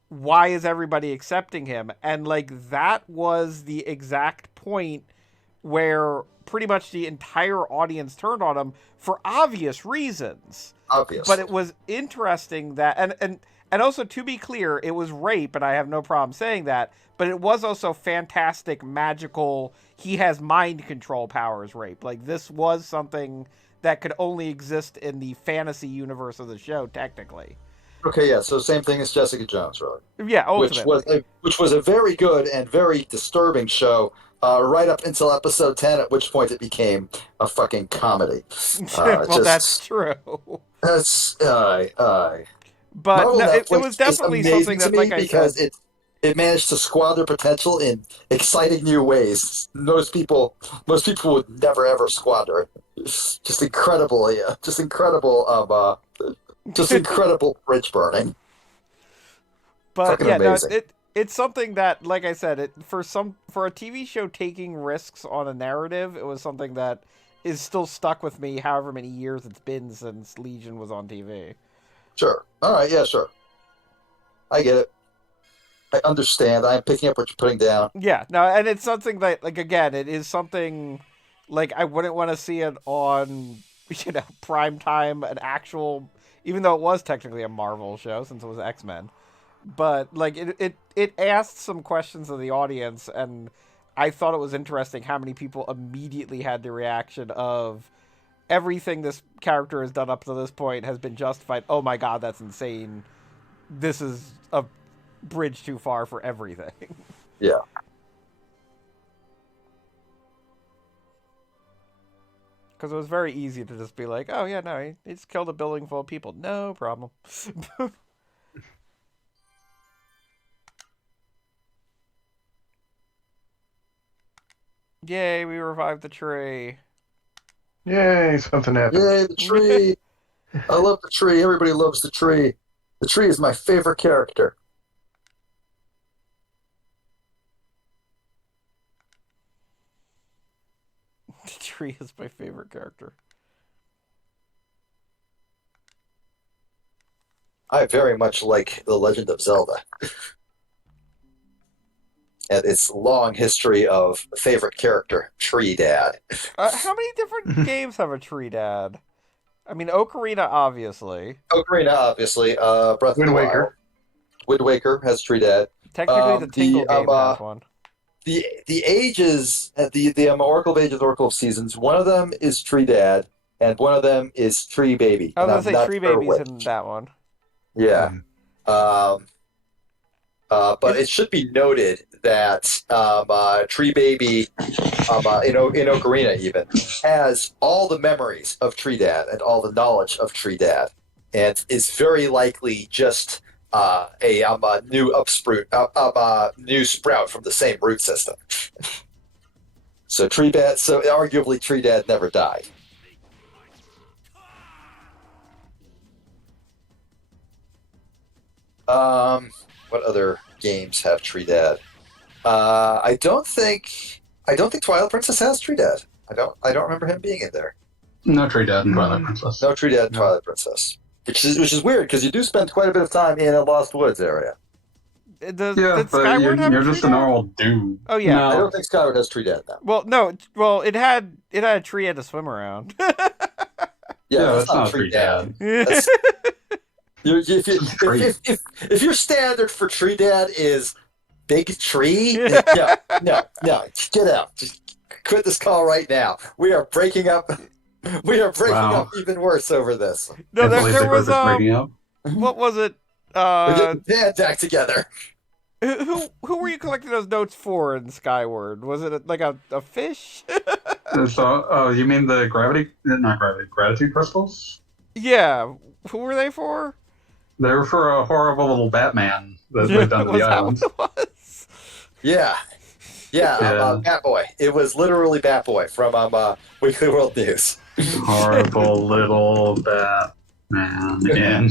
Why is everybody accepting him? And like that was the exact point where pretty much the entire audience turned on him for obvious reasons. Obvious. But it was interesting that and also, to be clear, it was rape, and I have no problem saying that, but it was also fantastic, magical, he has mind control powers rape. Like, this was something that could only exist in the fantasy universe of the show, technically. Okay, yeah, so same thing as Jessica Jones, really. Yeah, ultimately. Which was a very good and very disturbing show, right up until episode 10, at which point it became a fucking comedy. Well, that's true. That's But Marvel no, it Netflix was definitely is amazing something to that, me like I because said, it managed to squander potential in exciting new ways. Most people would never ever squander it. Just incredible, yeah. Just incredible bridge burning. but Fucking yeah, amazing. no, it's something that, like I said, for a TV show taking risks on a narrative, it was something that is still stuck with me. However many years it's been since Legion was on TV. Sure. All right. Yeah. Sure. I get it. I understand. I'm picking up what you're putting down. Yeah, no, and it's something that, like, again, it is something like I wouldn't want to see it on, prime time, an actual, even though it was technically a Marvel show since it was X-Men, but like it asked some questions of the audience, and I thought it was interesting how many people immediately had the reaction of everything this character has done up to this point has been justified. Oh my god, that's insane. This is a bridge too far for everything. Yeah. Because it was very easy to just be like, oh yeah, no, he just killed a building full of people. No problem. Yay, we revived the tree. Yay, something happened. Yay, the tree! I love the tree. Everybody loves the tree. The tree is my favorite character. The tree is my favorite character. I very much like The Legend of Zelda. And its long history of favorite character, Tree Dad. How many different games have a tree dad? I mean, Ocarina, obviously. Ocarina, obviously. Breath of the Wind Wild. Waker. Wind Waker has Tree Dad. Technically, the Tingle game has one. The ages, the Oracle of Ages, Oracle of Seasons, one of them is Tree Dad, and one of them is Tree Baby. I was and going I'm to say not Tree sure Baby's which. in that one. Yeah. But it should be noted that Tree Baby, in Ocarina even, has all the memories of Tree Dad and all the knowledge of Tree Dad, and is very likely just a new sprout from the same root system. So arguably Tree Dad never died. What other games have Tree Dad? I don't think Twilight Princess has Tree Dad. I don't remember him being in there. No Tree Dad and Twilight Princess. No Tree Dad and No. Twilight Princess. Which is weird because you do spend quite a bit of time in a Lost Woods area. Does, Yeah, did but Skyward have you're a just tree a dad? normal dude. Oh, yeah. I No, don't think Skyward has Tree Dad now. Well, no. Well, it had a tree had to swim around. Yeah, that's not Tree Dad. That's- Tree. If your standard for Tree Dad is big tree, no, get out. Just quit this call right now. We are breaking up. We are breaking Wow. up even worse over this. No, I believe there the was group is breaking up. what was it? We're getting band back together. Who were you collecting those notes for in Skyward? Was it like a fish? So, you mean the gratitude crystals? Yeah. Who were they for? They were for a horrible little Batman that lived under Was the that islands. what it was? Yeah. Batboy. It was literally Batboy from Weekly World News. Horrible little Batman in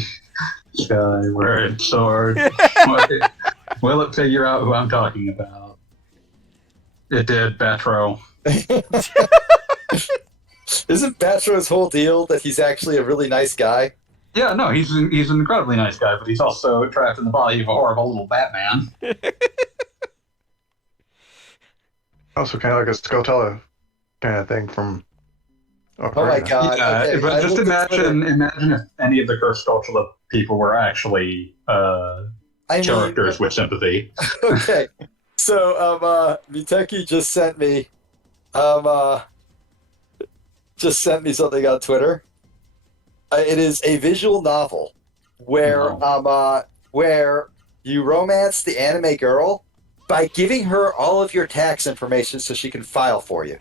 Skyward Sword. Will it figure out who I'm talking about? It did, Batro. Isn't Batro's whole deal that he's actually a really nice guy? Yeah, no, he's an incredibly nice guy, but he's also trapped in the body of a horrible little Batman. Also, kind of like a Scotella kind of thing from. Oh my god! Yeah, Okay, but I just looked at Twitter. imagine if any of the cursed Cultula people were actually I mean, characters with sympathy. Okay, so Miteki just sent me something on Twitter. It is a visual novel where you romance the anime girl by giving her all of your tax information so she can file for you.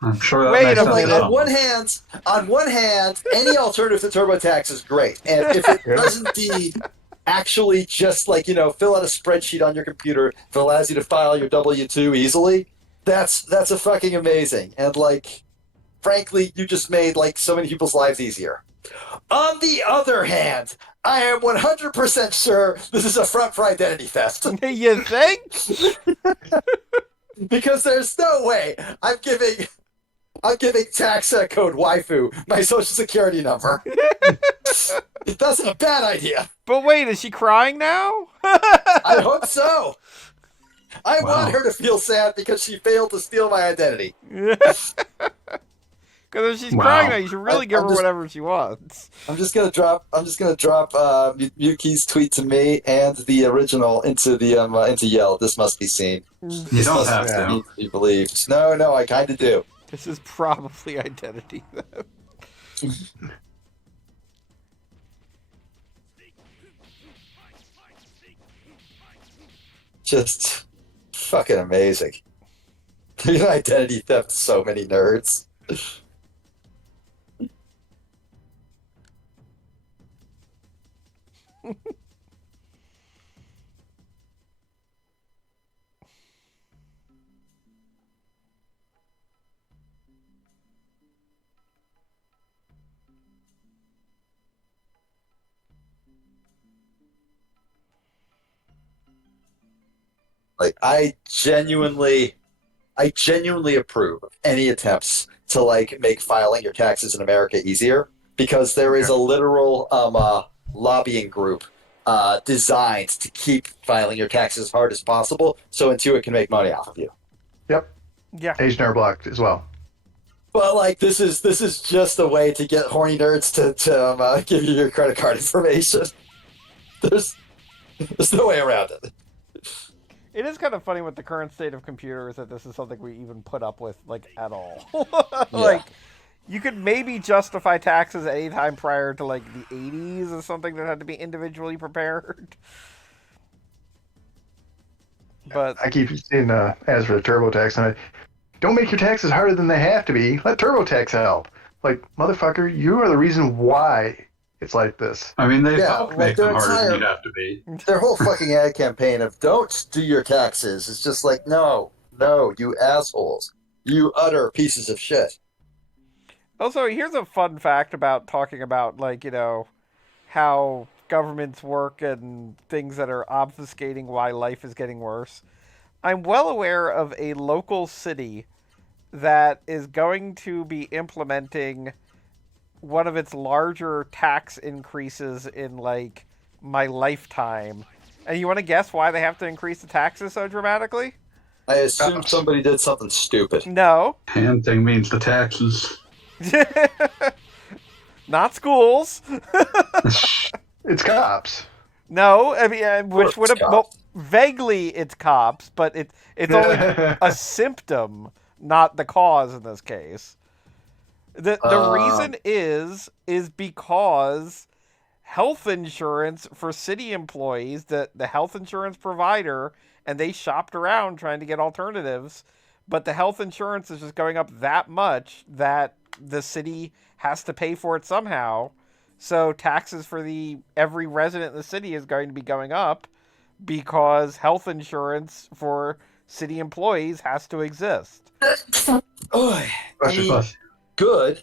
I'm sure that Wait makes a sense. Like minute. on one hand, any alternative to TurboTax is great, and if it does indeed actually just fill out a spreadsheet on your computer that allows you to file your W-2 easily, that's a fucking amazing. And frankly, you just made so many people's lives easier. On the other hand, I am 100% sure this is a front for identity theft. You think? Because there's no way I'm giving tax code waifu my social security number. That's a bad idea. But wait, is she crying now? I hope so. I Wow. want her to feel sad because she failed to steal my identity. Because if she's Wow. crying now, you should really give I'm her just- whatever she wants. I'm just gonna drop Yuki's tweet to me and the original into Yell. This must be seen. You This don't must have to. need to be believed. No, I kind of do. This is probably identity theft. Just fucking amazing. Identity theft. So many nerds. I genuinely approve of any attempts to make filing your taxes in America easier, because there is a literal lobbying group designed to keep filing your taxes as hard as possible, so Intuit can make money off of you. Yep. Yeah. Asian are blocked as well. But this is just a way to get horny nerds to give you your credit card information. There's no way around it. It is kind of funny with the current state of computers that this is something we even put up with, at all. You could maybe justify taxes at any time prior to, the 80s as something that had to be individually prepared. But I keep seeing ads for the TurboTax, and don't make your taxes harder than they have to be. Let TurboTax help. Motherfucker, you are the reason why it's like this. I mean, they Yeah, thought make their them harder than entire- you'd have to be. Their whole fucking ad campaign of "don't do your taxes" is just no. No, you assholes. You utter pieces of shit. Also, here's a fun fact about talking about, like, how governments work and things that are obfuscating why life is getting worse. I'm well aware of a local city that is going to be implementing one of its larger tax increases in, like, my lifetime. And you want to guess why they have to increase the taxes so dramatically? I assume Cops. somebody did something stupid. No. Handing means the taxes. Not schools. It's cops. No, I mean, which would have Cops. well, vaguely it's cops, but it's only a symptom, not the cause in this case. The reason is because health insurance for city employees, the health insurance provider, and they shopped around trying to get alternatives, but the health insurance is just going up that much that the city has to pay for it somehow. So taxes for the every resident in the city is going to be going up because health insurance for city employees has to exist. I mean, Plus, good.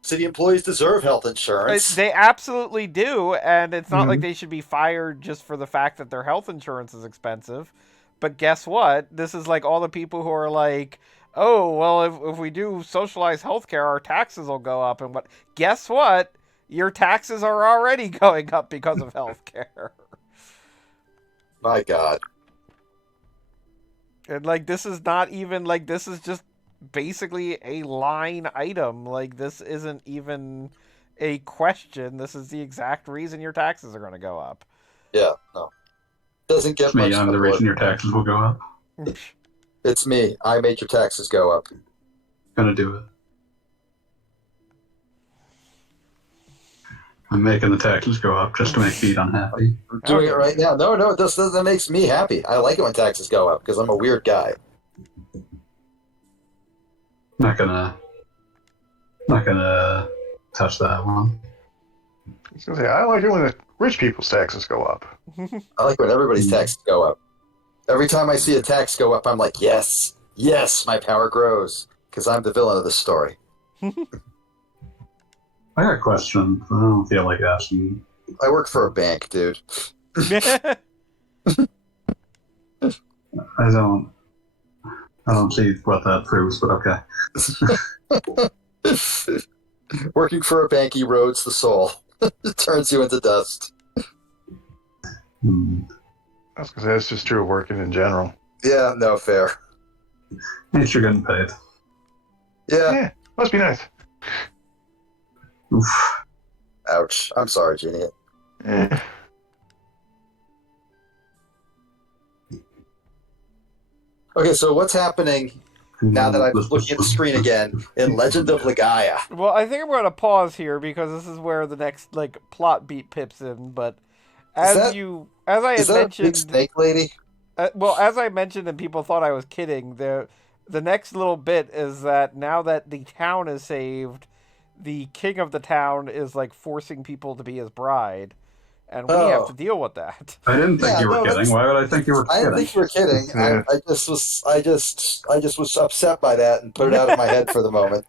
City employees deserve health insurance. They absolutely do, and it's not like Mhm. they should be fired just for the fact that their health insurance is expensive. But guess what? This is like all the people who are like, oh, well, if we do socialized healthcare, our taxes will go up. And what? Guess what? Your taxes are already going up because of healthcare. My God. And like, this is not even like, this is just basically a line item. Like, this isn't even a question. This is the exact reason your taxes are going to go up. Yeah, no. Doesn't get it's me. much I'm the simpler. reason your taxes will go up. It's me. I made your taxes go up. Gonna do it. I'm making the taxes go up just to make Pete unhappy. I'm doing Okay. it right now. No, that makes me happy. I like it when taxes go up because I'm a weird guy. Not gonna touch that one. I was gonna say, I like it when the rich people's taxes go up. I like when everybody's taxes go up. Every time I see a tax go up, I'm like, yes, yes, my power grows because I'm the villain of the story. I got a question. I don't feel like asking. I work for a bank, dude. I don't see what that proves, but okay. Working for a bank erodes the soul. It turns you into dust. Hmm. I was gonna say, that's just true of working in general. Yeah, no, fair. At least you're getting paid. Yeah, Yeah, must be nice. Oof. ouch. I'm sorry, Jeannie. Eh. Okay, so what's happening now that I'm looking at the screen again in Legend of Legaia? Well, I think I'm going to pause here because this is where the next like plot beat pips in. But as that- as I Is had that a big mentioned, snake lady? well, as I mentioned, and people thought I was kidding. The next little bit is that now that the town is saved, the king of the town is like forcing people to be his bride, and we have Oh. to deal with that. I didn't think Yeah, you were no, kidding. that's- Why would I think you were I kidding? didn't think you were kidding. Yeah. I just was upset by that and put it out of my head for the moment.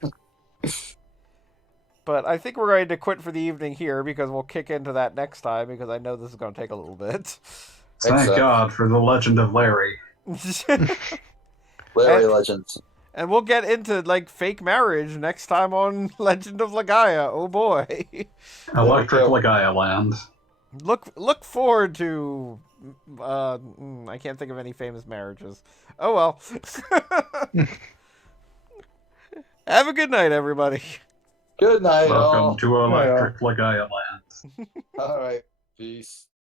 But I think we're going to quit for the evening here because we'll kick into that next time because I know this is going to take a little bit. Thank so. God for the Legend of Larry. Larry And- Legends. And we'll get into like fake marriage next time on Legend of Legaia. Oh boy. Electric go. Legaia Land. Look forward to I can't think of any famous marriages. Oh well. Have a good night, everybody. Good night, Welcome all. to Electric Legaia Land. All right. Peace.